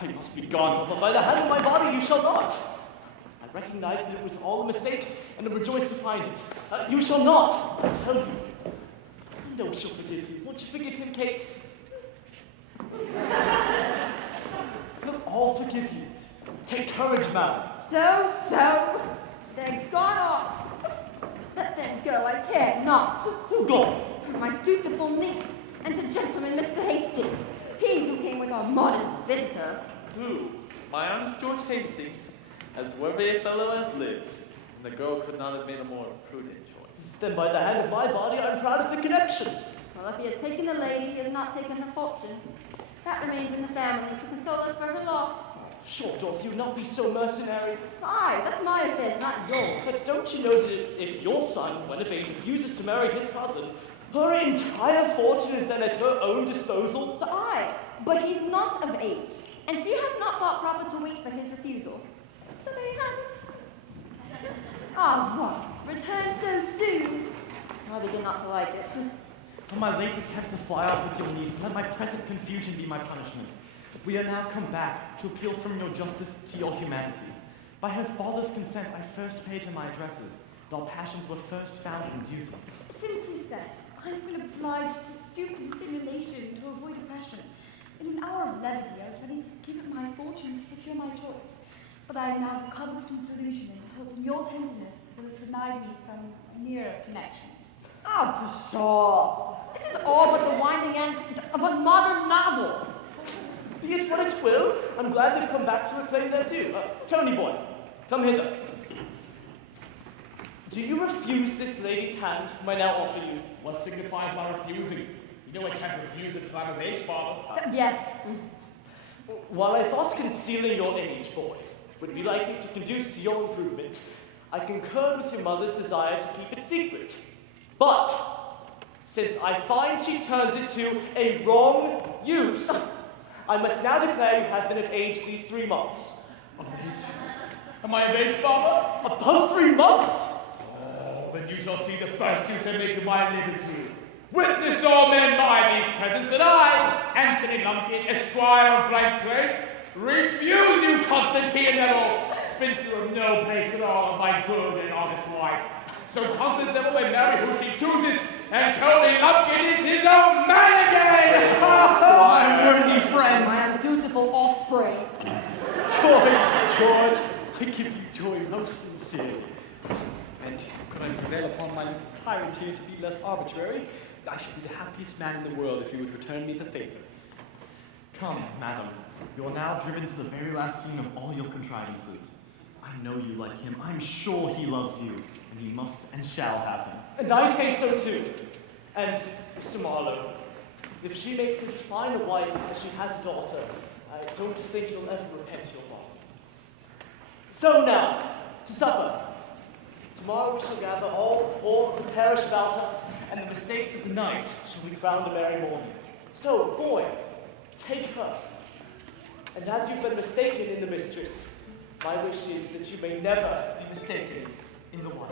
I must be gone. But by the hand of my body you shall not. I recognize that it was all a mistake, and am rejoiced to find it. You shall not, I tell you. I know she'll forgive you. Won't you forgive him, Kate? We'll all forgive you. Take courage, madam. So, they're gone off. Let them go, I care not. Who gone? My dutiful niece, and the gentleman, Mr. Hastings. He who came with our modest visitor. Who? My honest George Hastings, as worthy a fellow as lives, and the girl could not have made a more prudent choice. Then by the hand of my body, I'm proud of the connection. Well, if he has taken the lady, he has not taken her fortune. That remains in the family to console us for her loss. Sure, Dorothy, you not be so mercenary. Aye, that's my affair, not yours. But don't you know that if your son, when of age, refuses to marry his cousin, her entire fortune is then at her own disposal? Aye, but he's not of age, and she has not thought proper to wait for his refusal. So they have. Ah, what? Return so soon? I begin not to like it. For my late attempt to fly off with your niece, let my present confusion be my punishment. We are now come back to appeal from your justice to your humanity. By her father's consent, I first paid her my addresses, and our passions were first found in duty. Since his death, I have been obliged to stoop to dissimulation to avoid oppression. In an hour of levity, I was ready to give up my fortune to secure my choice. But I am now recovered from delusion and hope your tenderness will deny me from a nearer connection. Oh, pshaw! This is all but the winding end of a modern novel. Be it what it will, I'm glad they've come back to reclaim their due. Tony boy, come hither. Do you refuse this lady's hand, whom I now offer you? What signifies my refusing? You know I can't refuse at time of age, Father. Yes. While I thought concealing your age, boy, would be likely to conduce to your improvement, I concur with your mother's desire to keep it secret. But, since I find she turns it to a wrong use, I must now declare you have been of age these 3 months. Of age? Am I of age, Father? Above 3 months? Oh, then you shall see the first use I make of my liberty. Witness all men by these presents that I, Anthony Lumpkin, Esquire of Blank Place, refuse you, Constantine Neville, spinster of no place at all, my good and honest wife. So Constance Neville may marry who she chooses, and Tony Lumpkin is his own man again! My worthy friend! My undutiful offspring. George, I give you joy most sincerely. And could I prevail upon my little tyrant here to be less arbitrary, I should be the happiest man in the world if you would return me the favor. Come, madam. You are now driven to the very last scene of all your contrivances. I know you like him. I'm sure he loves you, and you must and shall have him. And I say so too. And, Mr. Marlowe, if she makes as fine a wife as she has a daughter, I don't think you'll ever repent your wrong. So now, to supper. Tomorrow we shall gather all the poor of the parish about us, and the mistakes of the night shall be crowned a merry morning. So, boy, take her. And as you've been mistaken in the mistress, my wish is that you may never be mistaken in the wife.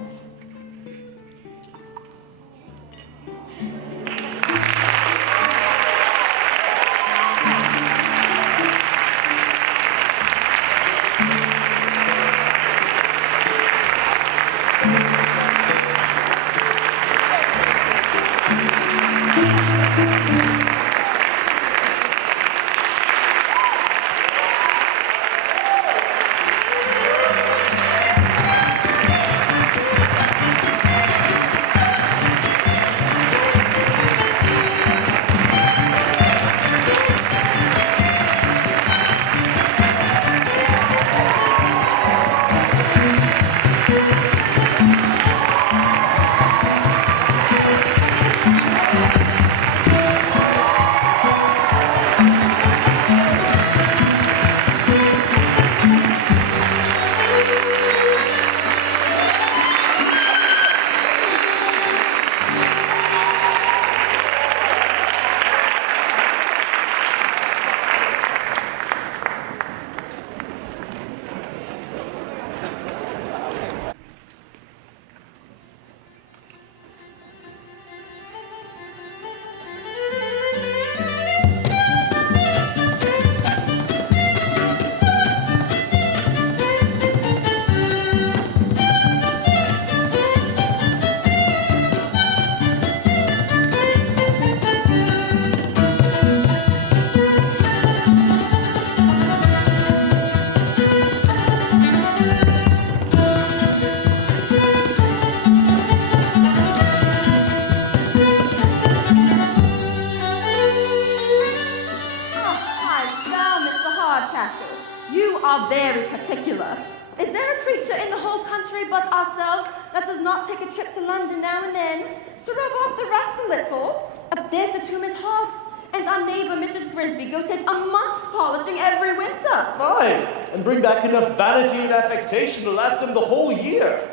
Very particular. Is there a creature in the whole country but ourselves that does not take a trip to London now and then to rub off the rust a little? There's the two Miss Hoggs, and our neighbor Mrs. Grisby go take a month's polishing every winter. Fine, and bring back enough vanity and affectation to last them the whole year.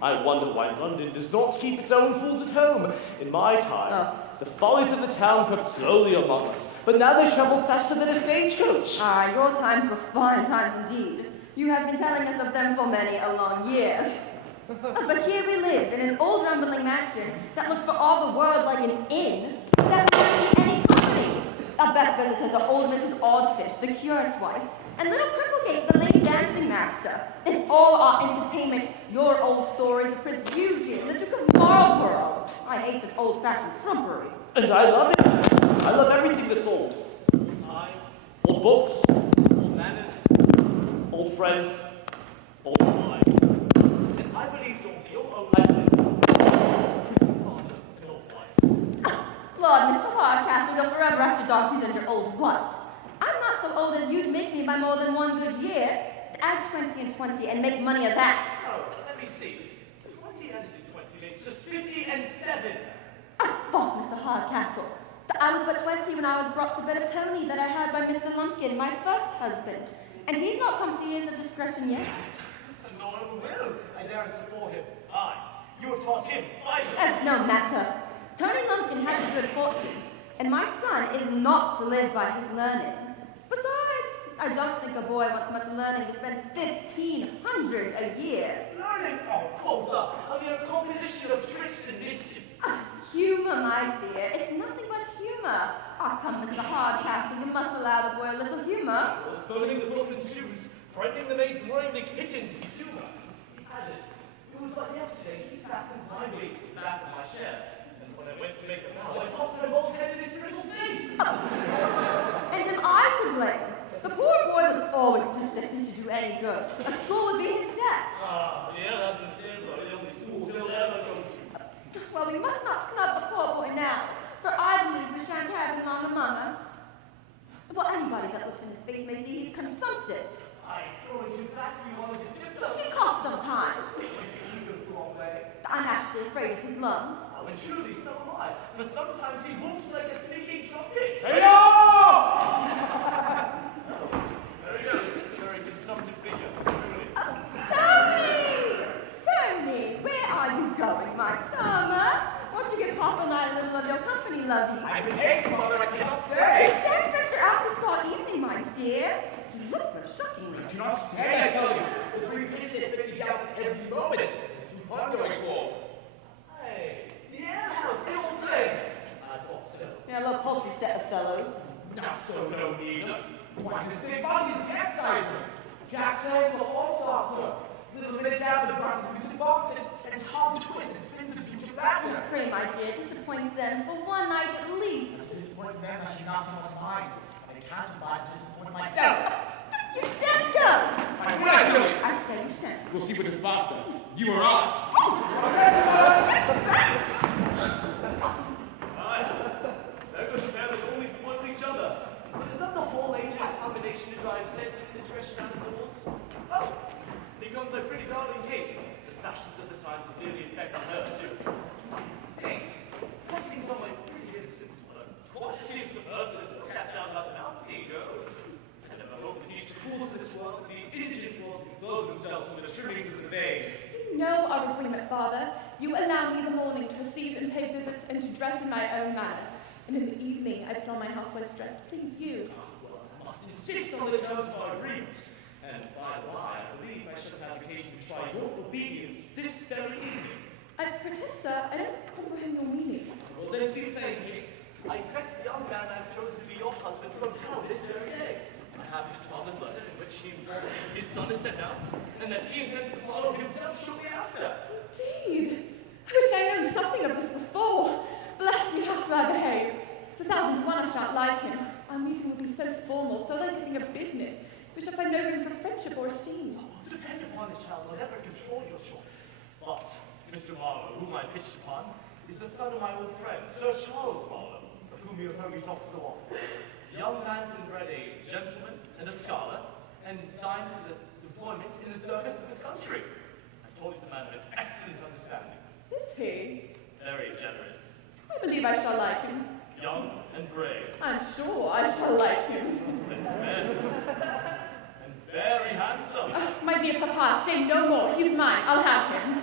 I wonder why London does not keep its own fools at home. In my time, the follies of the town crept slowly among us, but now they travel faster than a stagecoach. Ah, your times were fine times indeed. You have been telling us of them for many a long year. But here we live in an old rambling mansion that looks for all the world like an inn, that doesn't see any company. Our best visitors are old Mrs. Oddfish, the curate's wife, and little Cripplegate, the lady dancing master. And all our entertainment, your old stories of Prince Eugene, the Duke of Marlborough. I hate such old-fashioned trumpery. And I love it. I love everything that's old. Old times, old books, old manners, old friends, old life. And I believe your own life. Lord, Mr. Hardcastle, you're forever at your darkies and your old wives. I'm not so old as you'd make me by more than one good year. Add 20 and 20 and make money of that. Oh, let me see. 20 added to 20 makes just 50 and 7. That's false, Mr. Hardcastle. I was but 20 when I was brought to bed of Tony that I had by Mr. Lumpkin, my first husband. And he's not come to years of discretion yet. No one will. I dare for him. You have taught him violence. No matter. Tony Lumpkin has a good fortune, and my son is not to live by his learning. Besides, I don't think a boy wants much learning to spend $1,500 a year. Learning? Oh, quotha! A mere composition of tricks and mischief. Humor, my dear. It's nothing but humor. Come, Mr. Hardcastle, you must allow the boy a little humor. Burning the footman's shoes, frightening the maids, worrying the kitchens, humor. He has it. It was but yesterday he fastened my weight to the back of my chair. And when I went to make the bow, I thought that I won't head in his brittle face. And am I to blame? The poor boy was always too sickly to do any good. A school would be his death. Yeah, that's the same, but the only schools he'll ever go to. Well, we must not snub the poor boy now, for I believe we shan't have him long among us. Well, anybody that looks in his face may see he's consumptive. I always do that to be one of his symptoms. He coughs sometimes. I'm actually afraid of his lungs. Oh, and truly, so am I. For sometimes he whoops like a speaking trumpet. Hey, no! There he goes, a very consumptive figure, truly. Tony, where are you going, my charmer? Won't you give Papa and I a little of your company, lovey? I've been haste, Mother, I cannot You stay. shan't venture out this far evening, my dear. You look most shockingly. I cannot stay, I tell you. The three picnics make me doubt every moment. There's some fun going for. Hey, the alehouse, the old place. I thought so. Yeah, a little paltry set of fellows. Not so no need. Why, this big buggy is the exciser. Jackson, the horse doctor. Little bit down the brunt of the music box, and Tom Twist and spins the future laughter. Pray, my dear, disappoint them for one night at least. To disappoint them, I should not so much mind. I can't abide to disappoint myself. You shan't go. I tell you. I say you shan't. We'll see which is faster, you or I. There goes a pair that always spoil each other. But is that the whole age of combination to drive sense, discretion, and rules? Oh, here comes our pretty darling Kate. The fashions of the times have really affected her, too. Kate, pressing on my prettiest is quantities of earthless cast down about the mouth. Here you go. I never hope to teach the fools of this world and the indigent world to clothe themselves with the trimmings of the vain. You know our agreement, Father. You allow me the morning to receive and pay visits and to dress in my own manner. And in the evening, I put on my housewife's dress to please you. Well, I must insist on the terms of our agreement. And by the by, I believe I shall have occasion to try your obedience this very evening. I protest, sir, I don't comprehend your meaning. Well, then, to be plain, Kate, I expect the young man I have chosen to be your husband from town this very day. I have his father's letter in which he informed me his son is sent out, and that he intends to follow himself shortly after. Indeed. I wish I had known something of this before. Bless me, how shall I behave? It's 1,000 to 1 I shan't like him. Our meeting will be so formal, so like a thing of business. We shall find no room for friendship or esteem. Depend upon it, shall never control your choice. But Mr. Marlowe, whom I pitched upon, is the son of my old friend, Sir Charles Marlowe, of whom you have heard me talk so often. The young man has been bred a gentleman and a scholar, and designed for the employment in the service of this country. I told he's a man of excellent understanding. Is he? Very generous. I believe I shall like him. Young and brave. I'm sure I shall like him. And very handsome. My dear Papa, say no more. He's mine. I'll have him.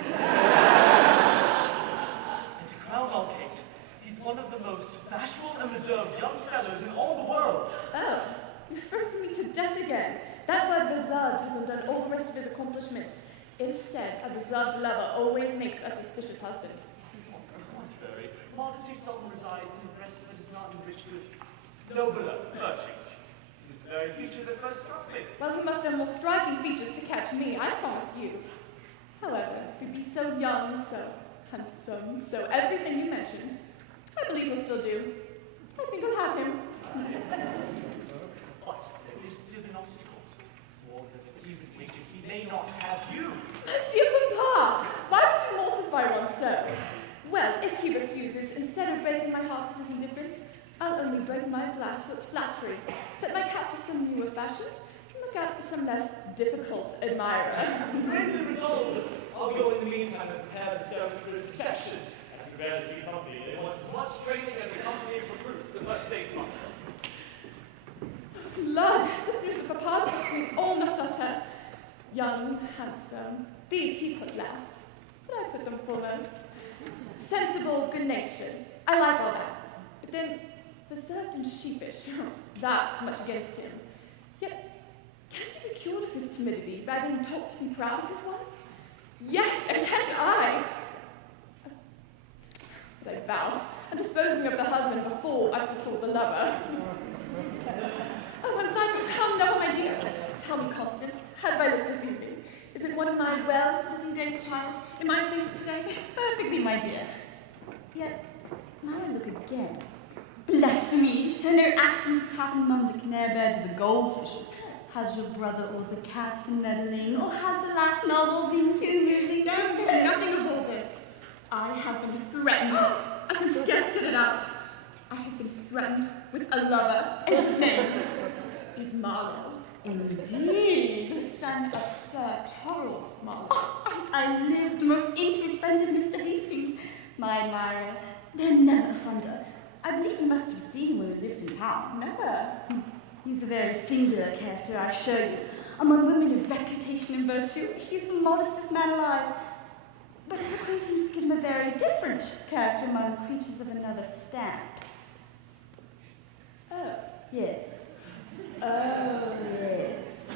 And to crown all, Kate, he's one of the most bashful and reserved young fellows in all the world. Oh, you first me to death again. That word reserved has undone all the rest of his accomplishments. It is said a reserved lover always makes a suspicious husband. On the contrary, modesty seldom resides in the breast that is not enriched with nobler virtues. It is the very feature that first struck me. Well, he must have more striking features to catch me, I promise you. However, if he be so young, so handsome, so everything you mentioned, I believe he'll still do. I think I'll have him. But there is still an obstacle. Swore that even wager he may not have you. Dear Papa, why would you mortify one so? Well, if he refuses, instead of breaking my heart at his indifference, I'll only break my glass for its flattery, set my cap to some newer fashion, and look out for some less difficult admirer. Bravely resolved. I'll go in the meantime and prepare the servants for his reception. As we rarely see company, they want as much training as a company of recruits the first day's muster. Lord, this news of Papa's makes me all young, handsome. These he put last, but I put them foremost. Sensible, good-natured. I like all that. But then, reserved and sheepish, that's much against him. Yet, can't he be cured of his timidity by being taught to be proud of his wife? Yes, and can't I? But I vow, I'm disposing of the husband before I've secured the lover. Oh, I'm glad you've come, Noah, my dear. Tell me, Constance, how do I look this evening? Is it one of my well-looking days, child, in my face today? Perfectly, my dear. Yet, now I look again. Bless me, sure no accident has happened among the canary birds or the goldfishes. Has your brother or the cat been meddling, or has the last novel been too moving? No, nothing of all this. I have been threatened. I can scarce get it out. I have been threatened with a lover, and his name is Marlowe. Indeed. The son of Sir Charles Marlowe. Oh, I live, the most intimate friend of Mr. Hastings. My admirer. They're never asunder. I believe you must have seen him when we lived in town. Never. He's a very singular character, I assure you. Among women of reputation and virtue, he's the modestest man alive. But his acquaintance give him a very different character among creatures of another stamp. Oh. Yes. Oh, yes.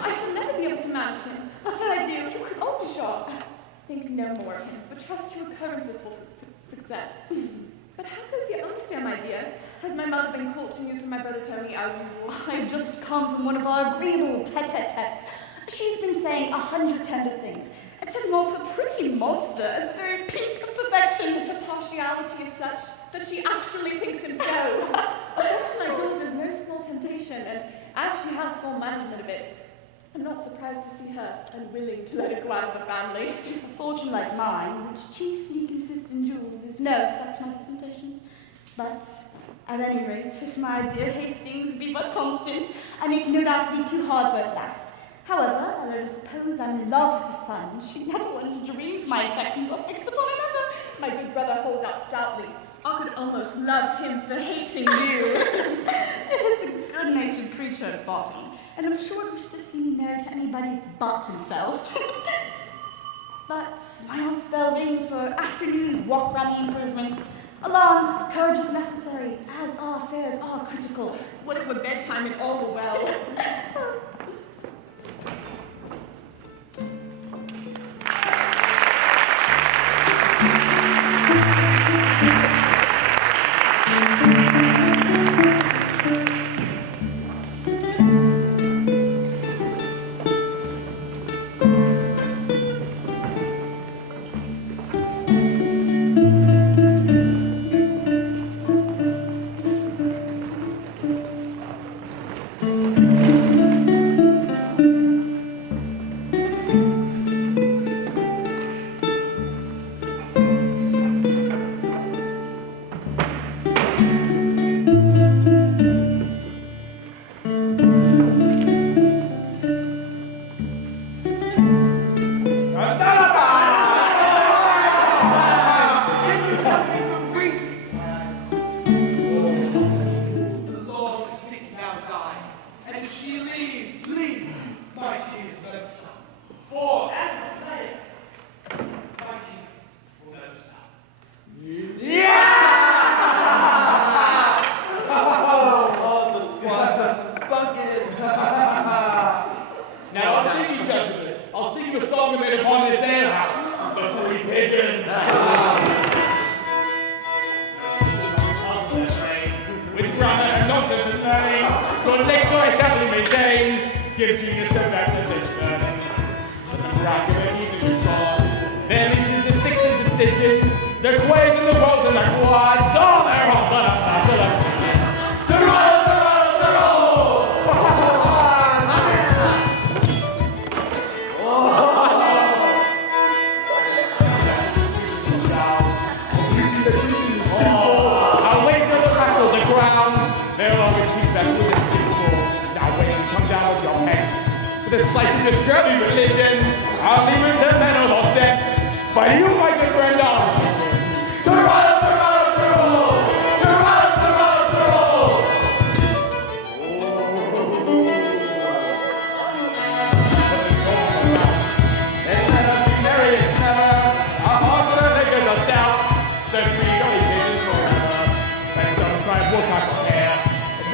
I shall never be able to manage him. What shall I do? You could, oh, Shaw. Think no more of him, but trust your occurrences for success. But how goes your own affair, my dear? Has my mother been courting you from my brother Tony as usual? I've just come from one of our agreeable tete-a-tetes. She's been saying 100 tender things, and setting off a pretty monster as the very peak of perfection. But her partiality is such that she actually thinks him so. A fortune like yours is no small temptation, and as she has sole management of it, I'm not surprised to see her unwilling to let it go out of the family. A fortune like mine, which chiefly consists in jewels, is no such mighty temptation. But, at any rate, if my dear Hastings be but constant, I make no doubt to be too hard for at last. However, I don't suppose I'm in love with the son. She never once dreams my affections are fixed upon another. My good brother holds out stoutly. I could almost love him for hating you. It is a good-natured creature at bottom, and I'm sure he wished to see me married to anybody but himself. But my aunt's bell rings for afternoon's walk round the improvements. Alarm, courage is necessary, as our affairs are critical. Would it were bedtime and all were well.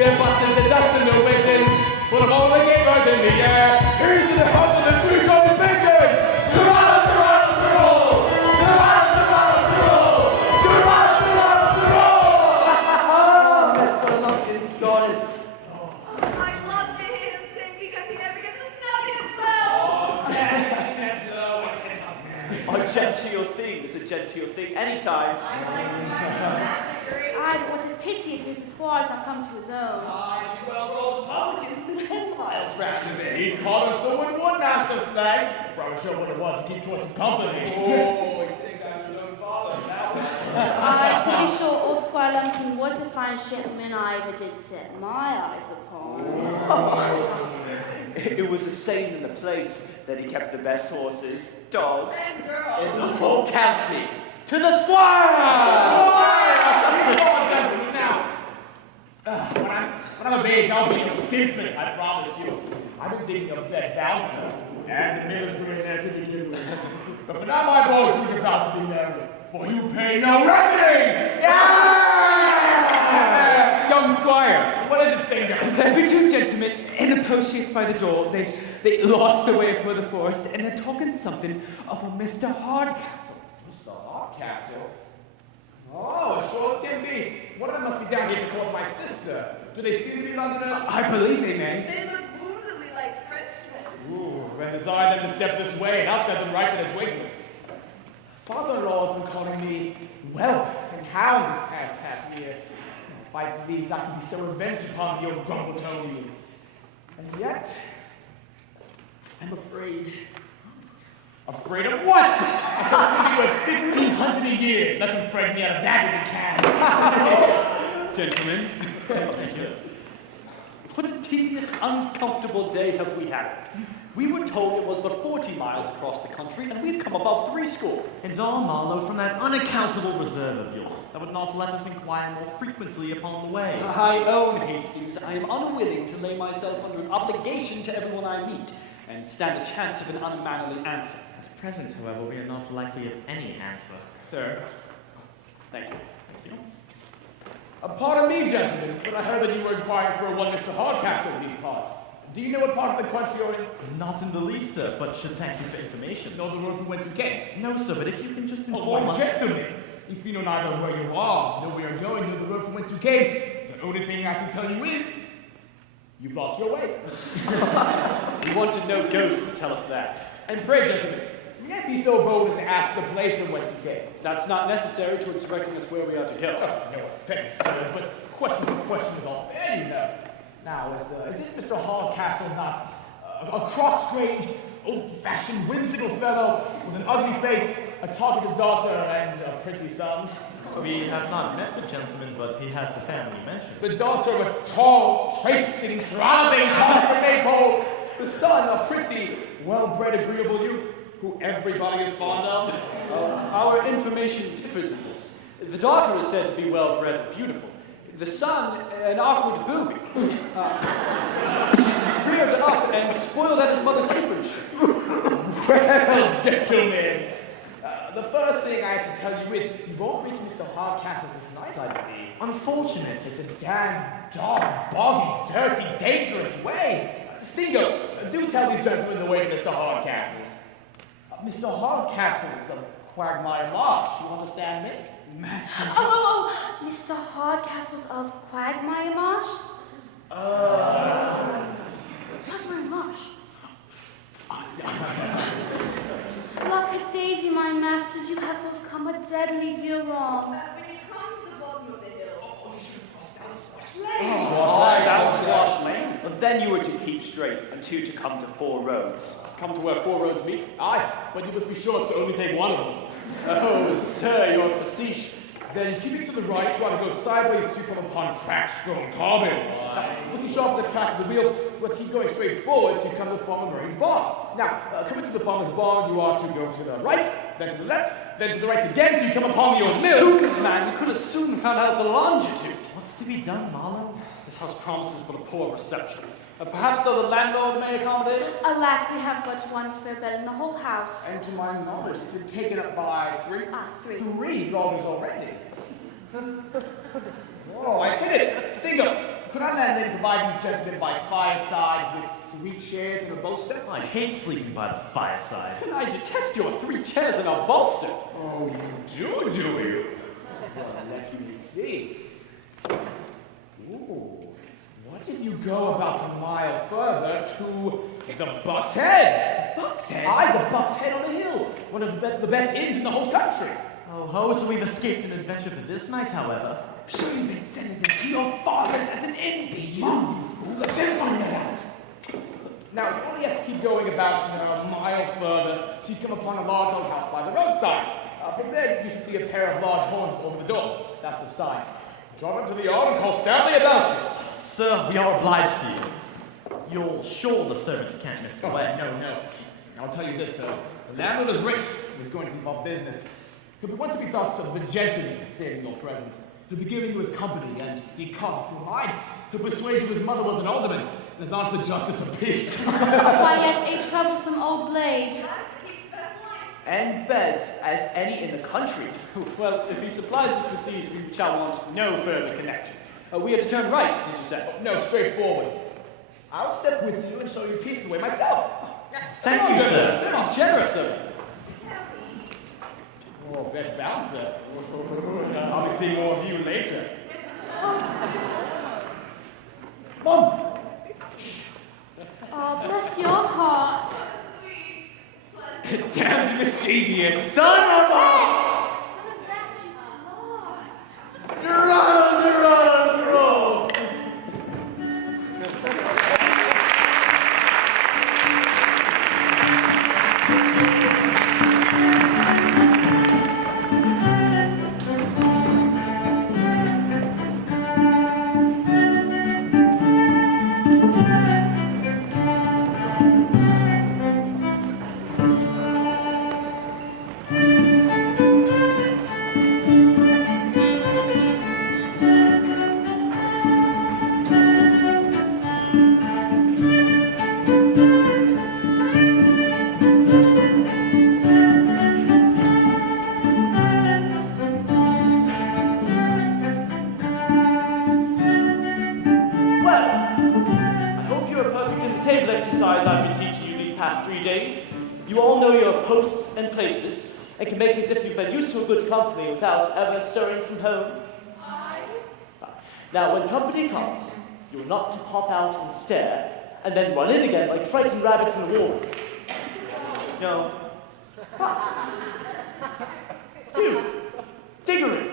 Their buses, the ducks, and the wiggins, full of all the gamers in the air. Here's to the house of the three golden pigeons! Toronto, Toronto, Toronto! Toronto, Toronto, Toronto! Toronto, Toronto, Toronto! Oh, Mr. Lumpkin's got it. I love to hear him sing because he never gets a nothing as well. A genteel thing is a genteel thing anytime. I'd what a pity it is the squire's not come to his own. Well, for all the publicans within 10 miles round of it. He caught him someone would master slag. For I was sure what it was to keep to us some company. Oh, he thinks I'm his own father now. To be sure, old Squire Lumpkin was the finest gentleman I ever did set my eyes upon. It was the same in the place that he kept the best horses, dogs, And girls. In the whole county. to the squire! Now, when I'm of age, I'll be a skinflint, I promise you. I've been thinking of that bouncer and the miller's going there to begin with. But for now, my boys, you're about to be married, for you pay no reckoning! Young squire, what is it, Stinger? There were two gentlemen in a post-chaise by the door. They lost their way upon the forest, and they're talking something of a Mr. Hardcastle. Mr. Hardcastle? Oh, as sure as can be. One of them must be down here to court my sister. Do they seem to be Londoners? I believe they may. They look woundedly like Frenchmen. Ooh, then desire them to step this way, and I'll set them right to the twinkling. Father-in-law has been calling me whelp and hound this past half year. If I please, I can be so revenged upon the old grumble-toned. And yet, I'm afraid. Afraid of what? I shall send you a 1,500 a year. Let him frighten me out of that if he can. Gentlemen, what a tedious, uncomfortable day have we had. We were told it was but 40 miles across the country, and we've come above 80. And all, Marlowe, from that unaccountable reserve of yours, that would not let us inquire more frequently upon the way. I own, Hastings, I am unwilling to lay myself under an obligation to everyone I meet, and stand a chance of an unmannerly answer. At present, however, we are not likely of any answer. Sir. Thank you. Pardon me, gentlemen, but I heard that you were inquiring for one Mr. Hardcastle in these parts. Do you know what part of the country you're in? Not in the least, sir, but should thank you for information. Know the road from whence you came? No, sir, but if you can just inform us... gentlemen! If you know neither where you are, nor where you're going, nor the road from whence you came, the only thing I can tell you is, you've lost your way. We wanted no ghost to tell us that. And pray, gentlemen, may I be so bold as to ask the place from whence you came? That's not necessary towards directing us where we are to go. Oh, no offense, sirs, but question for question is all fair, you know. Now, is this Mr. Hardcastle not a cross-grained, old-fashioned, whimsical fellow with an ugly face, a talkative daughter, and a pretty son? We have not met the gentleman, but he has the family mentioned. The daughter of a tall, traipsing, throbbing maypole. The son, a pretty, well-bred, agreeable youth who everybody is fond of. Our information differs in this. The daughter is said to be well-bred and beautiful. The son, an awkward booby. Reared up and spoiled at his mother's apron string. Well, gentlemen, the first thing I have to tell you is, you won't reach Mr. Hardcastle's this night, I believe. Unfortunate. It's a damned, dark, boggy, dirty, dangerous way. Stingo, do tell these gentlemen the way to Mr. Hardcastle's. Mr. Hardcastle is of Quagmire Marsh. You understand me? Master. Oh, Mr. Hardcastle's of Quagmire Marsh? Quagmire Marsh? Luck a daisy, my masters, you have both come a deadly deal wrong. When you come to the bottom of the hill. Squash Lane. Well, then you were to keep straight until to come to 4 roads. Come to where 4 roads meet? Aye, but you must be sure to only take one of them. Oh, sir, you're facetious. Then keeping to the right, you want to go sideways to come upon crack-scrolled carbon. Looking sharp at the track of the wheel, but keep going straight forward, you come to Farmer Murray's barn. Now, coming to the farmer's barn, you are to go to the right, then to the left, then to the right again, so you come upon the old mill. Sooners, man, we could have soon found out the longitude. What's to be done, Marlowe? This house promises but a poor reception. Perhaps, though, the landlord may accommodate us? Alack, we have but one spare bed in the whole house. And to my knowledge, it's been taken up by 3? 3 lodgers already. Oh, I hit it! Stingo, could our landlady provide these gentlemen by fireside with 3 chairs and a bolster? I hate sleeping by the fireside. And I detest your 3 chairs and a bolster. Oh, you do you? Well, let me see. Ooh. What if you go about a mile further to the Buck's Head? Buck's Head? Aye, the Buck's Head on the hill. One of the best inns in the whole country. Oh ho, so we've escaped an adventure for this night, however. Sure you've been sending them to your fathers as an inn, be you? Mom, you fool, let them find that out. Now, you only have to keep going about a mile further till you come upon a large old house by the roadside. From there, you should see a pair of large horns over the door. That's the sign. Drive up to the yard and call Stanley about you. Sir, we are obliged to you. You're sure the servants can't miss the way? No. I'll tell you this, though. The landlord is rich. He's going to keep up business. He'll be once to be thought of a gentleman saving your presence. He'll be giving you his company, and he can't if you hide. He'll persuade you his mother was an alderman, and his aunt the justice of peace. Why, yes, a troublesome old blade. And beds as any in the country. Well, if he supplies us with these, we shall want no further connection. We are to turn right, did you say? No, straight forward. I'll step with you and show you peace the way myself. Thank you, sir. Very generous of you. Oh, bet bouncer. I'll be seeing more of you later. Mom! Oh, bless your heart. Damned mischievous son of a... Gerardo! You all know your posts and places, and can make as if you've been used to a good company without ever stirring from home. Aye. Now, when company comes, you're not to pop out and stare, and then run in again like frightened rabbits in a wall. No. You, Diggory,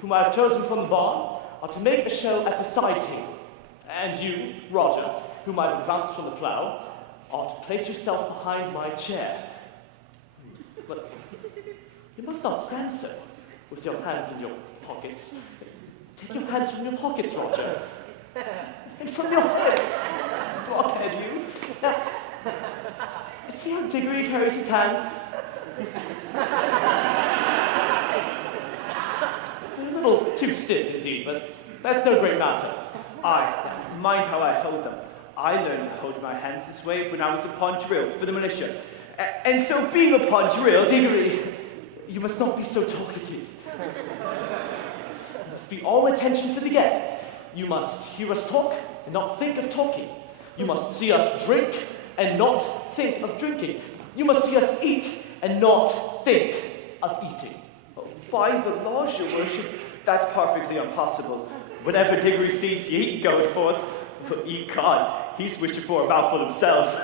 whom I have chosen from the bar, are to make a show at the side table. And you, Roger, whom I have advanced from the plough, are to place yourself behind my chair. But you must not stand so, with your hands in your pockets. Take your hands from your pockets, Roger. And from your head. Blockhead, you. Now, see how Diggory carries his hands? They're a little too stiff, indeed, but that's no great matter. Mind how I hold them. I learned to hold my hands this way when I was upon drill for the militia. And so being upon drill, Diggory, you must not be so talkative. You must be all attention for the guests. You must hear us talk and not think of talking. You must see us drink and not think of drinking. You must see us eat and not think of eating. By the laws, your worship, that's perfectly impossible. Whenever Diggory sees you eat going forth, but God, he's wishing for a mouthful himself.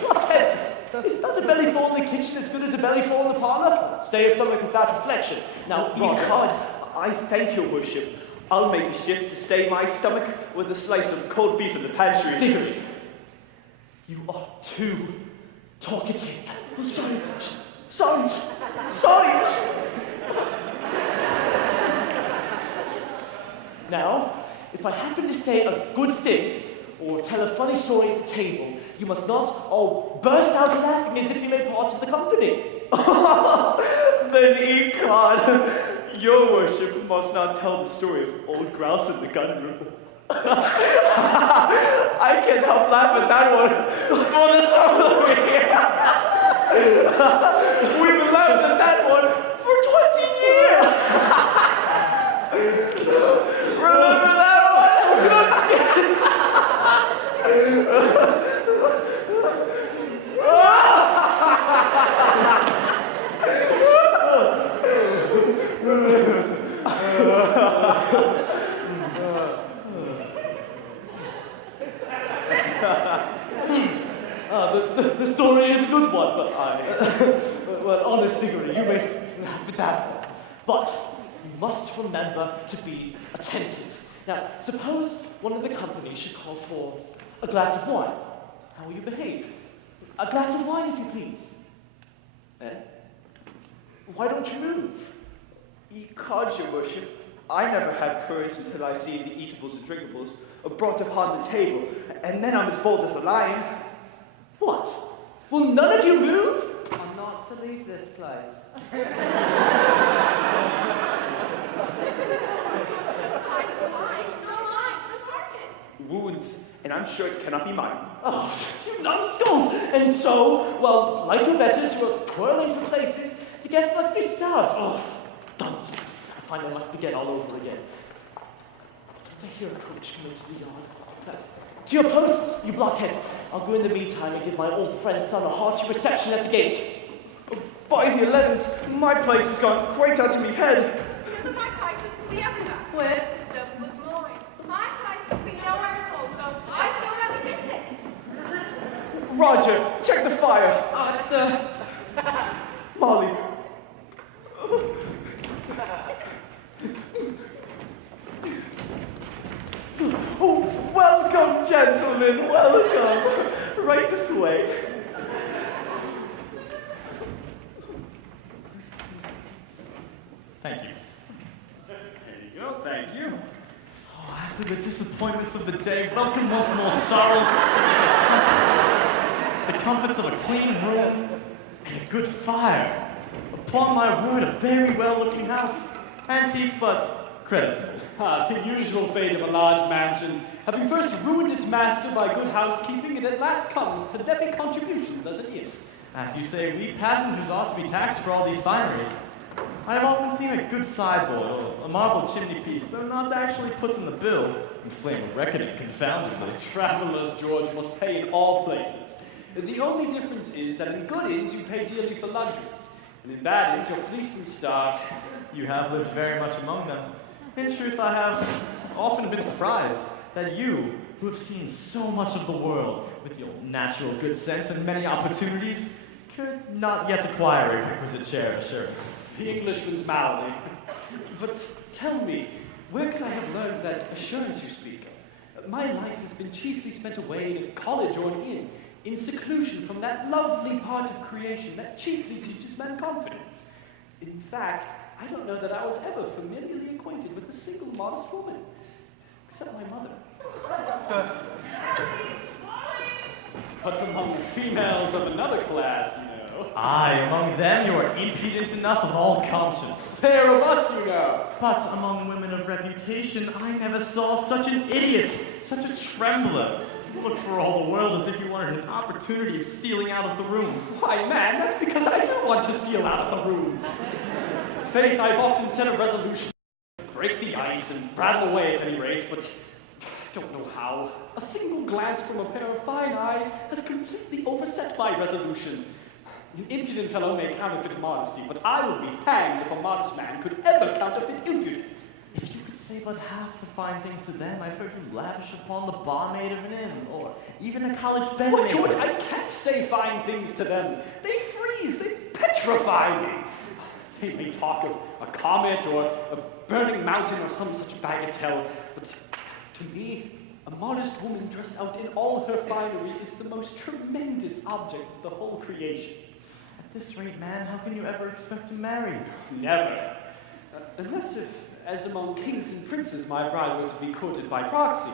Blockhead! Is not a bellyful in the kitchen as good as a bellyful in the parlour? Stay your stomach without reflection. Now, God, I thank your worship. I'll make a shift to stay my stomach with a slice of cold beef in the pantry. Diggory, you are too talkative. Oh, sorry. Now, if I happen to say a good thing, or tell a funny story at the table, you must not all burst out laughing as if you made part of the company. Then, ecod, your worship must not tell the story of old grouse in the gun room. I can't help laughing at that one for the summer. We've been laughing at that one for 20 years. Remember that one? The story is a good one, but well, honest to goodness, you may laugh at that one. But you must remember to be attentive. Now, suppose one of the companies should call for a glass of wine. How will you behave? A glass of wine, if you please. Eh? Why don't you move? Because, your worship, I never have courage until I see the eatables and drinkables brought upon the table, and then I'm as bold as a lion. What? Will none of you move? I'm not to leave this place. Wounds, and I'm sure it cannot be mine. Oh, you numbskulls! And so, well, like your betters who are quarreling for places, the guests must be starved. Oh, nonsense. I find I must begin all over again. Don't I hear a coach come into the yard? To your posts, you blockheads! I'll go in the meantime and give my old friend's son a hearty reception at the gate. By the 11s, my place has gone quite out of me head. Remember my place is the other. Where? That was mine. My place will be nowhere at all, so I still have a business. Roger, check the fire. It's, Molly. Oh, welcome, gentlemen, welcome. Right this way. Thank you. There you go, thank you. Oh, after the disappointments of the day, welcome once more, Charles. To the comforts of a clean room and a good fire. Upon my word, a very well-looking house. Antique, but creditable. The usual fate of a large mansion, having first ruined its master by good housekeeping, and at last comes to levy contributions as an if. As you say, we passengers ought to be taxed for all these fineries. I have often seen a good sideboard or a marble chimney piece, though not actually put in the bill, inflame a reckoning confoundedly. Travelers, George, must pay in all places. The only difference is that in good inns you pay dearly for luxuries, and in bad inns you're fleeced and starved. You have lived very much among them. In truth, I have often been surprised that you, who have seen so much of the world, with your natural good sense and many opportunities, could not yet acquire a requisite share of assurance. The Englishman's malady. But tell me, where could I have learned that assurance you speak of? My life has been chiefly spent away in a college or an inn, in seclusion from that lovely part of creation that chiefly teaches man confidence. In fact, I don't know that I was ever familiarly acquainted with a single modest woman, except my mother. But among females of another class, you know. Aye, among them you are impudent enough of all conscience. Pair of us, you know. But among women of reputation, I never saw such an idiot, such a trembler. You look for all the world as if you wanted an opportunity of stealing out of the room. Why, man, that's because I do want to steal out of the room. Faith, I've often set a resolution to break the ice and rattle away at any rate, but I don't know how. A single glance from a pair of fine eyes has completely overset my resolution. An impudent fellow may counterfeit modesty, but I would be hanged if a modest man could ever counterfeit impudence. If you could say but half the fine things to them, I've heard you lavish upon the barmaid of an inn, or even a college bedmate. Why, George, I can't say fine things to them. They freeze, they petrify me. They may talk of a comet or a burning mountain or some such bagatelle, but to me, a modest woman dressed out in all her finery is the most tremendous object of the whole creation. At this rate, man, how can you ever expect to marry? Never. Unless if, as among kings and princes, my bride were to be courted by proxy.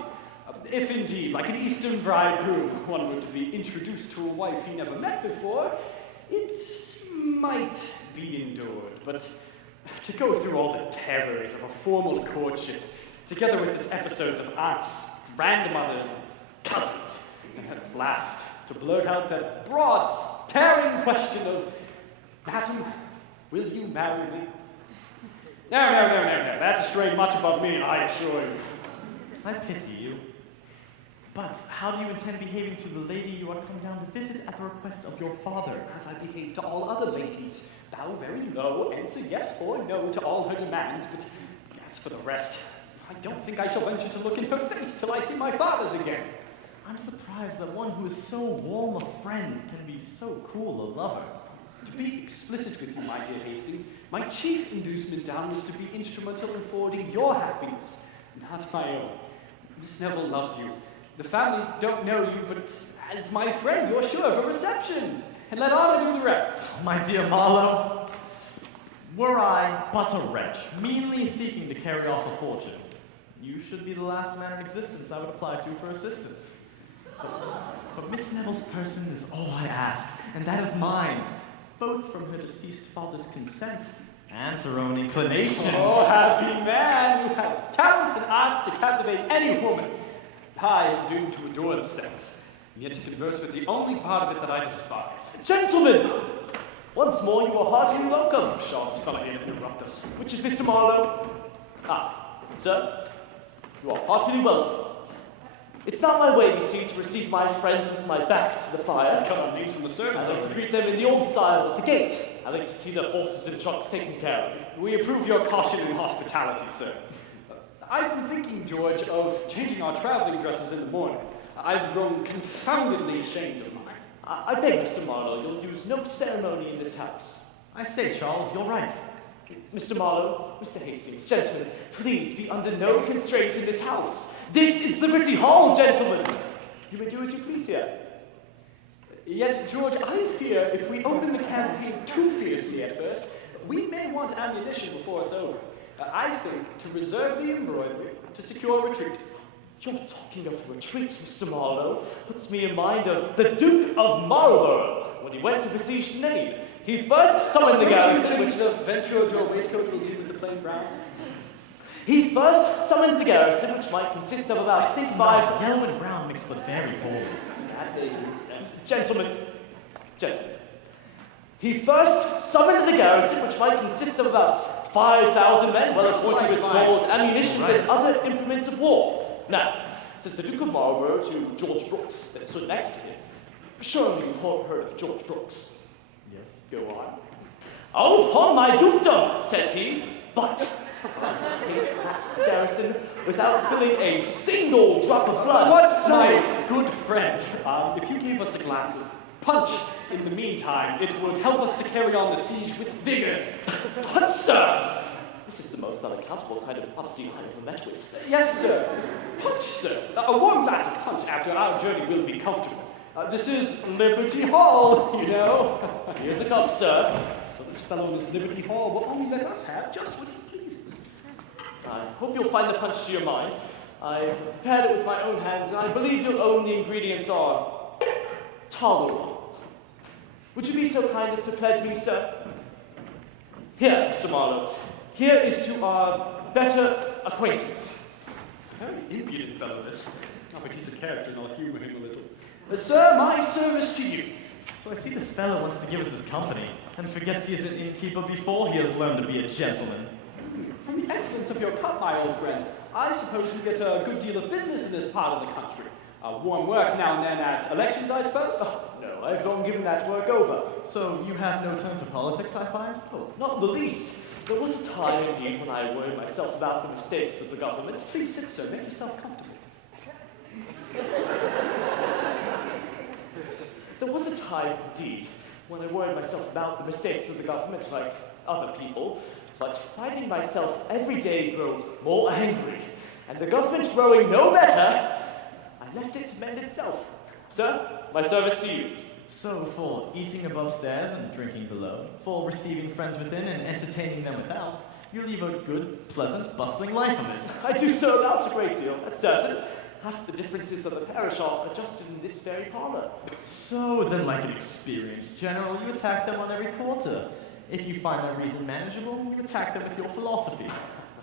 If indeed, like an Eastern bridegroom, one were to be introduced to a wife he never met before, it might be endured. But to go through all the terrors of a formal courtship, together with its episodes of aunts, grandmothers, and cousins, and at last to blurt out that broad, staring question of, "Madam, will you marry me?" No, that's straying much above me, I assure you. I pity you. But how do you intend behaving to the lady you are coming down to visit at the request of your father? As I behave to all other ladies, bow very low, answer yes or no to all her demands, but as for the rest, I don't think I shall venture to look in her face till I see my father's again. I'm surprised that one who is so warm a friend can be so cool a lover. To be explicit with you, my dear Hastings, my chief inducement down was to be instrumental in forwarding your happiness, not my own. Miss Neville loves you. The family don't know you, but as my friend, you're sure of a reception. And let honor do the rest. My dear Marlowe, were I but a wretch, meanly seeking to carry off a fortune, you should be the last man in existence I would apply to for assistance. But Miss Neville's person is all I ask, and that is mine, both from her deceased father's consent and her own inclination. Oh, happy man, you have talents and arts to captivate any woman. I am doomed to adore the sex, and yet to converse with the only part of it that I despise. Gentlemen, once more you are heartily welcome. Charles fella here to interrupt us. Which is Mr. Marlowe? Sir, you are heartily welcome. It's not my way, you see, to receive my friends with my back to the fire. Let's cut our names from the servants. I like to greet them in the old style at the gate. I like to see their horses and trucks taken care of. We approve your caution and hospitality, sir. I've been thinking, George, of changing our traveling dresses in the morning. I've grown confoundedly ashamed of mine. I beg, Mr. Marlowe, you'll use no ceremony in this house. I say, Charles, you're right. Mr. Marlowe, Mr. Hastings, gentlemen, please be under no constraint in this house. This is Liberty Hall, gentlemen. You may do as you please here. Yet, George, I fear if we open the campaign too fiercely at first, we may want ammunition before it's over. I think to reserve the embroidery to secure retreat. You're talking of retreat, Mr. Marlowe, puts me in mind of the Duke of Marlborough when he went to besiege Maine. He first summoned the garrison. Don't you think the venture door waistcoat will do with the plain brown? He first summoned the garrison, which might consist of about, I think, 5... Yellow and brown mixed but very poorly. Gentlemen. He first summoned the garrison, which might consist of about 5,000 men, well appointed with stores, ammunition, and other implements of war. Now, says the Duke of Marlborough to George Brooks, that stood next to him. Surely you've heard of George Brooks. Yes. Go on. Oh, upon my dukedom, says he, but take that garrison without spilling a single drop of blood. What, my good friend? If you gave us a glass of punch in the meantime, it would help us to carry on the siege with vigor. Punch, sir! This is the most unaccountable kind of honesty I've ever met with. Yes, sir. Punch, sir. A warm glass of punch after our journey will be comfortable. This is Liberty Hall, you know. Here's a cup, sir. So this fellow in this Liberty Hall will only let us have just what he pleases. I hope you'll find the punch to your mind. I've prepared it with my own hands, and I believe you'll own the ingredients are tolerable. Would you be so kind as to pledge me, sir? Here, Mr. Marlowe. Here is to our better acquaintance. Very impudent fellow, this. But he's a character, and I'll humor him a little. Sir, my service to you. So I see this fellow wants to give us his company, and forgets he is an innkeeper before he has learned to be a gentleman. From the excellence of your cut, my old friend, I suppose you get a good deal of business in this part of the country. Warm work now and then at elections, I suppose? Oh, no, I've long given that work over. So you have no turn for politics, I find? Oh, not in the least. There was a time, indeed, when I worried myself about the mistakes of the government. Please sit, sir. Make yourself comfortable. There was a time, indeed, when I worried myself about the mistakes of the government, like other people, but finding myself every day grow more angry, and the government growing no better, I left it to mend itself. Sir, my service to you. So for eating above stairs and drinking below, for receiving friends within and entertaining them without, you leave a good, pleasant, bustling life of it. I do so about a great deal, that's certain. Half the differences of the parish are adjusted in this very parlour. So then, like an experienced general, you attack them on every quarter. If you find their reason manageable, you attack them with your philosophy.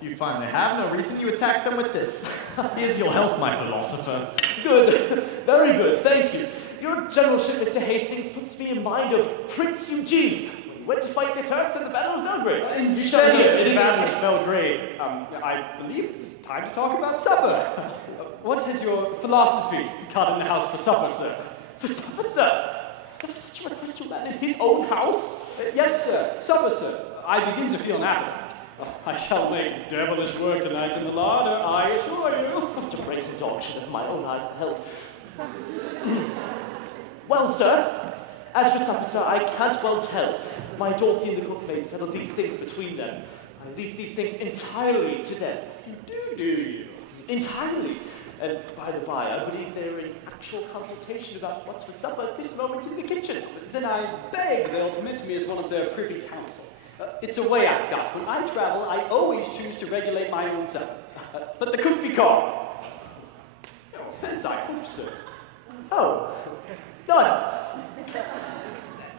If you find they have no reason, you attack them with this. Here's your health, my philosopher. Good, very good, thank you. Your generalship, Mr. Hastings, puts me in mind of Prince Eugene, when he went to fight the Turks at the Battle of Belgrade. Instead of the Battle of Belgrade, I believe it's time to talk about supper. What has your philosophy got in the house for supper, sir? For supper, sir? Is that such a request to a man in his own house? Yes, sir. Supper, sir. I begin to feel an appetite. I shall make devilish work tonight in the larder, I assure you. Such a brazen dog should have my own eyes to help. Well, sir, as for supper, sir, I can't well tell. My Dorothy and the cookmaid settle these things between them. I leave these things entirely to them. You do you? Entirely. And by the by, I believe they're in actual consultation about what's for supper at this moment in the kitchen. Then I beg they'll permit me as one of their privy council. It's a way I've got. When I travel, I always choose to regulate my own self. Let the cook be called. No offense, I hope, sir. Oh, none.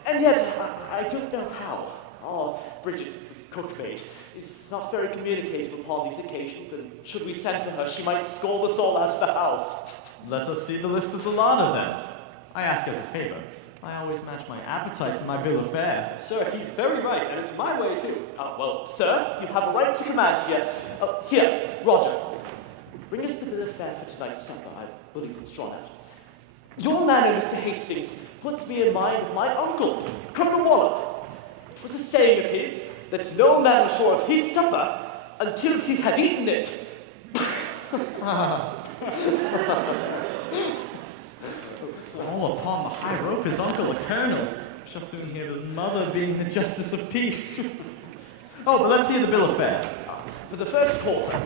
And yet, I don't know how. Oh, Bridget, the cookmaid, is not very communicative upon these occasions, and should we send for her, she might scold us all out of the house. Let us see the list of the larder, then. I ask as a favor. I always match my appetite to my bill of fare. Sir, he's very right, and it's my way, too. Well, sir, you have a right to command here. Here, Roger. Bring us the bill of fare for tonight's supper. I believe it's drawn out. Your manner, Mr. Hastings, puts me in mind of my uncle, Colonel Wallop. It was a saying of his that no man was sure of his supper until he had eaten it. All upon the high rope, his uncle a colonel. We shall soon hear of his mother being the justice of peace. Oh, but let's hear the bill of fare. For the first course, sir.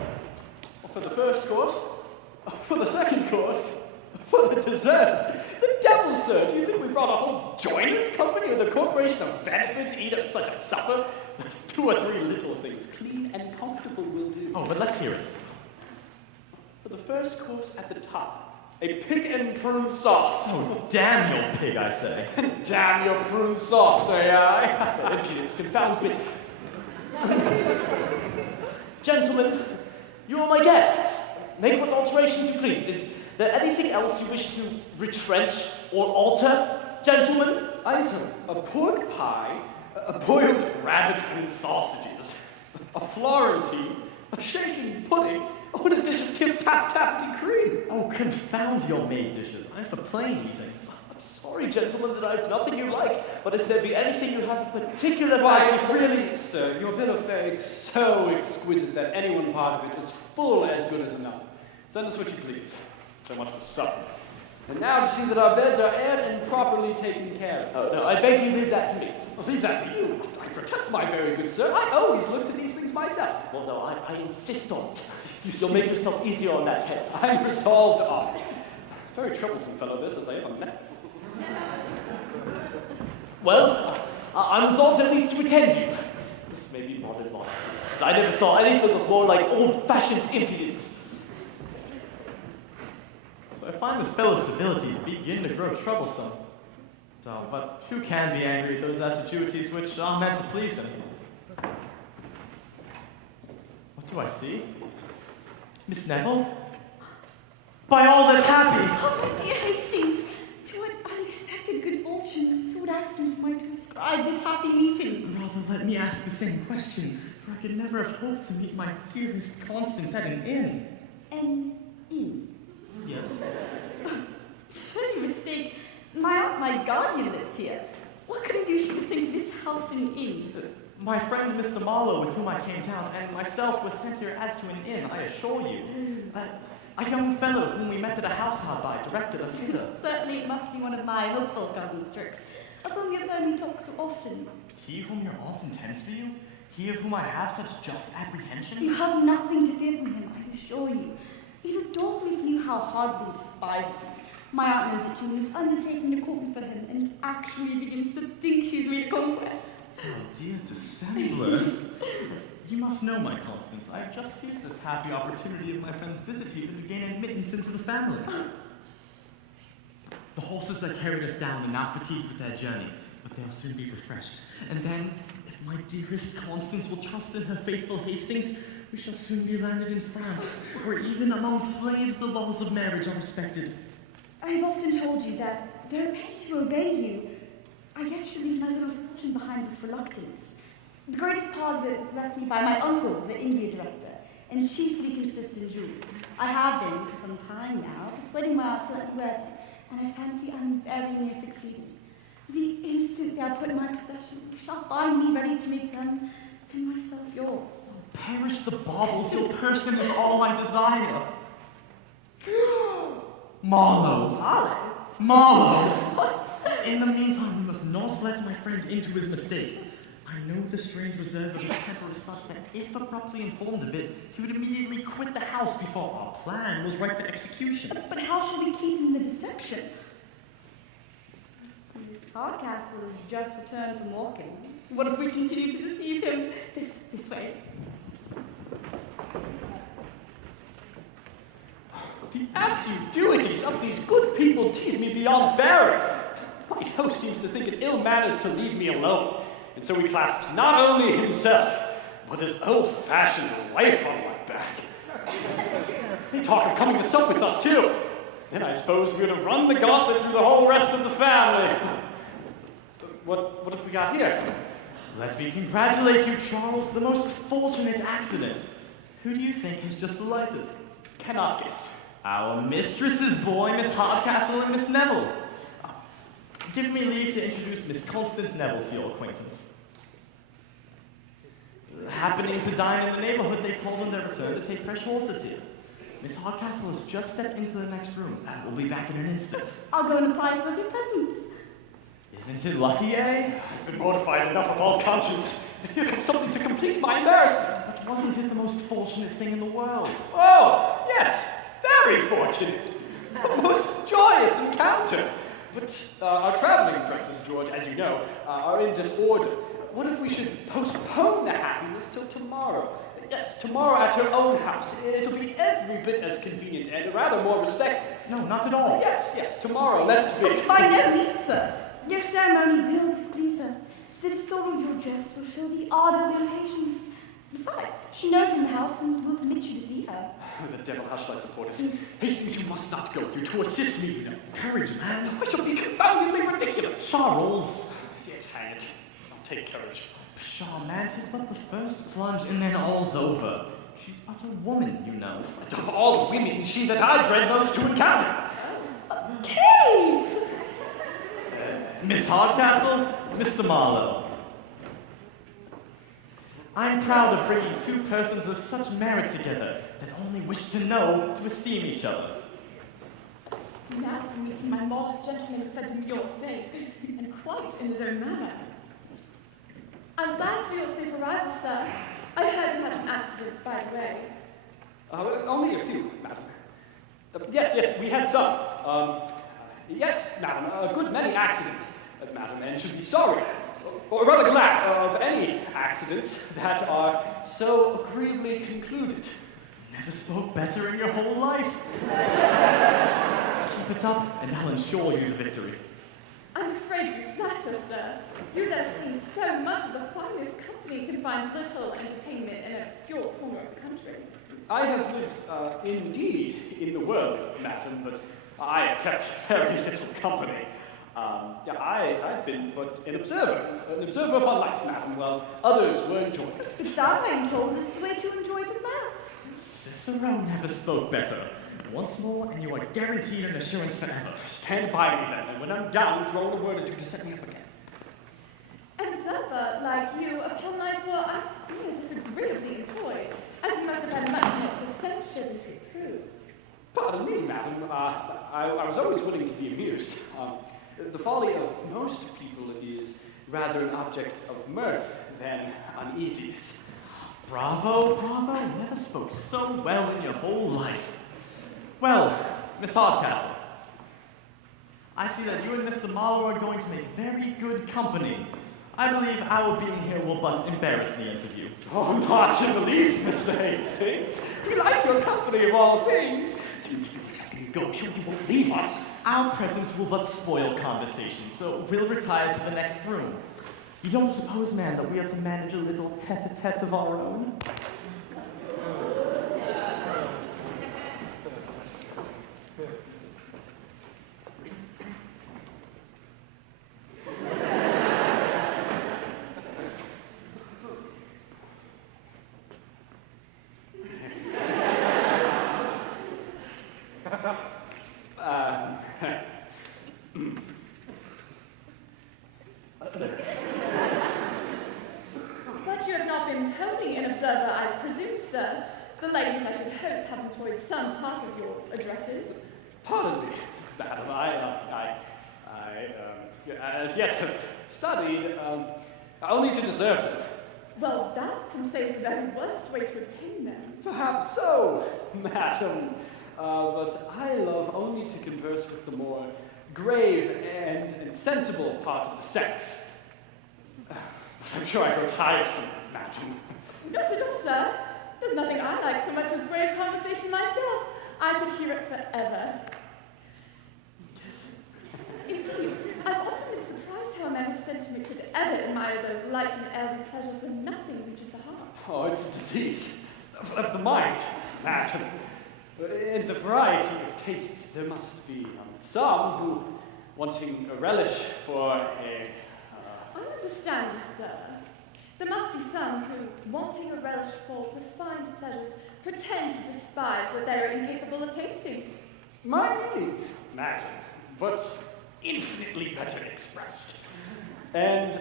For the first course? For the second course? For the dessert? The devil, sir! Do you think we brought a whole joiners' company of the Corporation of Bedford to eat up such a supper? 2 or 3 little things, clean and comfortable, will do. Oh, but let's hear it. For the first course at the top, a pig and prune sauce. Oh, damn your pig, I say. Damn your prune sauce, say I. That impudence confounds me. Gentlemen, you are my guests. Make what alterations you please. Is there anything else you wish to retrench or alter, gentlemen? Item, a pork pie, a boiled rabbit and sausages, a Florentine, a shaking pudding, and a dish of tip-tap taffy cream. Oh, confound your maid dishes. I'm for plain eating. I'm sorry, gentlemen, that I've nothing you like, but if there be anything you have a particular fancy for... Really, sir, your bill of fare is so exquisite that any one part of it is full as good as another. Send us what you please. So much for supper. And now to see that our beds are aired and properly taken care of. Oh, no, I beg you leave that to me. I'll leave that to you. I protest, my very good sir. I always look to these things myself. Well, no, I insist on it. You'll make yourself easier on that head. I'm resolved on it. Very troublesome fellow this, as I ever met. Well, I'm resolved at least to attend you. This may be modern modesty, but I never saw anything more like old-fashioned impudence. So I find this fellow's civilities begin to grow troublesome. Oh, but who can be angry at those assiduities which are meant to please him? What do I see? Miss Neville? By all that's happy! Oh, my dear Hastings, to what unexpected good fortune, to what accident might you ascribe this happy meeting? Rather let me ask the same question, for I could never have hoped to meet my dearest Constance at an inn. An inn? Yes. Should you mistake? My guardian lives here. What could induce you to think this house an inn? My friend Mr. Marlowe, with whom I came down, and myself was sent here as to an inn, I assure you. A young fellow whom we met at a house hard by directed us hither. Certainly it must be one of my hopeful cousin's tricks, of whom you've heard me talk so often. He whom your aunt intends for you? He of whom I have such just apprehensions? You have nothing to fear from him, I assure you. You'd adore me if you knew how hardly he despises me. My aunt knows it too and is undertaking to court me for him, and actually begins to think she's made a conquest. Oh, dear dissembler. You must know, my Constance, I have just used this happy opportunity of my friend's visit here to gain admittance into the family. The horses that carried us down are now fatigued with their journey, but they'll soon be refreshed. And then, if my dearest Constance will trust in her faithful Hastings, we shall soon be landed in France, where even among slaves the laws of marriage are respected. I have often told you that they're ready to obey you. I yet should leave my little fortune behind with reluctance. The greatest part of it was left me by my uncle, the India director, and chiefly consists in jewels. I have been, for some time now, persuading my aunt to let me wear them, and I fancy I'm very near succeeding. The instant they are put in my possession, you shall find me ready to make them, and myself yours. Perish the baubles, your person is all I desire. Marlowe! Marlowe? Marlowe! What? In the meantime, we must not let my friend into his mistake. I know the strange reserve of his temper is such that if abruptly informed of it, he would immediately quit the house before our plan was ripe for execution. But how should we keep him the deception? Miss Hardcastle has just returned from walking. What if we continue to deceive him this way? The assiduities of these good people tease me beyond bearing. My host seems to think it ill manners to leave me alone, and so he clasps not only himself, but his old-fashioned wife on my back. They talk of coming to sup with us, too. Then I suppose we're to run the gauntlet through the whole rest of the family. What have we got here? Let me congratulate you, Charles, the most fortunate accident. Who do you think has just alighted? Cannot guess. Our mistress's boy, Miss Hardcastle and Miss Neville. Give me leave to introduce Miss Constance Neville to your acquaintance. Happening to dine in the neighborhood, they called on their return to take fresh horses here. Miss Hardcastle has just stepped into the next room and will be back in an instant. I'll go and apply some of your presents. Isn't it lucky, eh? I've been mortified enough of all conscience, and here comes something to complete my embarrassment. But wasn't it the most fortunate thing in the world? Oh, yes, very fortunate. A most joyous encounter. But our traveling dresses, George, as you know, are in disorder. What if we should postpone the happiness till tomorrow? Yes, tomorrow at your own house. It'll be every bit as convenient and rather more respectful. No, not at all. Yes, tomorrow, let it be. By no means, sir. Your ceremony will displease her. The disorder of your dress will show the ardor of your patience. Besides, she knows in the house and will permit you to see her. Oh, the devil, how shall I support it? Hastings, you must not go. You're to assist me, you know. Courage, man. I shall be confoundedly ridiculous. Charles. Yet, hang it. I'll take courage. Pshaw, man, 'tis but the first plunge and then all's over. She's but a woman, you know. And of all women, she that I dread most to encounter. Kate! Miss Hardcastle, Mr. Marlowe. I'm proud of bringing two persons of such merit together that only wish to know to esteem each other. Now for meeting my modest gentleman fed to your face, and quite in his own manner. I'm glad for your safe arrival, sir. I heard you had some accidents, by the way. Only a few, madam. Yes, we had some. Yes, madam, a good many accidents, madam, and should be sorry, or rather glad, of any accidents that are so agreeably concluded. Never spoke better in your whole life. Keep it up, and I'll ensure you the victory. I'm afraid you flatter, sir. You that have seen so much of the finest company can find little entertainment in an obscure corner of the country. I have lived, indeed, in the world, madam, but I have kept very little company. I've been but an observer upon life, madam, while others were enjoying it. But that, I'm told, is the way to enjoy it at last. Cicero never spoke better. Once more, and you are guaranteed an assurance forever. Stand by me then, and when I'm done, throw in a word or two to set me up again. An observer like you upon life will, I fear, disagreeably employed, as you must have had much more to censure than to approve. Pardon me, madam. I was always willing to be amused. The folly of most people is rather an object of mirth than uneasiness. Bravo, bravo. Never spoke so well in your whole life. Well, Miss Hardcastle, I see that you and Mr. Marlowe are going to make very good company. I believe our being here will but embarrass the interview. Oh, not in the least, Mr. Hastings. We like your company of all things. So you can go, sure you won't leave us. Our presence will but spoil conversation, so we'll retire to the next room. You don't suppose, man, that we are to manage a little tete-a-tete of our own? But you have not been wholly an observer, I presume, sir. The ladies, I should hope, have employed some part of your addresses. Pardon me, madam. As yet have studied, only to deserve them. Well, that, some say, is the very worst way to obtain them. Perhaps so, madam. But I love only to converse with the more grave and sensible part of the sex. But I'm sure I grow tiresome, madam. Not at all, sir. There's nothing I like so much as grave conversation myself. I could hear it forever. Yes. Indeed, I've often been surprised how a man of sentiment could ever admire those light and airy pleasures when nothing reaches the heart. Oh, it's a disease of the mind, madam. In the variety of tastes, there must be some who, wanting a relish for a... I understand this, sir. There must be some who, wanting a relish for refined pleasures, pretend to despise what they are incapable of tasting. My meaning, madam, but infinitely better expressed. And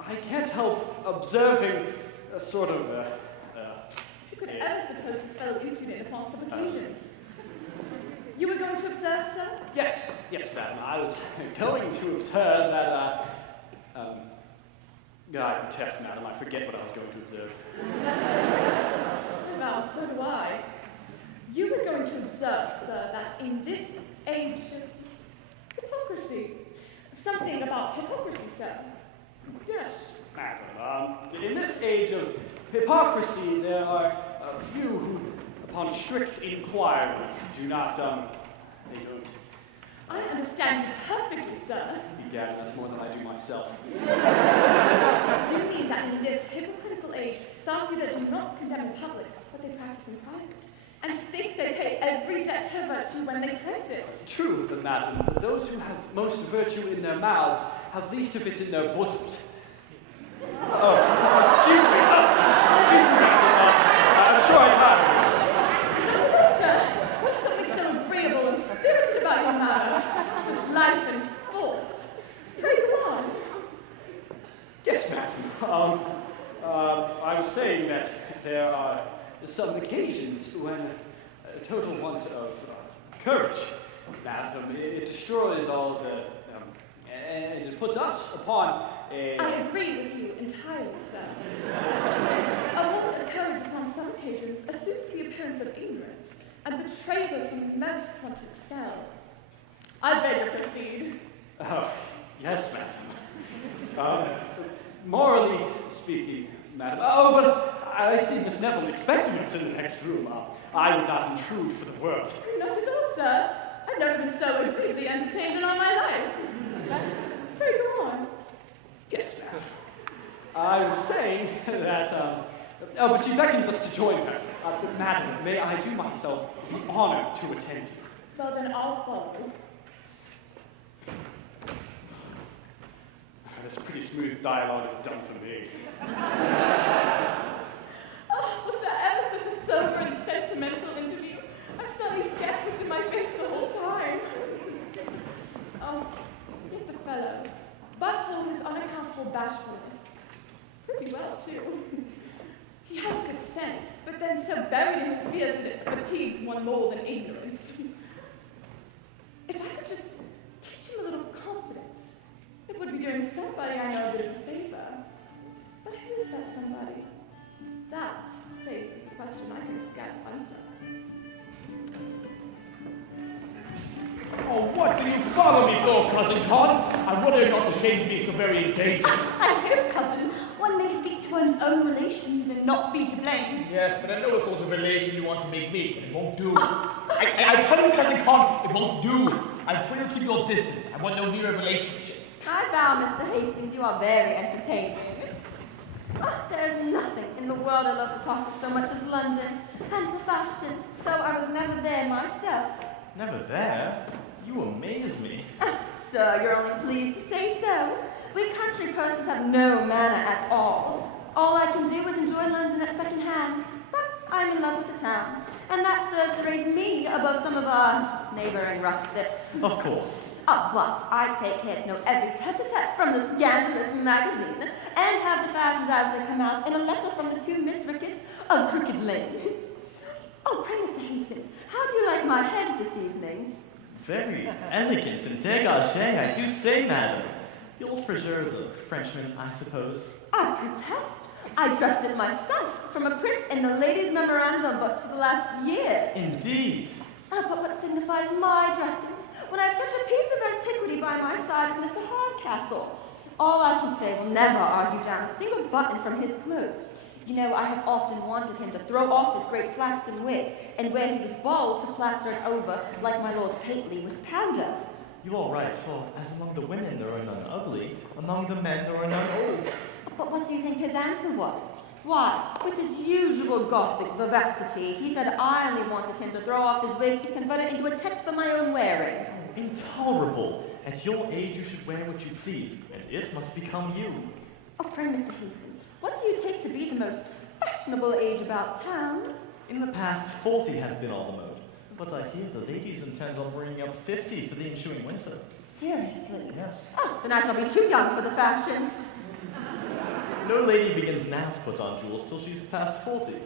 I can't help observing a sort of Who could ever suppose this fellow impudent upon some occasions? You were going to observe, sir? Yes, madam. I was going to observe that, I protest, madam. I forget what I was going to observe. Well, so do I. You were going to observe, sir, that in this age of hypocrisy, something about hypocrisy, sir. Yes, madam. In this age of hypocrisy, there are a few who, upon strict inquiry, do not, they don't. I understand you perfectly, sir. Egad, that's more than I do myself. You mean that in this hypocritical age, there are few that do not condemn in public what they practice in private, and think they pay every debt to virtue when they praise it. It's true, madam, but those who have most virtue in their mouths have least of it in their bosoms. Oh, excuse me. Excuse me, madam. I'm sure I tired you. Not at all, sir. What is something so agreeable and spirited about your manner? Such life and force. Pray go on. Yes, madam. I was saying that there are some occasions when a total want of courage, madam, it destroys all the, and it puts us upon a... I agree with you entirely, sir. A want of courage upon some occasions assumes the appearance of ignorance and betrays us when we most want to excel. I beg to proceed. Oh, yes, madam. Morally speaking, madam. Oh, but I see Miss Neville expecting us in the next room. I would not intrude for the world. Not at all, sir. I've never been so agreeably entertained in all my life. Pray go on. Yes, madam. I was saying that, oh, but she beckons us to join her. Madam, may I do myself the honor to attend you? Well, then I'll follow. This pretty smooth dialogue is done for me. Oh, was there ever such a sober and sentimental interview? I've suddenly scarce looked in my face the whole time. Oh, yet the fellow, but for his unaccountable bashfulness, is pretty well, too. He has good sense, but then so buried in his fears that it fatigues one more than ignorance. If I could just teach him a little confidence, it would be doing somebody I know a bit of a favor. But who is that somebody? That, faith, is a question I can scarce answer. Oh, what do you follow me for, Cousin Con? I wonder if not ashamed to be so very engaging. I hope, cousin, one may speak to one's own relations and not be to blame. Yes, but I know what sort of relation you want to make me, but it won't do. I tell you, Cousin Con, it won't do. I pray you keep your distance. I want no nearer relationship. I vow, Mr. Hastings, you are very entertaining. Oh, there is nothing in the world I love to talk of so much as London and the fashions, though I was never there myself. Never there? You amaze me. Sir, you're only pleased to say so. We country persons have no manner at all. All I can do is enjoy London at second hand, but I'm in love with the town, and that serves to raise me above some of our neighboring rustics. Of course. Oh, but I take care to know every tete-a-tete from the scandalous magazine, and have the fashions as they come out in a letter from the two Miss Ricketts of Crooked Lane. Oh, pray, Mr. Hastings, how do you like my head this evening? Very elegant and dégagé, I do say, madam. The old Frasier is a Frenchman, I suppose. I protest. I dressed it myself from a print in the ladies' memorandum book for the last year. Indeed. But what signifies my dressing when I have such a piece of antiquity by my side as Mr. Hardcastle? All I can say will never argue down a single button from his clothes. You know, I have often wanted him to throw off his great flaxen wig, and where he was bald to plaster it over, like my Lord Pateley with powder. You are right, for as among the women there are none ugly, among the men there are none old. But what do you think his answer was? Why, with his usual Gothic vivacity, he said I only wanted him to throw off his wig to convert it into a text for my own wearing. Intolerable! At your age you should wear what you please, and it must become you. Oh, pray, Mr. Hastings, what do you take to be the most fashionable age about town? In the past, 40 has been all the mode, but I hear the ladies intend on bringing up 50 for the ensuing winter. Seriously? Yes. Oh, then I shall be too young for the fashions. No lady begins now to put on jewels till she's past 40.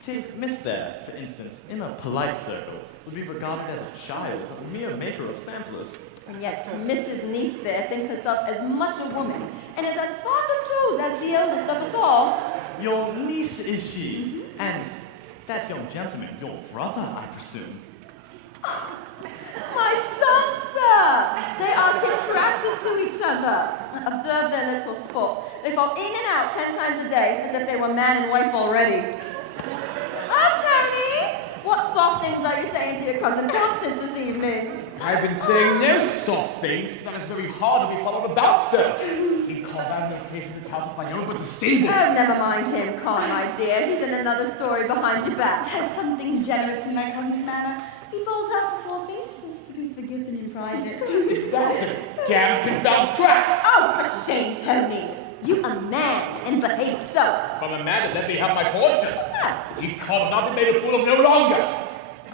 Take Miss there, for instance, in a polite circle, would be regarded as a child, a mere maker of samplers. And yet Mrs. Niece there thinks herself as much a woman, and is as fond of jewels as the oldest of us all. Your niece is she, and that young gentleman, your brother, I presume. My son, sir! They are contracted to each other. Observe their little sport. They fall in and out 10 times a day, as if they were man and wife already. Tony! What soft things are you saying to your cousin Constance this evening? I've been saying no soft things, but that is very hard to be followed about, sir. He called out no place in his house of my own but the stable. Oh, never mind him, Con, my dear. He's in another story behind your back. There's something generous in my cousin's manner. He falls out before faces to be forgiven in private. That's a damn confounded crap! Oh, for shame, Tony. You a man, and behave so. From a man, let me have my portion. He called not be made a fool of no longer.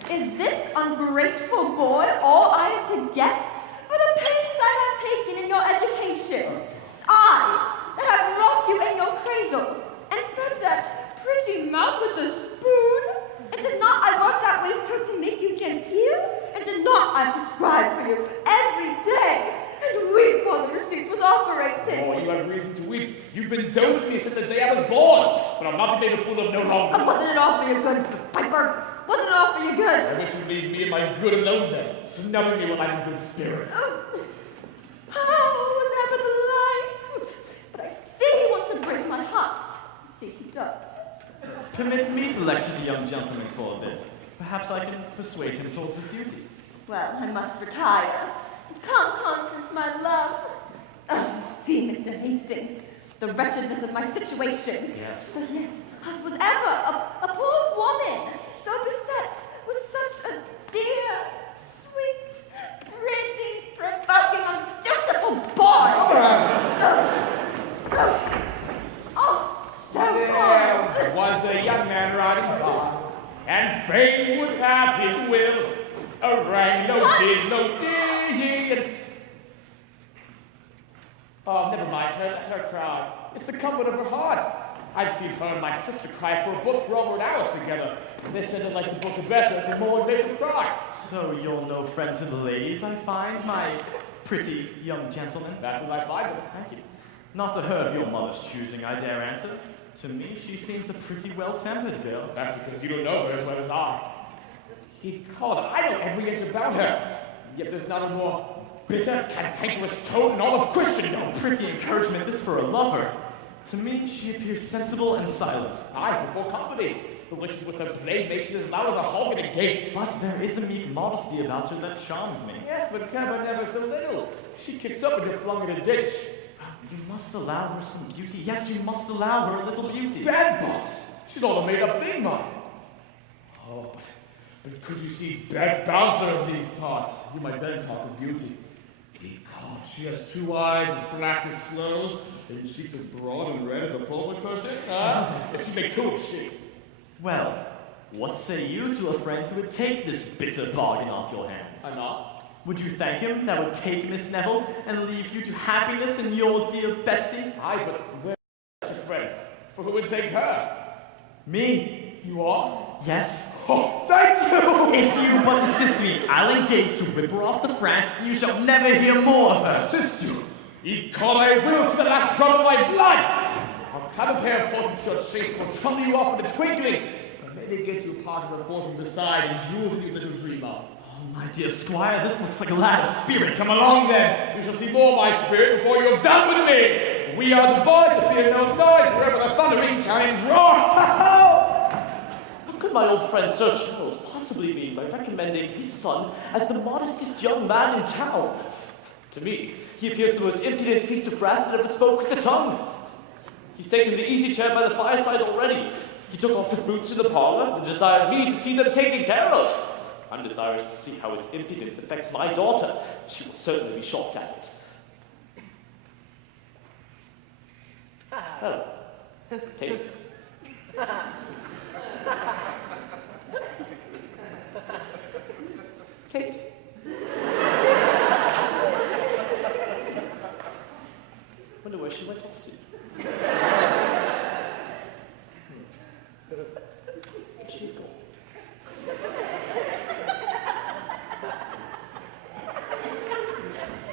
Is this ungrateful boy all I am to get for the pains I have taken in your education? I, that have rocked you in your cradle, and fed that pretty mouth with a spoon? And did not I work that waistcoat to make you genteel? And did not I prescribe for you every day? And weep while the receipt was operating? Oh, you have reason to weep. You've been dosing me since the day I was born. But I'll not be made a fool of no longer. Oh, wasn't it all for your good, Piper? Wasn't it all for your good? I wish you'd leave me and my good alone then, snubbing me when I'm in good spirits. Oh, was that a life? But I see he wants to break my heart. See, he does. Permit me to lecture the young gentleman for a bit. Perhaps I can persuade him towards his duty. Well, I must retire. Come, Constance, my love. Oh, you see, Mr. Hastings, the wretchedness of my situation. Yes. But yes, was ever a poor woman so beset with such a dear, sweet, pretty, provoking, undutiful boy? So there was a young man riding by, and fate would have his will. A rang, no did, no did. Oh, never mind her, let her cry. It's the comfort of her heart. I've seen her and my sister cry for a book for over an hour together. They said they liked the book the better, the more they would cry. So you're no friend to the ladies, I find, my pretty young gentleman. That's as I find them. Thank you. Not to her of your mother's choosing, I dare answer. To me, she seems a pretty well-tempered girl. That's because you don't know her as well as I. He called. I know every inch about her. Yet there's not a more bitter, cantankerous toad in all of Christendom. Pretty encouragement, this for a lover. To me, she appears sensible and silent. I prefer company. But when she's with her playmate, she's as loud as a hog in a gate. But there is a meek modesty about her that charms me. Yes, but Cabot never so little. She kicks up and you're flung in a ditch. You must allow her some beauty. Yes, you must allow her a little beauty. Bad box. She's all a made-up thing, man. Oh, but could you see bad bouncer of these parts? You might then talk of beauty. She has 2 eyes as black as sloes, and cheeks as broad and red as a pulpit cushion. If she'd make 2 of she. Well, what say you to a friend who would take this bitter bargain off your hands? I'm not. Would you thank him that would take Miss Neville and leave you to happiness and your dear Betsy? Aye, but where's such a friend? For who would take her? Me. You are? Yes. Oh, thank you! If you but assist me, I'll engage to whip her off to France, and you shall never hear more of her. Assist you? Ecod, I will to the last drop of my blood! I'll have a pair of horses your chase will trouble you off in a twinkling, and maybe get you part of the fortune beside and jewels you little dream of. My dear squire, this looks like a lad of spirit. Come along then. You shall see more of my spirit before you have done with me. We are the boys that fear no noise wherever the thundering cannons roar. What could my old friend Sir Charles possibly mean by recommending his son as the modestest young man in town? To me, he appears the most impudent piece of brass that ever spoke with the tongue. He's taken the easy chair by the fireside already. He took off his boots in the parlor and desired me to see them taken care of. I'm desirous to see how his impudence affects my daughter. She will certainly be shocked at it. Hello. Kate. Kate. Wonder where she went off to. She's gone.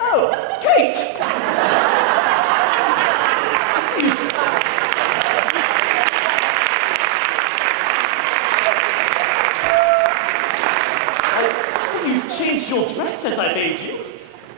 Oh, Kate! I see you've changed your dress as I bade you.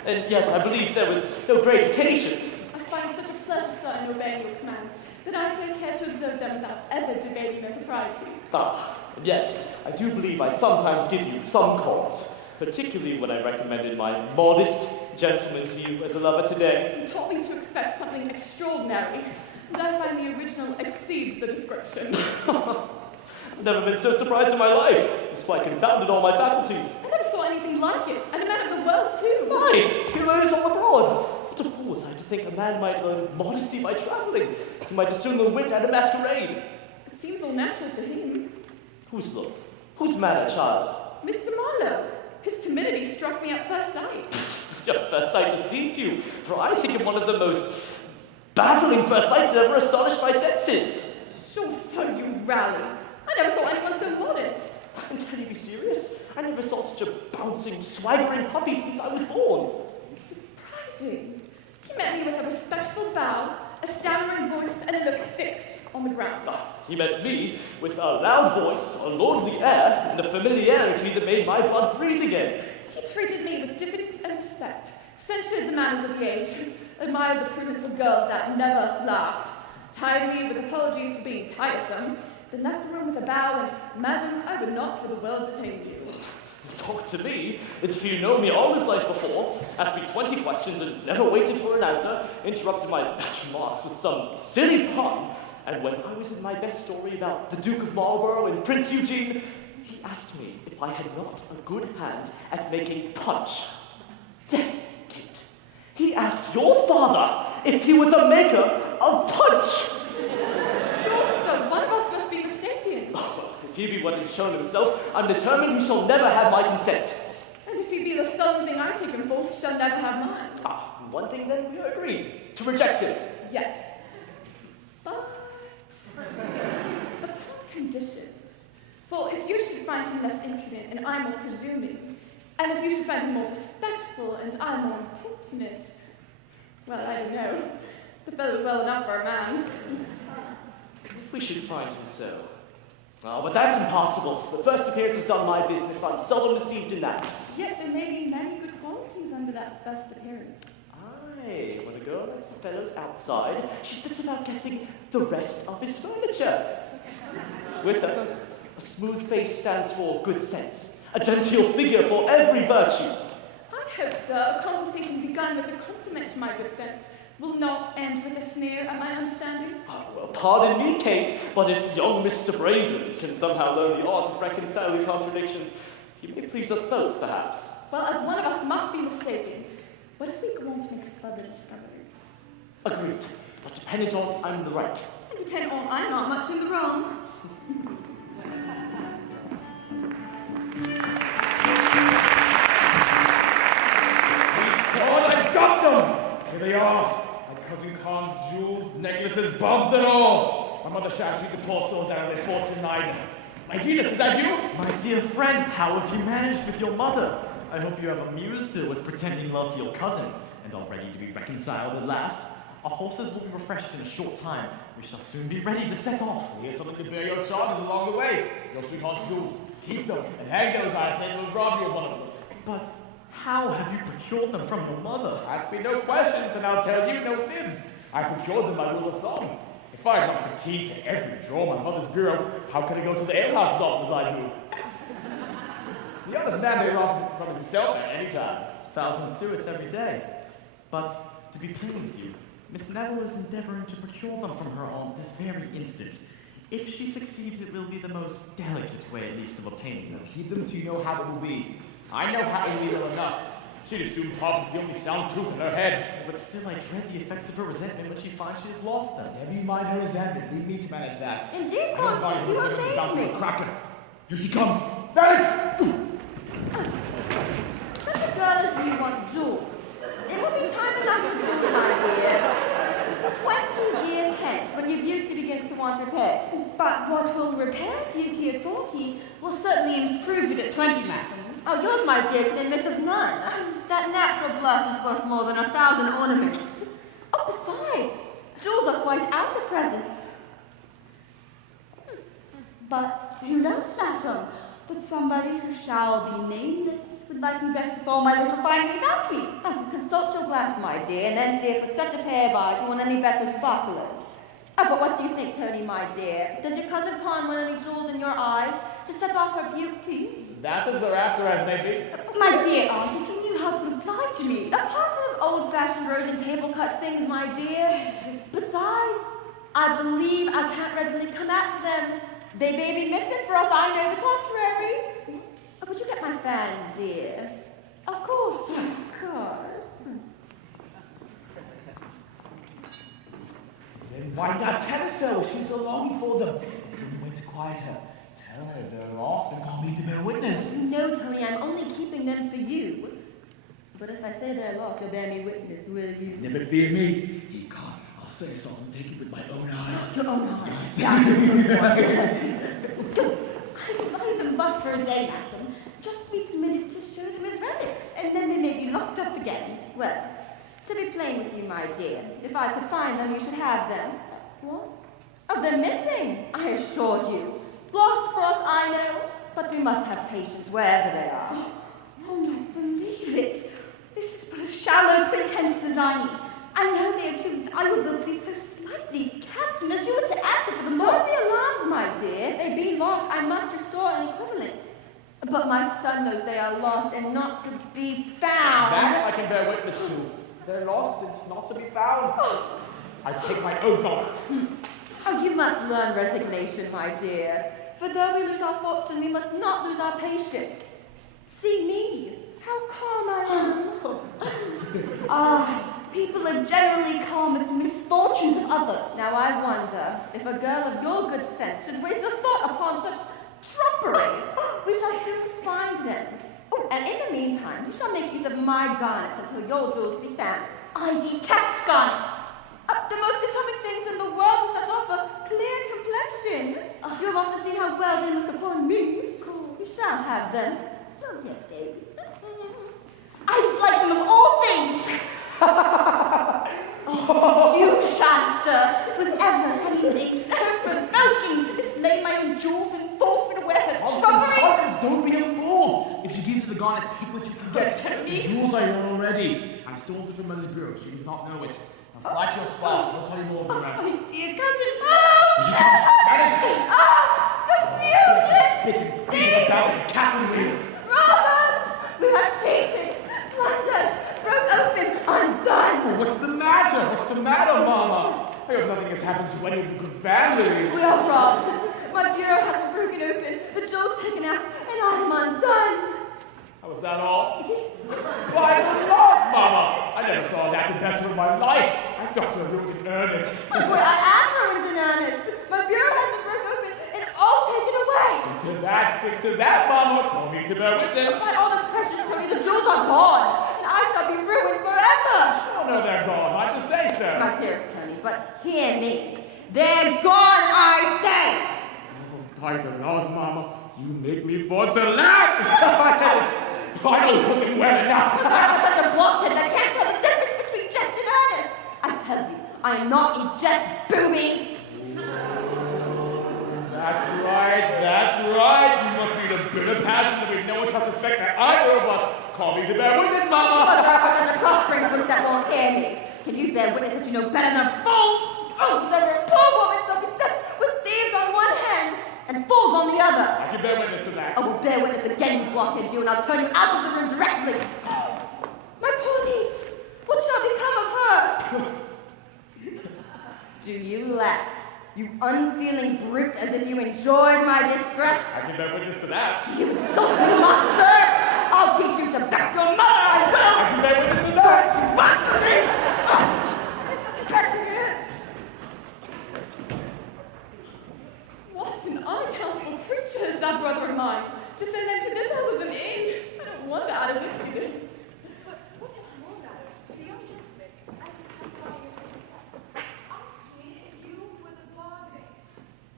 And yet I believe there was no great occasion. I find such a pleasure, sir, in obeying your commands, that I take care to observe them without ever debating their propriety. And yet I do believe I sometimes give you some cause. Particularly when I recommended my modest gentleman to you as a lover today. You taught me to expect something extraordinary, and I find the original exceeds the description. I've never been so surprised in my life. It's quite confounded all my faculties. I never saw anything like it, and a man of the world too. Why? He learns all abroad. What a fool was I to think a man might learn modesty by travelling. He might discern the wit at a masquerade. It seems all natural to him. Whose look? Whose manner, child? Mr. Marlowe's. His timidity struck me at first sight. Your first sight deceived you, for I think him one of the most baffling first sights that ever astonished my senses. Sure, so you rally. I never saw anyone so modest. Can you be serious? I never saw such a bouncing, swaggering puppy since I was born. Surprising. He met me with a respectful bow, a stammering voice, and a look fixed on the ground. He met me with a loud voice, a lordly air, and a familiarity that made my blood freeze again. He treated me with diffidence and respect, censured the manners of the age, admired the prudence of girls that never laughed, tired me with apologies for being tiresome, then left the room with a bow and imagined I would not for the world detain you. He talked to me as if you know me all his life before, asked me 20 questions and never waited for an answer, interrupted my best remarks with some silly pun, and when I was in my best story about the Duke of Marlborough and Prince Eugene, he asked me if I had not a good hand at making punch. Yes, Kate. He asked your father if he was a maker of punch. Sure, sir, one of us must be mistaken. Oh, well, if he be what he's shown himself, I'm determined he shall never have my consent. And if he be the sullen thing I take him for, he shall never have mine. One thing then, we are agreed. To reject him. Yes. But upon conditions. For if you should find him less impudent and I more presuming, and if you should find him more respectful and I more impertinent, well, I don't know. The fellow's well enough for a man. If we should find him so. Oh, but that's impossible. The first appearance has done my business. I'm seldom deceived in that. Yet there may be many good qualities under that first appearance. Aye, when a girl likes the fellows outside, she sets about guessing the rest of his furniture. With her, a smooth face stands for good sense, a genteel figure for every virtue. I hope, sir, a conversation begun with a compliment to my good sense will not end with a sneer at my understanding. Oh, well, pardon me, Kate, but if young Mr. Brazen can somehow learn the art of reconciling contradictions, he may please us both, perhaps. Well, as one of us must be mistaken, what if we go on to make further discoveries? Agreed, but dependent on I'm in the right. And depend on I'm not much in the wrong. God, I've got them! Here they are. My cousin Khan's jewels, necklaces, bobs and all. My mother shall keep the poor souls out of their fortune neither. My Genus, is that you? My dear friend, how have you managed with your mother? I hope you have amused her with pretending love for your cousin, and are ready to be reconciled at last. Our horses will be refreshed in a short time. We shall soon be ready to set off. Here's something to bear your charges along the way. Your sweetheart's jewels. Keep them, and hang those eyes, and we'll rob you of one of them. But how have you procured them from your mother? Ask me no questions, and I'll tell you no fibs. I procured them by rule of thumb. If I had not the key to every drawer of my mother's bureau, how could I go to the alehouse as often as I do? The honest man may rob from himself at any time. Thousands do it every day. But to be plain with you, Miss Neville is endeavoring to procure them from her on this very instant. If she succeeds, it will be the most delicate way, at least, of obtaining them. Keep them till you know how it will be. I know how it will be well enough. She'd as soon pop the only sound tooth in her head. But still, I dread the effects of her resentment when she finds she has lost them. Never you mind her resentment. Leave me to manage that. Indeed, Constance, you amaze me. Cracker. Here she comes. That is... Such a girl as you want jewels. It will be time enough for jewels, my dear. 20 years hence, when your beauty begins to want repairs. But what will repair beauty at 40 will certainly improve it at 20, madam. Oh, yours, my dear, can admit of none. That natural blush is worth more than 1,000 ornaments. Oh, besides, jewels are quite out at present. But who knows, madam? But somebody who shall be nameless would like me best of all my little finding about me. Oh, consult your glass, my dear, and then see if with such a pair of eyes you want any better sparklers. Oh, but what do you think, Tony, my dear? Does your cousin Con want any jewels in your eyes to set off her beauty? That's as they're after, as may be. My dear aunt, if you knew how to reply to me. A parcel of old-fashioned rose and table-cut things, my dear. Besides, I believe I can't readily come at them. They may be missing for aught I know the contrary. Oh, but you get my fan, dear. Of course. Of course. Then why not tell her so? She's so longing for them. It's the only way to quiet her. Tell her they're lost and call me to bear witness. No, Tony, I'm only keeping them for you. But if I say they're lost, you'll bear me witness, will you? Never fear me. He can't. I'll say so and take it with my own eyes. Your own eyes. Yes. I desire them but for a day, madam. Just be permitted to show them as relics, and then they may be locked up again. Well, to be plain with you, my dear, if I could find them, you should have them. What? Oh, they're missing, I assure you. Lost for aught I know, but we must have patience wherever they are. Oh, not believe it. This is but a shallow pretense to deny me. I know they are too valuable to be so slightly kept, and as you were to answer for them Don't lost. be alarmed, my dear. If they be lost, I must restore an equivalent. But my son knows they are lost and not to be found. That I can bear witness to. They're lost and not to be found. I take my oath on it. Oh, you must learn resignation, my dear. For though we lose our fortune, we must not lose our patience. See me, how calm I am. People are generally calm at the misfortunes of others. Now I wonder if a girl of your good sense should waste a thought upon such trumpery. We shall soon find them. Oh, and in the meantime, you shall make use of my garnets until your jewels be found. I detest garnets. The most becoming things in the world to set off a clear complexion. You have often seen how well they look upon me. Of course. You shall have them. You'll get those. I dislike them of all things. You, shyster, was ever anything so provoking to mislay my own jewels and force me to wear her trumpery? Constance, don't be a fool. If she gives you the garnets, take what you can get. Tony. The jewels are yours already. I stole them from Mother's bureau. She does not know it. Now fly to your spot. I'll tell you more of the rest. My dear cousin. Here she comes. Vanish. Confusion! Spitting about the captain wheel. Robbers! We have cheated, plundered, broke open, undone. Oh, what's the matter? What's the matter, Mama? I hope nothing has happened to any of the good family. We are robbed. My bureau has been broken open, the jewels taken out, and I am undone. Oh, was that all? Why, the lost, Mama! I never saw that in better in my life. I thought you were ruined in earnest. My boy, I am ruined in earnest. My bureau has been broken open and all taken away. Stick to that, Mama. Call me to bear witness. By all that's precious to me, the jewels are gone, and I shall be ruined forever. Oh, no, they're gone. I just say so. My dearest Tony, but hear me. They're gone, I say. By the laws, Mama, you make me want to laugh! I know it took it well enough. But I'm such a blockhead that can't tell the difference between jest and earnest. I tell you, I am not in jest, booby. That's right. You must be the bitter passion that we no one shall suspect that either of us. Call me to bear witness, Mama. But I'm such a cross-grained brute that won't hear me. Can you bear witness that you know better than a fool? Oh, there were a poor woman so beset with thieves on one hand and fools on the other. I can bear witness to that. I will bear witness again, you blockhead, you, and I'll turn you out of the room directly. My poor niece, what shall become of her? Do you laugh, you unfeeling brute, as if you enjoyed my distress? I can bear witness to that. You insult me, monster! I'll teach you to vex your mother, I will! I can bear witness to that! What? What an unaccountable creature is that brother of mine, to send them to this house as an inn. I don't wonder at his impudence. But what is more, madam? The young gentleman, as he passed by your guest, asked me if you were the barmaid.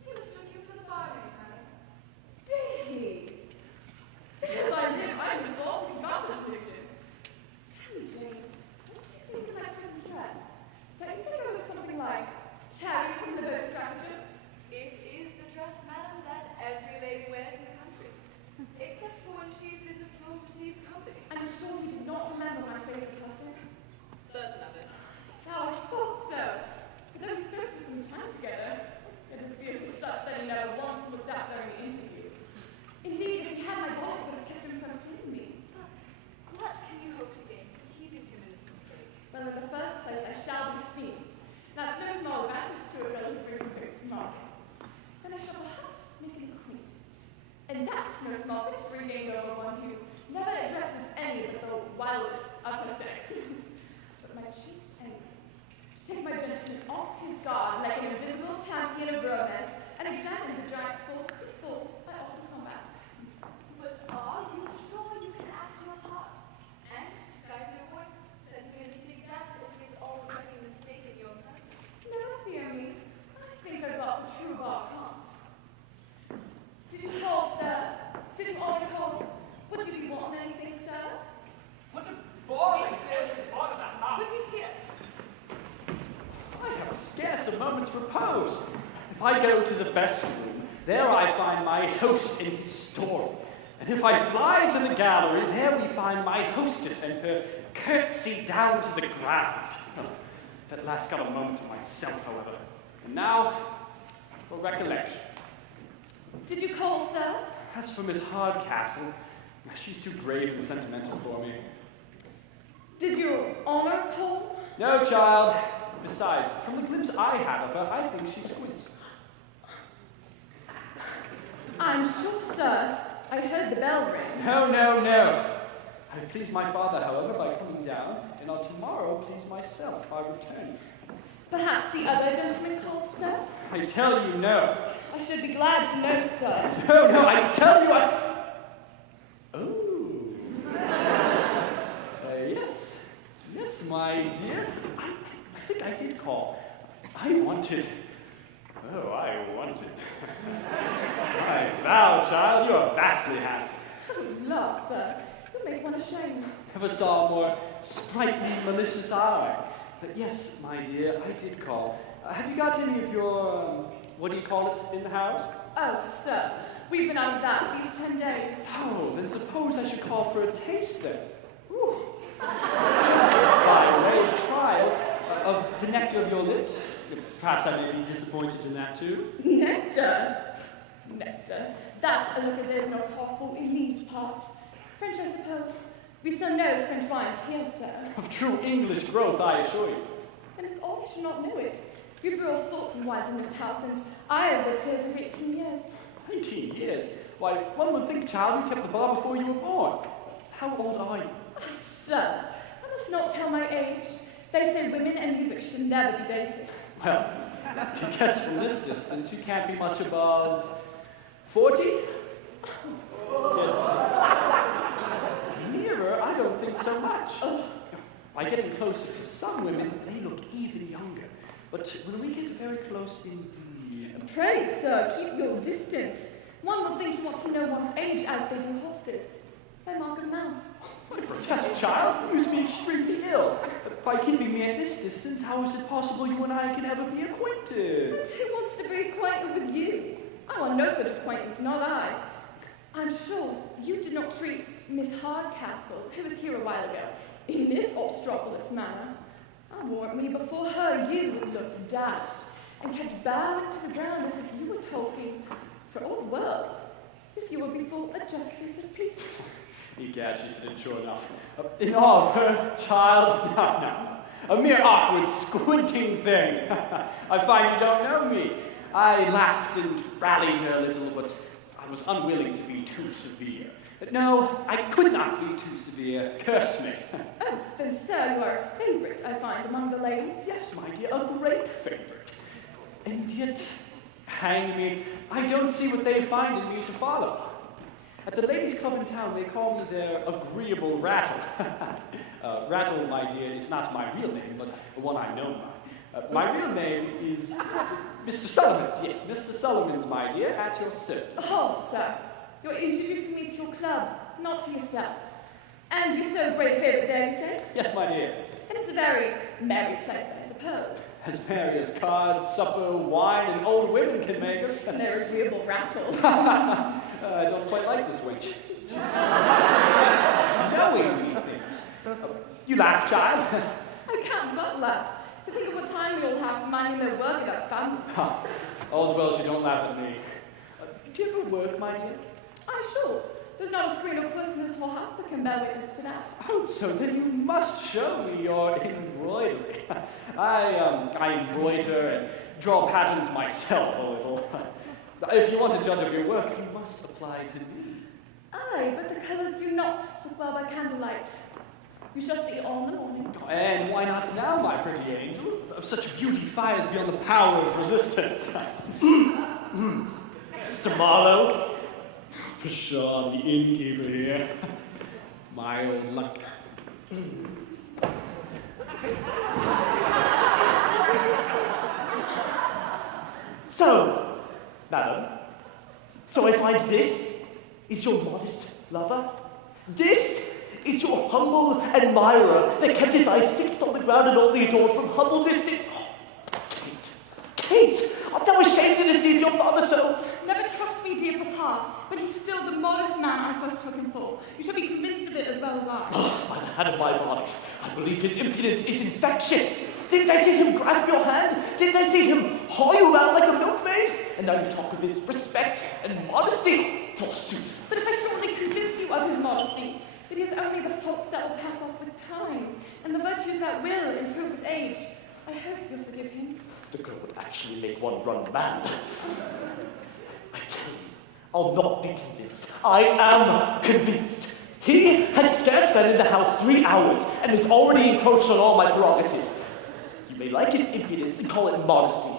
He mistook you for the barmaid, madam. Did he? Yes, I did. I'm resolved about this fiction. Tell me, Jane, what do you think of my present dress? Don't you think I look something like Cherry from the boat stratagem? It is the dress, madam, that every lady wears in the country, except for when she visits Lord Steve's company. I'm sure he does not remember my face in person. Certain of it. Now, I thought so. But then we spoke for some time together. And his views were such that he never once looked up during the interview. Indeed, if he had my wallet, it would have kept him from seeing me. But what can you hope to gain from keeping him in this mistake? Well, in the first place, I shall be seen. That's no small advantage to a girl who brings goods to market. Then I shall perhaps make an acquaintance. And that's no small victory gained over one who never addresses any but the wildest of her sex. But my chief aim is to take my gentleman off his guard like an invisible champion of romance and examine the giant's force before I offer combat. But are you sure you can act your part? And disguise your voice, so that he may take that as he is already mistaken your presence? Never fear me. I think I've got the true bar heart. Did you call, sir? Did you order call? Would you be wanting anything, sir? What a boring part of that house. But he's here. I have scarce a moment's repose. If I go to the best room, there I find my host and his story. And if I fly to the gallery, there we find my hostess and her curtsy down to the ground. At last got a moment to myself, however. And now, for recollection. Did you call, sir? As for Miss Hardcastle, she's too grave and sentimental for me. Did your honor call? No, child. Besides, from the glimpse I had of her, I think she squints. I'm sure, sir. I heard the bell ring. No. I've pleased my father, however, by coming down, and I'll tomorrow please myself by returning. Perhaps the other gentleman called, sir? I tell you no. I should be glad to know, sir. No, I tell you Oh. Yes, my dear. I think I did call. I wanted. I vow, child, you are vastly handsome. Oh, la, sir. You make one ashamed. Never saw a more sprightly, malicious eye. But yes, my dear, I did call. Have you got any of your, what do you call it, in the house? Oh, sir. We've been out of that these 10 days. Oh, then suppose I should call for a taste then. Ooh. Just by way of trial of the nectar of your lips. Perhaps I may be disappointed in that too. Nectar? That's a look at there's no powerful in these parts. French, I suppose. We sell no French wines here, sir. Of true English growth, I assure you. And it's all you should not know it. You brew all sorts of wines in this house, and I have lived here for 18 years. 19 years? Why, one would think, child, you kept the bar before you were born. How old are you? Oh, sir, I must not tell my age. They say women and music should never be dated. Well, to guess from this distance, you can't be much above 40? Yes. Nearer, I don't think so much. By getting closer to some women, they look even younger. But when we get very close indeed... Pray, sir, keep your distance. One would think you want to know one's age as they do horses. They mark a mouth. I protest, child. You use me extremely ill. By keeping me at this distance, how is it possible you and I can ever be acquainted? But who wants to be acquainted with you? I want no such acquaintance, not I. I'm sure you did not treat Miss Hardcastle, who was here a while ago, in this obstropolous manner. I warrant me before her you looked dashed, and kept bowing to the ground as if you were talking for all the world, as if you were before a justice of peace. Egad, she said it sure enough. In awe of her, child? No. A mere awkward, squinting thing. I find you don't know me. I laughed and rallied her a little, but I was unwilling to be too severe. No, I could not be too severe. Curse me. Oh, then, sir, you are a favourite, I find, among the ladies. Yes, my dear, a great favourite. And yet, hang me, I don't see what they find in me to follow. At the ladies' club in town, they call me their agreeable rattle. Rattle, my dear, is not my real name, but one I know by. My real name is Mr. Sullivan's. Yes, Mr. Sullivan's, my dear, at your service. Oh, sir, you're introducing me to your club, not to yourself. And you're so great favourite there, you say? Yes, my dear. And it's a very merry place, I suppose. As merry as cards, supper, wine, and old women can make us. And their agreeable rattle. I don't quite like this wench. She seems knowing me things. You laugh, child. I can't but laugh. To think of what time we all have for minding their work and our families. All's well, she don't laugh at me. Do you ever work, my dear? I'm sure. There's not a screen or quiz in this whole house that can bear witness to that. Oh, so then you must show me your embroidery. I embroider and draw patterns myself a little. If you want to judge of your work, you must apply to me. Aye, but the colours do not look well by candlelight. You shall see all in the morning. And why not now, my pretty angel? Such beauty fires beyond the power of resistance. Mr. Marlowe? Pshaw, the innkeeper here. My old luck. So, madam, so I find this is your modest lover? This is your humble admirer that kept his eyes fixed on the ground and only adored from humble distance? Oh, Kate, art thou ashamed to deceive your father so? Never trust me, dear papa, but he's still the modest man I first took him for. You shall be convinced of it as well as I. Oh, my hand of my body, I believe his impudence is infectious. Didn't I see him grasp your hand? Didn't I see him haul you around like a milkmaid? And now you talk of his respect and modesty, forsooth. But if I shall only convince you of his modesty, that he has only the faults that will pass off with time, and the virtues that will improve with age, I hope you'll forgive him. The girl would actually make one run mad. I tell you, I'll not be convinced. I am convinced. He has scarce been in the house 3 hours and has already encroached on all my prerogatives. You may like his impudence and call it modesty.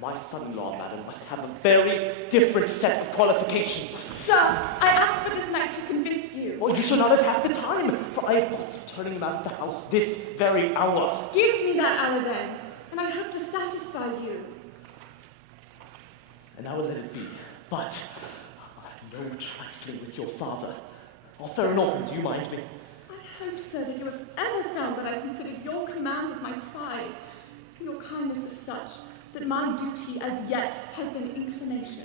My son-in-law, madam, must have a very different set of qualifications. Sir, I asked for this night to convince you. Well, you shall not have half the time, for I have thoughts of turning him out of the house this very hour. Give me that hour then, and I hope to satisfy you. And I will let it be, but I have no trifling with your father. Arthur and Norman, do you mind me? I hope, sir, that you have ever found that I considered your commands as my pride, for your kindness is such that my duty as yet has been inclination.